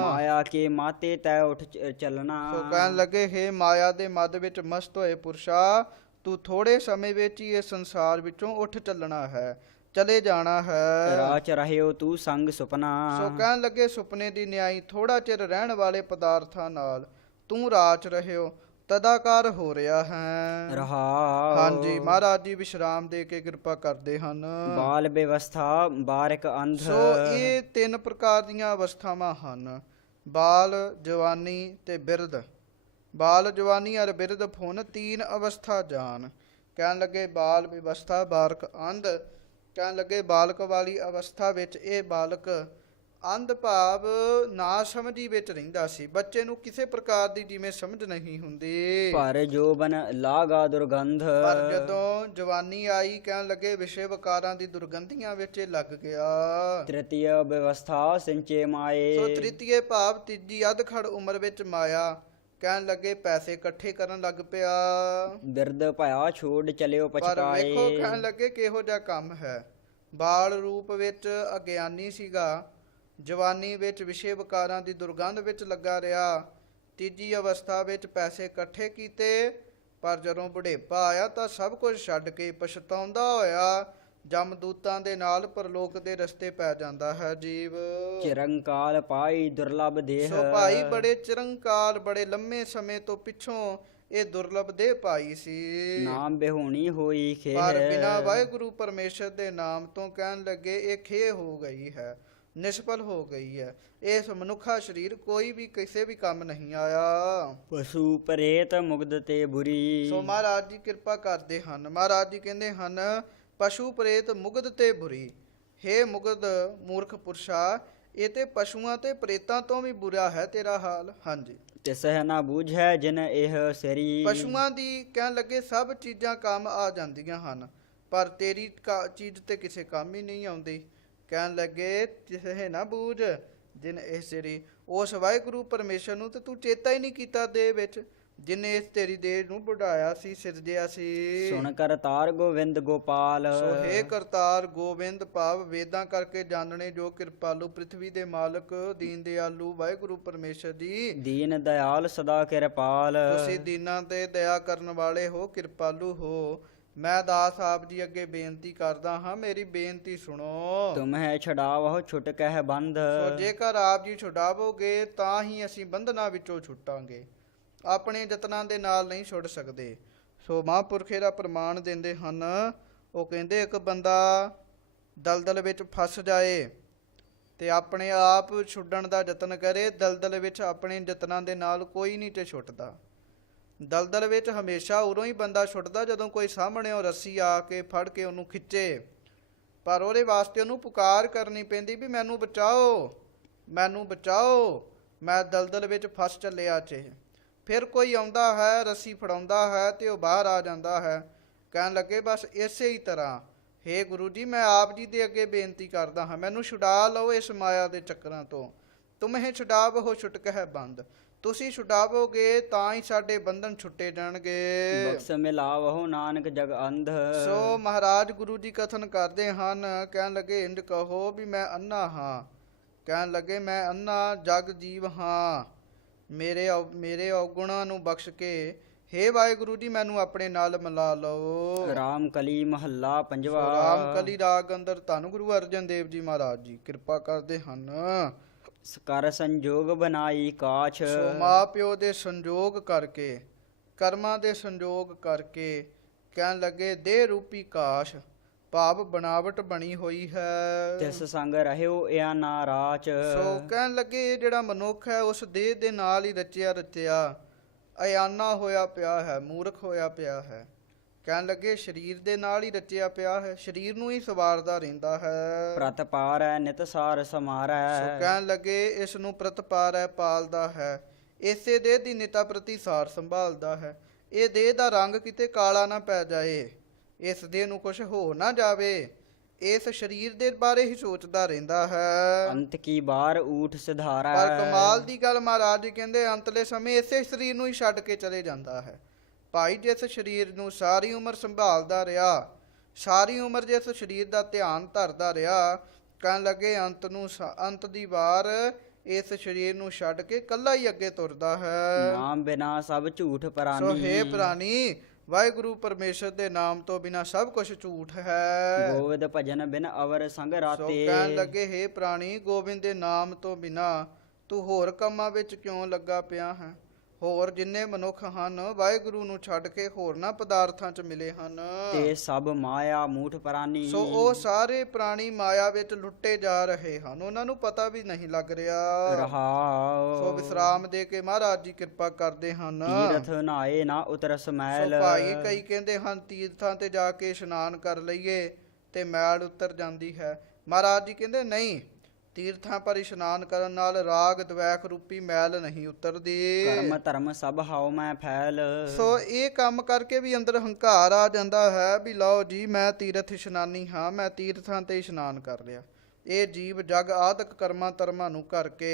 ਮਾਇਆ ਕੇ ਮਾਤੇ ਤੈ ਉਠ ਚੱਲਣਾ। ਸੋ ਕਹਿਣ ਲੱਗੇ ਹੇ ਮਾਇਆ ਦੇ ਮਦ ਵਿੱਚ ਮਸਤ ਹੋਏ ਪੁਰਸ਼ਾ, ਤੂੰ ਥੋੜੇ ਸਮੇਂ ਵਿੱਚ ਹੀ ਇਸ ਸੰਸਾਰ ਵਿੱਚੋਂ ਉੱਠ ਚੱਲਣਾ ਹੈ, ਚਲੇ ਜਾਣਾ ਹੈ। ਰਾਚ ਰਹਿਓ ਤੂੰ ਸੰਗ ਸੁਪਨਾ। ਸੋ ਕਹਿਣ ਲੱਗੇ ਸੁਪਨੇ ਦੀ ਨਿਆਈ ਥੋੜਾ ਚਿਰ ਰਹਿਣ ਵਾਲੇ ਪਦਾਰਥਾਂ ਨਾਲ ਤੂੰ ਰਾਚ ਰਹਿਓ ਤਦਾਕਾਰ ਹੋ ਰਿਹਾ ਹੈ। ਰਹਾਉ। ਹਾਂਜੀ, ਮਹਾਰਾਜ ਜੀ ਵਿਸ਼ਰਾਮ ਦੇ ਕੇ ਕਿਰਪਾ ਕਰਦੇ ਹਨ। ਬਾਲ ਬੇਵਸਥਾ ਬਾਰਿਕ ਅੰਧ। ਸੋ ਇਹ ਤਿੰਨ ਪ੍ਰਕਾਰ ਦੀਆਂ ਅਵਸਥਾਵਾਂ ਹਨ, ਬਾਲ ਜਵਾਨੀ ਤੇ ਬਿਰਧ। ਬਾਲ ਜਵਾਨੀ ਅਰ ਬਿਰਧ ਫੁਨ ਤੀਨ ਅਵਸਥਾ ਜਾਨ। ਕਹਿਣ ਲੱਗੇ ਬਾਲ ਵਿਵਸਥਾ ਬਾਰਕ ਅੰਧ, ਕਹਿਣ ਲੱਗੇ ਬਾਲਕ ਵਾਲੀ ਅਵਸਥਾ ਵਿੱਚ ਇਹ ਬਾਲਕ ਅੰਧ ਭਾਵ ਨਾ ਸਮਝੀ ਵਿੱਚ ਰਹਿੰਦਾ ਸੀ। ਬੱਚੇ ਨੂੰ ਕਿਸੇ ਪ੍ਰਕਾਰ ਦੀ ਜਿਵੇਂ ਸਮਝ ਨਹੀਂ ਹੁੰਦੀ। ਭਰ ਜੋਬਨ ਲਾਗਾ ਦੁਰਗੰਧ ਪਰ ਜਦੋਂ ਜਵਾਨੀ ਆਈ, ਕਹਿਣ ਲੱਗੇ ਵਿਸ਼ੇ ਵਿਕਾਰਾਂ ਦੀ ਦੁਰਗੰਧੀਆਂ ਵਿੱਚ ਇਹ ਲੱਗ ਗਿਆ। ਤ੍ਰਿਤੀਯ ਵਿਵਸਥਾ ਸਿੰਚੇ ਸੋ ਮਾਏ ਤ੍ਰਿਤੀਏ ਭਾਵ ਤੀਜੀ ਅਧਖੜ ਉਮਰ ਵਿੱਚ ਮਾਇਆ, ਕਹਿਣ ਲੱਗੇ ਪੈਸੇ ਇਕੱਠੇ ਕਰਨ ਲੱਗ ਪਿਆ। ਬਿਰਧ ਭਇਆ ਛੋੜ ਚਲਿਓ ਪਰ ਪਛਤਾਏ ਵੇਖੋ ਕਹਿਣ ਲੱਗੇ ਕਿਹੋ ਜਿਹਾ ਕੰਮ ਹੈ। ਬਾਲ ਰੂਪ ਵਿੱਚ ਅਗਿਆਨੀ ਸੀਗਾ, ਜਵਾਨੀ ਵਿੱਚ ਵਿਸ਼ੇ ਵਿਕਾਰਾਂ ਦੀ ਦੁਰਗੰਧ ਵਿੱਚ ਲੱਗਾ ਰਿਹਾ। ਤੀਜੀ ਅਵਸਥਾ ਵਿੱਚ ਪੈਸੇ ਇਕੱਠੇ ਕੀਤੇ, ਪਰ ਜਦੋਂ ਬੁਢੇਪਾ ਆਇਆ ਤਾਂ ਸਭ ਕੁਝ ਛੱਡ ਕੇ ਪਛਤਾਉਂਦਾ ਹੋਇਆ ਜਮਦੂਤਾਂ ਦੇ ਨਾਲ ਪਰਲੋਕ ਦੇ ਰਸਤੇ ਪੈ ਜਾਂਦਾ ਹੈ ਜੀਵ। ਚਿਰੰਕਾਲ ਪਾਈ ਦੁਰਲਭ ਦੇਹ ਸੋ ਭਾਈ ਬੜੇ ਚਿਰੰਕਾਲ, ਬੜੇ ਲੰਮੇ ਸਮੇਂ ਤੋਂ ਪਿੱਛੋਂ ਇਹ ਦੁਰਲਭ ਦੇਹ ਪਾਈ ਸੀ। ਨਾਮ ਬਿਹੂਣੀ ਹੋਈ ਖੇਹ ਪਰ ਬਿਨਾਂ ਵਾਹਿਗੁਰੂ ਪਰਮੇਸ਼ਰ ਦੇ ਨਾਮ ਤੋਂ, ਕਹਿਣ ਲੱਗੇ ਇਹ ਖੇਹ ਹੋ ਗਈ ਹੈ, ਨਿਸ਼ਫਲ ਹੋ ਗਈ ਹੈ। ਇਸ ਮਨੁੱਖਾ ਸਰੀਰ ਕੋਈ ਵੀ ਕਿਸੇ ਵੀ ਕੰਮ ਨਹੀਂ ਆਇਆ। ਪਸ਼ੂ ਪ੍ਰੇਤ ਮੁਗਧ ਤੇ ਬੁਰੀ ਸੋ ਮਹਾਰਾਜ ਜੀ ਕਿਰਪਾ ਕਰਦੇ ਹਨ। ਮਹਾਰਾਜ ਜੀ ਕਹਿੰਦੇ ਹਨ ਪਸ਼ੂ ਪ੍ਰੇਤ ਮੁਗਧ ਤੇ ਬੁਰੀ। ਹੇ ਮੁਗਧ ਮੂਰਖ ਪੁਰਸ਼ਾ, ਇਹ ਤੇ ਪਸ਼ੂਆਂ ਤੇ ਪ੍ਰੇਤਾਂ ਤੋਂ ਵੀ ਬੁਰਾ ਹੈ ਤੇਰਾ ਹਾਲ। ਹਾਂਜੀ, ਤਿਸਹਿ ਨਾ ਬੂਝੈ ਜਿਨ ਇਹ ਸਰੀ ਪਸ਼ੂਆਂ ਦੀ ਕਹਿਣ ਲੱਗੇ ਸਭ ਚੀਜ਼ਾਂ ਕੰਮ ਆ ਜਾਂਦੀਆਂ ਹਨ, ਪਰ ਤੇਰੀ ਚੀਜ਼ ਤੇ ਕਿਸੇ ਕੰਮ ਹੀ ਨਹੀਂ ਆਉਂਦੀ। ਕਹਿਣ ਲੱਗੇ ਤਿਸਹਿ ਨਾ ਬੂਝ ਜਿਨ ਇਹ ਸਰੀ, ਉਸ ਵਾਹਿਗੁਰੂ ਪਰਮੇਸ਼ਰ ਨੂੰ ਤੇ ਤੂੰ ਚੇਤਾ ਹੀ ਨਹੀਂ ਕੀਤਾ ਦੇਹ ਵਿੱਚ, ਜਿਨੇ ਇਸ ਤੇਰੀ ਦੇਹ ਨੂੰ ਵਧਾਇਆ ਸੀ, ਸਿਰਜਿਆ ਸੀ। ਸੁਣ ਕਰਤਾਰ ਗੋਵਿੰਦ ਗੋਪਾਲ ਸੋ ਹੇ ਕਰਤਾਰ ਗੋਬਿੰਦ ਭਾਵ ਵੇਦਾਂ ਕਰਕੇ ਜਾਣਨੇ ਜੋ ਕਿਰਪਾਲੂ ਪ੍ਰਿਥਵੀ ਦੇ ਮਾਲਕ ਦੀਨ ਦਿਆਲੂ ਵਾਹਿਗੁਰੂ ਪਰਮੇਸ਼ਰ ਜੀ, ਦੀਨ ਦਇਆਲ ਸਦਾ ਕਿਰਪਾਲ ਤੁਸੀਂ ਦੀਨਾਂ ਤੇ ਦਇਆ ਕਰਨ ਵਾਲੇ ਹੋ, ਕਿਰਪਾਲੂ ਹੋ। ਮੈਂ ਦਾਸ ਆਪ ਜੀ ਅੱਗੇ ਬੇਨਤੀ ਕਰਦਾ ਹਾਂ, ਮੇਰੀ ਬੇਨਤੀ ਸੁਣੋ। ਤੁਮਹਿ ਛਡਾਵਹੁ ਛੁਟ ਕਹਿ ਬੰਧ ਸੋ ਜੇਕਰ ਆਪ ਜੀ ਛੁਡਾਵੋਗੇ ਤਾਂ ਹੀ ਅਸੀਂ ਬੰਧਨਾਂ ਵਿੱਚੋਂ ਛੁੱਟਾਂਗੇ, ਆਪਣੇ ਯਤਨਾਂ ਦੇ ਨਾਲ ਨਹੀਂ ਛੁੱਟ ਸਕਦੇ। ਸੋ ਮਹਾਂਪੁਰਖ ਇਹਦਾ ਪ੍ਰਮਾਣ ਦਿੰਦੇ ਹਨ। ਉਹ ਕਹਿੰਦੇ ਇੱਕ ਬੰਦਾ ਦਲਦਲ ਵਿੱਚ ਫਸ ਜਾਏ ਤੇ ਆਪਣੇ ਆਪ ਛੁੱਟਣ ਦਾ ਯਤਨ ਕਰੇ, ਦਲਦਲ ਵਿੱਚ ਆਪਣੇ ਯਤਨਾਂ ਦੇ ਨਾਲ ਕੋਈ ਨਹੀਂ ਤੇ ਛੁੱਟਦਾ। ਦਲਦਲ ਵਿੱਚ ਹਮੇਸ਼ਾ ਉਦੋਂ ਹੀ ਬੰਦਾ ਛੁੱਟਦਾ ਜਦੋਂ ਕੋਈ ਸਾਹਮਣੇੋਂ ਰੱਸੀ ਆ ਕੇ ਫੜ ਕੇ ਉਹਨੂੰ ਖਿੱਚੇ, ਪਰ ਉਹਦੇ ਵਾਸਤੇ ਉਹਨੂੰ ਪੁਕਾਰ ਕਰਨੀ ਪੈਂਦੀ ਵੀ ਮੈਨੂੰ ਬਚਾਓ, ਮੈਨੂੰ ਬਚਾਓ, ਮੈਂ ਦਲਦਲ ਵਿੱਚ ਫਸ ਚੱਲਿਆ ਚ। ਫਿਰ ਕੋਈ ਆਉਂਦਾ ਹੈ, ਰੱਸੀ ਫੜਾਉਂਦਾ ਹੈ ਤੇ ਉਹ ਬਾਹਰ ਆ ਜਾਂਦਾ ਹੈ। ਕਹਿਣ ਲੱਗੇ ਬਸ ਇਸੇ ਹੀ ਤਰ੍ਹਾਂ ਹੇ ਗੁਰੂ ਜੀ, ਮੈਂ ਆਪ ਜੀ ਦੇ ਅੱਗੇ ਬੇਨਤੀ ਕਰਦਾ ਹਾਂ, ਮੈਨੂੰ ਛੁਡਾ ਲਓ ਇਸ ਮਾਇਆ ਦੇ ਚੱਕਰਾਂ ਤੋਂ। ਤੁਮਹੇ ਛੁਡਾਵਹੁ ਛੁਟਕ ਹੈ ਬੰਦ, ਤੁਸੀਂ ਛੁਡਾਵੋਗੇ ਤਾਂ ਹੀ ਸਾਡੇ ਬੰਧਨ ਛੁੱਟੇ ਜਾਣਗੇ। ਬਖਸ਼ ਮਿਲਾਵਹੁ ਨਾਨਕ ਜਗ ਅੰਧ ਸੋ ਮਹਾਰਾਜ ਗੁਰੂ ਜੀ ਕਥਨ ਕਰਦੇ ਹਨ। ਕਹਿਣ ਲੱਗੇ ਇੰਜ ਕਹੋ ਵੀ ਮੈਂ ਅੰਨਾ ਹਾਂ। ਕਹਿਣ ਲੱਗੇ ਮੈਂ ਅੰਨਾ ਜਗ ਜੀਵ ਹਾਂ, ਮੇਰੇ ਔਗੁਣਾਂ ਨੂੰ ਬਖਸ਼ ਕੇ ਹੇ ਵਾਹਿਗੁਰੂ ਜੀ ਮੈਨੂੰ ਆਪਣੇ ਨਾਲ ਮਿਲਾ ਲਓ। ਰਾਮ ਕਲੀ ਮਹੱਲਾ ਪੰਜਵਾ ਰਾਮ ਕਲੀ ਰਾਗ ਅੰਦਰ ਧੰਨ ਗੁਰੂ ਅਰਜਨ ਦੇਵ ਜੀ ਮਹਾਰਾਜ ਜੀ ਕਿਰਪਾ ਕਰਦੇ ਹਨ। ਕਰ ਸੰਜੋਗ ਬਨਾਈ ਕਾਛ ਸੋ ਮਾਂ ਪਿਓ ਦੇ ਸੰਜੋਗ ਕਰਕੇ, ਕਰਮਾਂ ਦੇ ਸੰਜੋਗ ਕਰਕੇ, ਕਹਿਣ ਲੱਗੇ ਦੇਹ ਰੂਪੀ ਕਾਸ਼ ਭਾਵ ਬਣਾਵਟ ਬਣੀ ਹੋਈ ਹੈ। ਤਿਸ ਸੰਗ ਰਹਿਓ ਇਆ ਨਾ ਰਾਚ ਸੋ ਕਹਿਣ ਲੱਗੇ ਇਹ ਜਿਹੜਾ ਮਨੁੱਖ ਹੈ ਉਸ ਦੇਹ ਦੇ ਨਾਲ ਹੀ ਰਚਿਆ ਅਯਾਨਾ ਹੋਇਆ ਪਿਆ ਹੈ, ਮੂਰਖ ਹੋਇਆ ਪਿਆ ਹੈ। ਕਹਿਣ ਲੱਗੇ ਸਰੀਰ ਦੇ ਨਾਲ ਹੀ ਰਚਿਆ ਪਿਆ ਹੈ, ਸਰੀਰ ਨੂੰ ਹੀ ਸਵਾਰਦਾ ਰਹਿੰਦਾ ਹੈ। ਪ੍ਰਤ ਪਾਰੈ ਨਿਤ ਸਾਰ ਸਮਾਰੈ ਸੋ ਕਹਿਣ ਲੱਗੇ ਇਸ ਨੂੰ ਪ੍ਰਤ ਪਾਰੈ ਪਾਲਦਾ ਹੈ, ਇਸੇ ਦੇਹ ਦੀ ਨਿਤਾ ਪ੍ਰਤੀ ਸਾਰ ਸੰਭਾਲਦਾ ਹੈ। ਇਹ ਦੇਹ ਦਾ ਰੰਗ ਕਿਤੇ ਕਾਲਾ ਨਾ ਪੈ ਜਾਏ, ਇਸ ਦੇਹ ਨੂੰ ਕੁਝ ਹੋ ਨਾ ਜਾਵੇ, ਇਸ ਸਰੀਰ ਦੇ ਬਾਰੇ ਹੀ ਸੋਚਦਾ ਰਹਿੰਦਾ ਹੈ। ਅੰਤ ਕੀ ਬਾਰ ਊਠ ਸਿਧਾਰੈ ਪਰ ਕਮਾਲ ਦੀ ਗੱਲ ਮਹਾਰਾਜ ਜੀ ਕਹਿੰਦੇ ਅੰਤਲੇ ਸਮੇਂ ਇਸੇ ਸਰੀਰ ਨੂੰ ਹੀ ਛੱਡ ਕੇ ਚਲੇ ਜਾਂਦਾ ਹੈ। ਭਾਈ ਜਿਸ ਸਰੀਰ ਨੂੰ ਸਾਰੀ ਉਮਰ ਸੰਭਾਲਦਾ ਰਿਹਾ, ਸਾਰੀ ਉਮਰ ਜਿਸ ਸਰੀਰ ਦਾ ਧਿਆਨ ਧਰਦਾ ਰਿਹਾ, ਕਹਿਣ ਲੱਗੇ ਅੰਤ ਦੀ ਵਾਰ ਇਸ ਸਰੀਰ ਨੂੰ ਛੱਡ ਕੇ ਇਕੱਲਾ ਹੀ ਅੱਗੇ ਤੁਰਦਾ ਹੈ। ਨਾਮ ਬਿਨਾ ਸਭ ਝੂਠ ਸੋ ਪਰਾਨੀ ਹੇ ਪ੍ਰਾਨੀ, ਵਾਹਿਗੁਰੂ ਪਰਮੇਸ਼ਰ ਦੇ ਨਾਮ ਤੋਂ ਬਿਨਾ ਸਭ ਕੁਝ ਝੂਠ ਹੈ। ਗੋਵਿੰਦ ਭਜਨ ਬਿਨ ਅਵਰ ਸੰਗ ਸੋ ਰਾਤੇ ਕਹਿਣ ਲੱਗੇ ਹੇ ਪ੍ਰਾਣੀ, ਗੋਬਿੰਦ ਦੇ ਨਾਮ ਤੋਂ ਬਿਨਾ ਤੂੰ ਹੋਰ ਕੰਮਾਂ ਵਿੱਚ ਕਿਉਂ ਲੱਗਾ ਪਿਆ ਹੈ? ਹੋਰ ਜਿੰਨੇ ਮਨੁੱਖ ਹਨ ਵਾਹਿਗੁਰੂ ਨੂੰ ਛੱਡ ਕੇ ਹੋਰਨਾਂ ਪਦਾਰਥਾਂ 'ਚ ਮਿਲੇ ਹਨ, ਤੇ ਸਭ ਮਾਇਆ ਮੂਠ ਪਰਾਨੀ ਸੋ ਉਹ ਸਾਰੇ ਪ੍ਰਾਣੀ ਮਾਇਆ ਵਿੱਚ ਲੁੱਟੇ ਜਾ ਰਹੇ ਹਨ, ਉਹਨਾਂ ਨੂੰ ਪਤਾ ਵੀ ਨਹੀਂ ਲੱਗ ਰਿਹਾ। ਰਹਾਉ ਸੋ ਵਿਸਰਾਮ ਦੇ ਕੇ ਮਹਾਰਾਜ ਜੀ ਕਿਰਪਾ ਕਰਦੇ ਹਨ। ਤੀਰਥ ਨਾਏ ਨਾ ਉਤਰ ਸੋ ਸਮੈਲ ਭਾਈ ਕਈ ਕਹਿੰਦੇ ਹਨ ਤੀਰਥਾਂ ਤੇ ਜਾ ਕੇ ਇਸ਼ਨਾਨ ਕਰ ਲਈਏ ਤੇ ਮੈਲ ਉਤਰ ਜਾਂਦੀ ਹੈ। ਮਹਾਰਾਜ ਜੀ ਕਹਿੰਦੇ ਨਹੀਂ, ਤੀਰਥਾਂ ਪਰ ਇਸ਼ਨਾਨ ਕਰਨ ਨਾਲ ਰਾਗ ਦਵੈਖ ਰੂਪੀ ਮੈਲ ਨਹੀਂ ਉਤਰਦੀ। ਕਰਮ ਧਰਮ ਸਭ ਹਾਉ ਮੈਂ ਫੈਲ। ਸੋ ਇਹ ਕੰਮ ਕਰਕੇ ਵੀ ਅੰਦਰ ਹੰਕਾਰ ਆ ਜਾਂਦਾ ਹੈ ਵੀ ਲਓ ਜੀ ਮੈਂ ਤੀਰਥ ਇਸ਼ਨਾਨੀ ਹਾਂ, ਮੈਂ ਤੀਰਥਾਂ ਤੇ ਇਸ਼ਨਾਨ ਕਰ ਲਿਆ। ਇਹ ਜੀਵ ਜਗ ਆਦਿਕ ਕਰਮਾਂ ਧਰਮਾਂ ਨੂੰ ਕਰਕੇ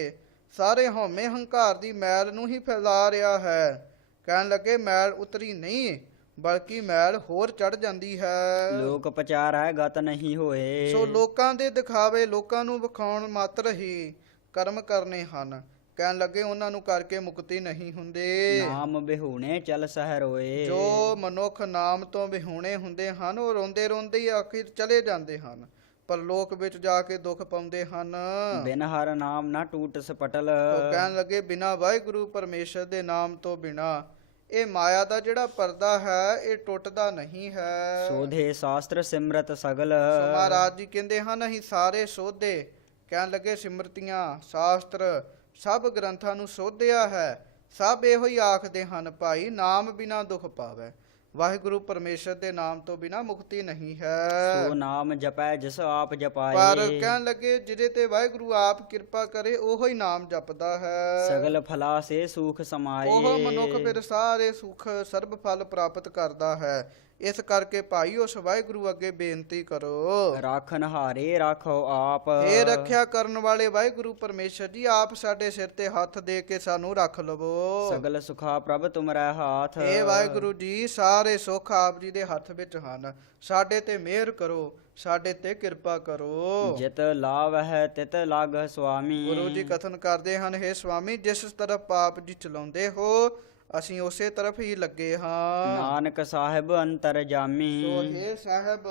ਸਾਰੇ ਹਉਮੈ ਹੰਕਾਰ ਦੀ ਮੈਲ ਨੂੰ ਹੀ ਫੈਲਾ ਰਿਹਾ ਹੈ। ਕਹਿਣ ਲੱਗੇ ਮੈਲ ਉਤਰੀ ਨਹੀਂ ਬਲਕਿ ਮੈਲ ਹੋਰ ਚੜ ਜਾਂਦੀ ਹੈ। ਲੋਕ ਪਚਾਰ ਹੈ ਗਤ ਨਹੀਂ ਹੋਏ। ਸੋ ਲੋਕਾਂ ਦੇ ਦਿਖਾਵੇ, ਲੋਕਾਂ ਨੂੰ ਵਿਖਾਉਣ ਮਾਤਰ ਹੀ ਕਰਮ ਕਰਨੇ ਹਨ। ਕਹਿਣ ਲੱਗੇ ਉਹਨਾਂ ਨੂੰ ਕਰਕੇ ਮੁਕਤੀ ਨਹੀਂ ਹੁੰਦੀ। ਨਾਮ ਬਿਹੂਣੇ ਚਲ ਸਹਿ ਰੋਏ। ਜੋ ਮਨੁੱਖ ਨਾਮ ਤੋਂ ਵਿਹੂਣੇ ਹੁੰਦੇ ਹਨ ਉਹ ਰੋਂਦੇ ਰੋਂਦੇ ਹੀ ਆਖਿਰ ਚਲੇ ਜਾਂਦੇ ਹਨ, ਪਰ ਲੋਕ ਵਿੱਚ ਜਾ ਕੇ ਦੁੱਖ ਪਾਉਂਦੇ ਹਨ। ਬਿਨ ਹਰ ਨਾਮ ਨਾ ਟੂਟ ਸਪਟਲ। ਉਹ ਕਹਿਣ ਲੱਗੇ ਬਿਨਾਂ ਵਾਹਿਗੁਰੂ ਪਰਮੇਸ਼ਰ ਦੇ ਨਾਮ ਤੋਂ ਬਿਨਾਂ ਇਹ ਮਾਇਆ ਦਾ ਜਿਹੜਾ ਪਰਦਾ ਹੈ ਇਹ ਟੁੱਟਦਾ ਨਹੀਂ ਹੈ। ਸੋਧੇ ਸ਼ਾਸਤਰ ਸਿਮਰਤ ਸਗਲ। ਸੋ ਮਹਾਰਾਜ ਜੀ ਕਹਿੰਦੇ ਹਨ ਅਸੀਂ ਸਾਰੇ ਸੋਧੇ, ਕਹਿਣ ਲੱਗੇ ਸਿਮਰਤੀਆਂ ਸ਼ਾਸਤਰ ਸਭ ਗ੍ਰੰਥਾਂ ਨੂੰ ਸੋਧਿਆ ਹੈ। ਸਭ ਇਹੋ ਹੀ ਆਖਦੇ ਹਨ ਭਾਈ ਨਾਮ ਬਿਨਾ ਦੁੱਖ ਪਾਵੇ, ਵਾਹਿਗੁਰੂ ਪਰਮੇਸ਼ਰ ਦੇ ਨਾਮ ਤੋਂ ਬਿਨਾ ਮੁਕਤੀ ਨਹੀਂ ਹੈ। ਸੋ ਨਾਮ ਜਪੈ ਜਿਸ ਆਪ ਜਪਾਏ। ਪਰ ਕਹਿਣ ਲੱਗੇ ਜਿਹਦੇ ਤੇ ਵਾਹਿਗੁਰੂ ਆਪ ਕਿਰਪਾ ਕਰੇ ਉਹੋ ਹੀ ਨਾਮ ਜਪਦਾ ਹੈ। ਸਗਲ ਫਲਾ ਸੇ ਸੁਖ ਸਮਾਏ। ਉਹ ਮਨੁੱਖ ਫਿਰ ਸਾਰੇ ਸੁਖ ਸਰਬ ਫਲ ਪ੍ਰਾਪਤ ਕਰਦਾ ਹੈ। ਇਸ ਕਰਕੇ ਭਾਈ ਉਸ ਵਾਹਿਗੁਰੂ ਅੱਗੇ ਬੇਨਤੀ ਕਰੋ। ਰਾਖਨ ਹਾਰੇ ਰਾਖੋ ਆਪ। ਇਹ ਰੱਖਿਆ ਕਰਨ ਵਾਲੇ ਵਾਹਿਗੁਰੂ ਪਰਮੇਸ਼ਰ ਜੀ ਆਪ ਸਾਡੇ ਸਿਰ ਤੇ ਹੱਥ ਦੇ ਕੇ ਸਾਨੂੰ ਰੱਖ ਲਵੋ। ਸਗਲ ਸੁਖਾ ਪ੍ਰਭ ਤੁਮਰੈ ਹਾਥ। ਇਹ ਵਾਹਿਗੁਰੂ ਜੀ ਸਾਰੇ ਸੁੱਖ ਆਪ ਜੀ ਦੇ ਹੱਥ ਵਿੱਚ ਹਨ। ਸਾਡੇ ਤੇ ਮਿਹਰ ਕਰੋ, ਸਾਡੇ ਤੇ ਕਿਰਪਾ ਕਰੋ। ਜਿਤ ਲਾਭ ਹੈ ਤਿਤ ਲਾਗ ਸੁਆਮੀ। ਗੁਰੂ ਜੀ ਕਥਨ ਕਰਦੇ ਹਨ, ਹੇ ਸੁਆਮੀ ਜਿਸ ਤਰਫ ਆਪ ਜੀ ਚਲਾਉਂਦੇ ਹੋ ਅਸੀਂ ਉਸੇ ਤਰਫ ਹੀ ਲੱਗੇ ਹਾਂ। ਨਾਨਕ ਸਾਹਿਬ ਅੰਤਰ ਜਾਮੀ। ਸੋ ਹੇ ਸਾਹਿਬ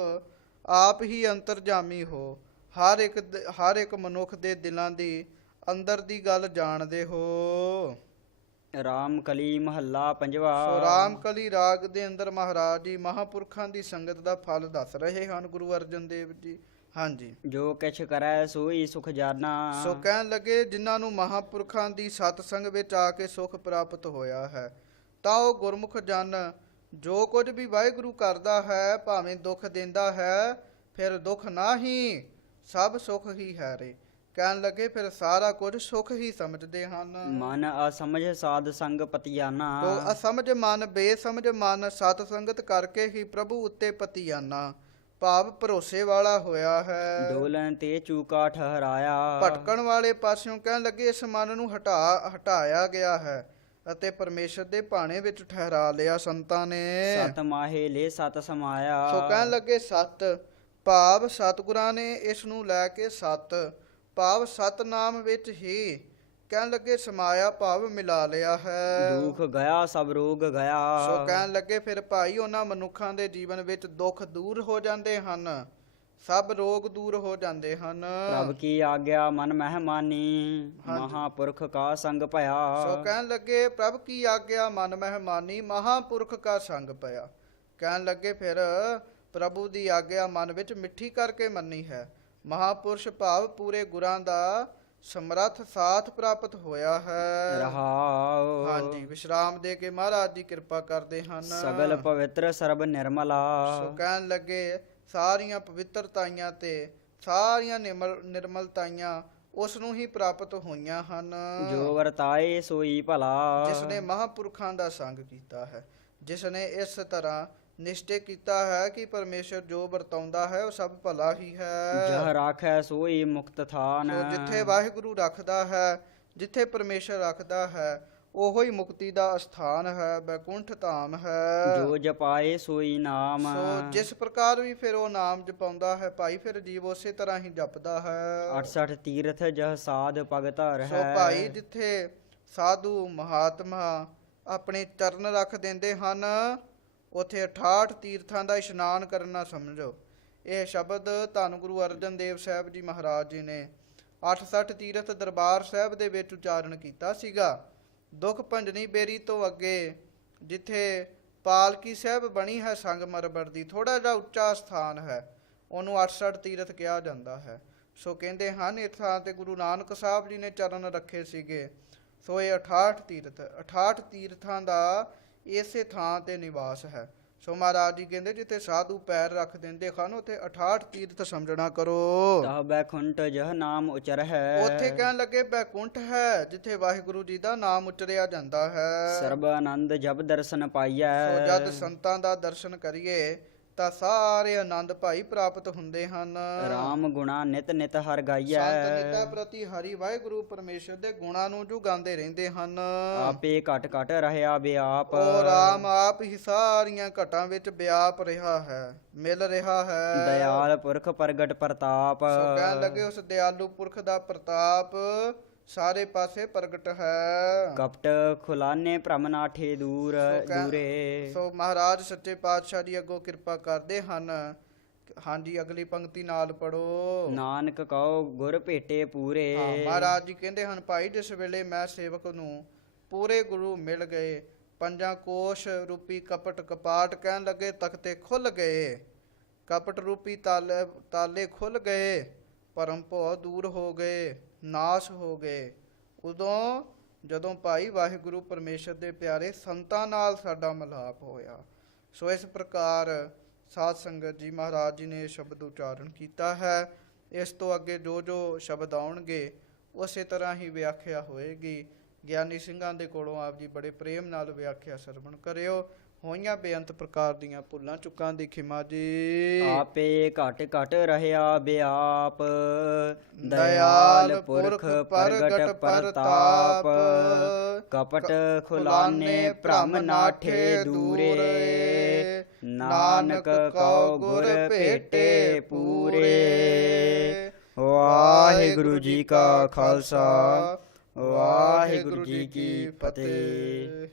ਆਪ ਹੀ ਅੰਤਰਜਾਮੀ ਹੋ, ਹਰ ਇੱਕ ਮਨੁੱਖ ਦੇ ਦਿਲਾਂ ਦੀ ਅੰਦਰ ਦੀ ਗੱਲ ਜਾਣਦੇ ਹੋ। ਰਾਮ ਕਲੀ ਮਹੱਲਾ ਪੰਜਵਾ। ਸੋ ਰਾਮ ਕਲੀ ਰਾਗ ਦੇ ਅੰਦਰ ਮਹਾਰਾਜ ਜੀ ਮਹਾਪੁਰਖਾਂ ਦੀ ਸੰਗਤ ਦਾ ਫਲ ਦੱਸ ਰਹੇ ਹਨ ਗੁਰੂ ਅਰਜਨ ਦੇਵ ਜੀ। ਹਾਂਜੀ, ਜੋ ਕਿਛ ਕਰੈ ਸੋਈ ਸੁਖ ਜਾਨਾ। ਸੋ ਕਹਿਣ ਲੱਗੇ ਜਿਨ੍ਹਾਂ ਨੂੰ ਮਹਾਪੁਰਖਾਂ ਦੀ ਸਤਸੰਗ ਵਿੱਚ ਆ ਕੇ ਸੁਖ ਪ੍ਰਾਪਤ ਹੋਇਆ ਹੈ ਤਾਂ ਉਹ ਗੁਰਮੁਖ ਜਨ ਜੋ ਕੁਝ ਵੀ ਵਾਹਿਗੁਰੂ ਕਰਦਾ ਹੈ ਭਾਵੇਂ ਦੁੱਖ ਦਿੰਦਾ ਹੈ ਫਿਰ ਦੁੱਖ ਨਾ ਹੀ ਸਭ ਸੁਖ ਹੀ ਹੈ ਰੇ। ਕਹਿਣ ਲੱਗੇ ਫਿਰ ਸਾਰਾ ਕੁਝ ਸੁਖ ਹੀ ਸਮਝਦੇ ਹਨ। ਮਨ ਅਸਮਝ ਸਾਧ ਸੰਗ ਪਤਿਆਨਾ। ਉਹ ਅਸਮਝ ਮਨ ਬੇਸਮਝ ਮਨ ਸਤ ਸੰਗਤ ਕਰਕੇ ਹੀ ਪ੍ਰਭੂ ਉੱਤੇ ਪਤਿਆਨਾ ਭਾਵ ਭਰੋਸੇ ਵਾਲਾ ਹੋਇਆ ਹੈ। ਡੋਲਨ ਤੇ ਚੂਕਾ ਠਹਰਾਇਆ। ਭਟਕਣ ਵਾਲੇ ਪਾਸਿਓਂ ਕਹਿਣ ਲੱਗੇ ਇਸ ਮਨ ਨੂੰ ਹਟਾਇਆ ਗਿਆ ਹੈ ਅਤੇ ਪਰਮੇਸ਼ਰ ਦੇ ਭਾਣੇ ਵਿੱਚ ਠਹਿਰਾ ਲਿਆ ਸੰਤਾਂ ਨੇ। ਸਤ ਮਾਹੇ ਲੈ ਸਤ ਸਮਾਇਆ। ਸੋ ਕਹਿਣ ਲੱਗੇ ਸਤ ਭਾਵ ਸਤਿਗੁਰਾਂ ਨੇ ਇਸ ਨੂੰ ਲੈ ਕੇ ਸਤ ਭਾਵ ਸਤਨਾਮ ਵਿੱਚ ਹੀ ਕਹਿਣ ਲੱਗੇ ਸਮਾਇਆ ਭਾਵ ਮਿਲਾ ਲਿਆ ਹੈ। ਦੁੱਖ ਗਿਆ ਸਭ ਰੋਗ ਗਿਆ। ਸੋ ਕਹਿਣ ਲੱਗੇ ਫਿਰ ਭਾਈ ਉਹਨਾਂ ਮਨੁੱਖਾਂ ਦੇ ਜੀਵਨ ਵਿੱਚ ਦੁੱਖ ਦੂਰ ਹੋ ਜਾਂਦੇ ਹਨ, ਸਭ ਰੋਗ ਦੂਰ ਹੋ ਜਾਂਦੇ ਹਨ। ਪ੍ਰਭ ਕੀ ਆਗਿਆ ਮਨ ਮਹਿਮਾਨੀ। ਮਹਾਪੁਰਖ ਕਾ ਸੰਗ ਭਇਆ। ਸੋ ਕਹਿਣ ਲੱਗੇ ਪ੍ਰਭ ਕੀ ਆਗਿਆ ਮਨ ਮਹਿਮਾਨੀ ਮਹਾਪੁਰਖ ਕਾ ਸੰਗ ਪਿਆ। ਕਹਿਣ ਲੱਗੇ ਫਿਰ ਪ੍ਰਭੂ ਦੀ ਆਗਿਆ ਮਨ ਵਿੱਚ ਮਿੱਠੀ ਕਰਕੇ ਮੰਨੀ ਹੈ। ਮਹਾਪੁਰਸ਼ ਭਾਵ ਪੂਰੇ ਗੁਰਾਂ ਦਾ ਸਮਰੱਥ ਸਾਥ ਪ੍ਰਾਪਤ ਹੋਇਆ ਹੈ। ਰਹਾਉ। ਹਾਂਜੀ, ਵਿਸ਼ਰਾਮ ਦੇ ਕੇ ਮਹਾਰਾਜ ਜੀ ਕਿਰਪਾ ਕਰਦੇ ਹਨ। ਸਗਲ ਪਵਿੱਤਰ ਸਰਬ ਨਿਰਮਲਾ। ਸੋ ਕਹਿਣ ਲੱਗੇ ਸਾਰੀਆਂ ਪਵਿੱਤਰਤਾਈਆਂ ਤੇ ਸਾਰੀਆਂ ਨਿਰਮਲਤਾਈਆਂ ਉਸ ਨੂੰ ਹੀ ਪ੍ਰਾਪਤ ਹੋਈਆਂ ਹਨ ਜੋ ਵਰਤਾਏ ਸੋਈ ਭਲਾ। ਜਿਸ ਨੇ ਮਹਾਪੁਰਖਾਂ ਦਾ ਸੰਗ ਕੀਤਾ ਹੈ, ਜਿਸ ਨੇ ਇਸ ਤਰ੍ਹਾਂ ਨਿਸ਼ਚੈ ਕੀਤਾ ਹੈ ਕਿ ਪਰਮੇਸ਼ਰ ਜੋ ਵਰਤਾਉਂਦਾ ਹੈ ਉਹ ਸਭ ਭਲਾ ਹੀ ਹੈ। ਜਹ ਰਾਖੈ ਸੋਈ ਮੁਕਤ ਥਾਨ। ਸੋ ਜਿੱਥੇ ਵਾਹਿਗੁਰੂ ਰੱਖਦਾ ਹੈ, ਜਿੱਥੇ ਪਰਮੇਸ਼ਰ ਰੱਖਦਾ ਹੈ ਉਹੋ ਹੀ ਮੁਕਤੀ ਦਾ ਅਸਥਾਨ ਹੈ, ਬੈਕੁੰਠ ਧਾਮ ਹੈ। ਜੋ ਜਪਾਏ ਸੋਈ ਨਾਮ। ਸੋ ਜਿਸ ਪ੍ਰਕਾਰ ਵੀ ਫਿਰ ਉਹ ਨਾਮ ਜਪਾਉਂਦਾ ਹੈ ਭਾਈ ਫਿਰ ਜੀਵ ਉਸੇ ਤਰ੍ਹਾਂ ਹੀ ਜਪਦਾ ਹੈ। 68 ਤੀਰਥ ਜਹ ਸਾਧ ਭਗਤ ਹੈ। ਸੋ ਭਾਈ ਜਿੱਥੇ ਸਾਧੂ ਮਹਾਤਮਾ ਆਪਣੇ ਚਰਨ ਰੱਖ ਦਿੰਦੇ ਹਨ ਉਥੇ 68 ਤੀਰਥਾਂ ਦਾ ਇਸ਼ਨਾਨ ਕਰਨਾ ਸਮਝੋ। ਇਹ ਸ਼ਬਦ ਧੰਨ ਗੁਰੂ ਅਰਜਨ ਦੇਵ ਸਾਹਿਬ ਜੀ ਮਹਾਰਾਜ ਜੀ ਨੇ 68 ਤੀਰਥ ਦਰਬਾਰ ਸਾਹਿਬ ਦੇ ਵਿੱਚ ਉਚਾਰਨ ਕੀਤਾ ਸੀਗਾ। ਦੁੱਖ ਭੰਜਨੀ ਬੇਰੀ ਤੋਂ ਅੱਗੇ ਜਿੱਥੇ ਪਾਲਕੀ ਸਾਹਿਬ ਬਣੀ ਹੈ ਸੰਗਮਰਮਰ ਦੀ, ਥੋੜਾ ਜਿਹਾ ਉੱਚਾ ਸਥਾਨ ਹੈ, ਉਹਨੂੰ 68 ਤੀਰਥ ਕਿਹਾ ਜਾਂਦਾ ਹੈ। ਸੋ ਕਹਿੰਦੇ ਹਨ ਇਸ ਥਾਂ ਤੇ ਗੁਰੂ ਨਾਨਕ ਸਾਹਿਬ ਜੀ ਨੇ ਚਰਨ ਰੱਖੇ ਸੀਗੇ। ਸੋ ਇਹ 68 ਤੀਰਥਾਂ ਦਾ ਇਸੇ ਥਾਂ ਤੇ ਨਿਵਾਸ ਹੈ। ਸੋ ਮਹਾਰਾਜ ਜੀ ਕਹਿੰਦੇ ਜਿੱਥੇ ਸਾਧੂ ਪੈਰ ਰੱਖ ਦਿੰਦੇ ਹਨ ਉੱਥੇ 68 ਤੀਰਥ ਸਮਝਣਾ ਕਰੋ। ਤਹ ਬੈਕੁੰਠ ਜਹ ਨਾਮ ਉਚਰ ਹੈ ਉੱਥੇ ਕਹਿਣ ਲੱਗੇ ਬੈਕੁੰਠ ਹੈ ਜਿੱਥੇ ਵਾਹਿਗੁਰੂ ਜੀ ਦਾ ਨਾਮ ਉਚਰਿਆ ਜਾਂਦਾ ਹੈ। ਸਰਬ ਆਨੰਦ ਜਬ ਦਰਸ਼ਨ ਪਾਈਐ ਸੋ ਜਦ ਸੰਤਾਂ ਦਾ ਦਰਸ਼ਨ ਕਰੀਏ ਤਾਂ ਸਾਰੇ ਆਨੰਦ ਭਾਈ ਪ੍ਰਾਪਤ ਹੁੰਦੇ ਹਨ। ਰਾਮ ਗੁਣਾ ਨਿਤ ਨਿਤ ਹਰ ਸੰਤ ਗਾਈਐ ਨਿਤਾ ਪ੍ਰਤੀ ਹਰੀ ਵਾਹਿਗੁਰੂ ਪਰਮੇਸ਼ਰ ਦੇ ਗੁਣਾਂ ਨੂੰ ਜੋ ਗਾਉਂਦੇ ਰਹਿੰਦੇ ਹਨ। ਆਪੇ ਘਟ ਘਟ ਰਹਿਆ ਬਿਆਪ ਉਹ ਰਾਮ ਆਪ ਹੀ ਸਾਰੀਆਂ ਘਟਾਂ ਵਿੱਚ ਵਿਆਪ ਰਿਹਾ ਹੈ, ਮਿਲ ਰਿਹਾ ਹੈ। ਦਇਆਲ ਪੁਰਖ ਪ੍ਰਗਟ ਪ੍ਰਤਾਪ ਸੋ ਕਹਿਣ ਲੱਗੇ ਉਸ ਦਿਆਲੂ ਪੁਰਖ ਦਾ ਪ੍ਰਤਾਪ ਸਾਰੇ ਪਾਸੇ ਪ੍ਰਗਟ ਹੈ। ਕਪਟ ਖੁਲਾਨੇ ਭ੍ਰਮ ਨਾਠੇ ਦੂਰ ਦੂਰੇ ਸੋ ਮਹਾਰਾਜ ਸੱਚੇ ਪਾਤਸ਼ਾਹ ਜੀ ਅੱਗੋਂ ਕਿਰਪਾ ਕਰਦੇ ਹਨ। ਹਾਂਜੀ ਅਗਲੀ ਪੰਕਤੀ ਨਾਲ ਪੜੋ। ਨਾਨਕ ਕਉ ਗੁਰ ਭੇਟੇ ਪੂਰੇ ਮਹਾਰਾਜ ਜੀ ਕਹਿੰਦੇ ਹਨ ਭਾਈ ਜਿਸ ਵੇਲੇ ਮੈਂ ਸੇਵਕ ਨੂੰ ਪੂਰੇ ਗੁਰੂ ਮਿਲ ਗਏ, ਪੰਜਾਂ ਕੋਸ਼ ਰੂਪੀ ਕਪਟ ਕਪਾਟ ਕਹਿਣ ਲੱਗੇ ਤਖਤੇ ਖੁੱਲ ਗਏ, ਕਪਟ ਰੂਪੀ ਤਾਲੇ ਖੁੱਲ ਗਏ, ਭਰਮ ਭਉ ਦੂਰ ਹੋ ਗਏ, ਨਾਸ਼ ਹੋ ਗਏ। ਉਦੋਂ ਜਦੋਂ ਭਾਈ ਵਾਹਿਗੁਰੂ ਪਰਮੇਸ਼ਰ ਦੇ ਪਿਆਰੇ ਸੰਤਾਂ ਨਾਲ ਸਾਡਾ ਮਿਲਾਪ ਹੋਇਆ। ਸੋ ਇਸ ਪ੍ਰਕਾਰ ਸਾਧ ਸੰਗਤ ਜੀ ਮਹਾਰਾਜ ਜੀ ਨੇ ਇਹ ਸ਼ਬਦ ਉਚਾਰਨ ਕੀਤਾ ਹੈ। ਇਸ ਤੋਂ ਅੱਗੇ ਜੋ ਜੋ ਸ਼ਬਦ ਆਉਣਗੇ ਉਸੇ ਤਰ੍ਹਾਂ ਹੀ ਵਿਆਖਿਆ ਹੋਏਗੀ। ਗਿਆਨੀ ਸਿੰਘਾਂ ਦੇ ਕੋਲੋਂ ਆਪ ਜੀ ਬੜੇ ਪ੍ਰੇਮ ਨਾਲ ਵਿਆਖਿਆ ਸਰਵਣ ਕਰਿਓ। ਹੋਈਆਂ ਬੇਅੰਤ ਪ੍ਰਕਾਰ ਦੀਆਂ ਭੁੱਲਾਂ ਚੁੱਕਾਂ ਦੀ ਖਿਮਾ ਜੀ। ਆਪੇ ਘਟ ਘਟ ਰਹਿਆ ਬਿਆਪ ਦਇਆਲ ਪੁਰਖ ਪ੍ਰਗਟ ਪ੍ਰਤਾਪ, ਕਪਟ ਖੁਲਾਨੇ ਭ੍ਰਮ ਨਾਠੇ ਦੂਰੇ, ਨਾਨਕ ਕਉ ਗੁਰ ਭੇਟੇ ਪੂਰੇ। ਵਾਹਿਗੁਰੂ ਜੀ ਕਾ ਖਾਲਸਾ ਵਾਹਿਗੁਰੂ ਜੀ ਕੀ ਫਤਿਹ।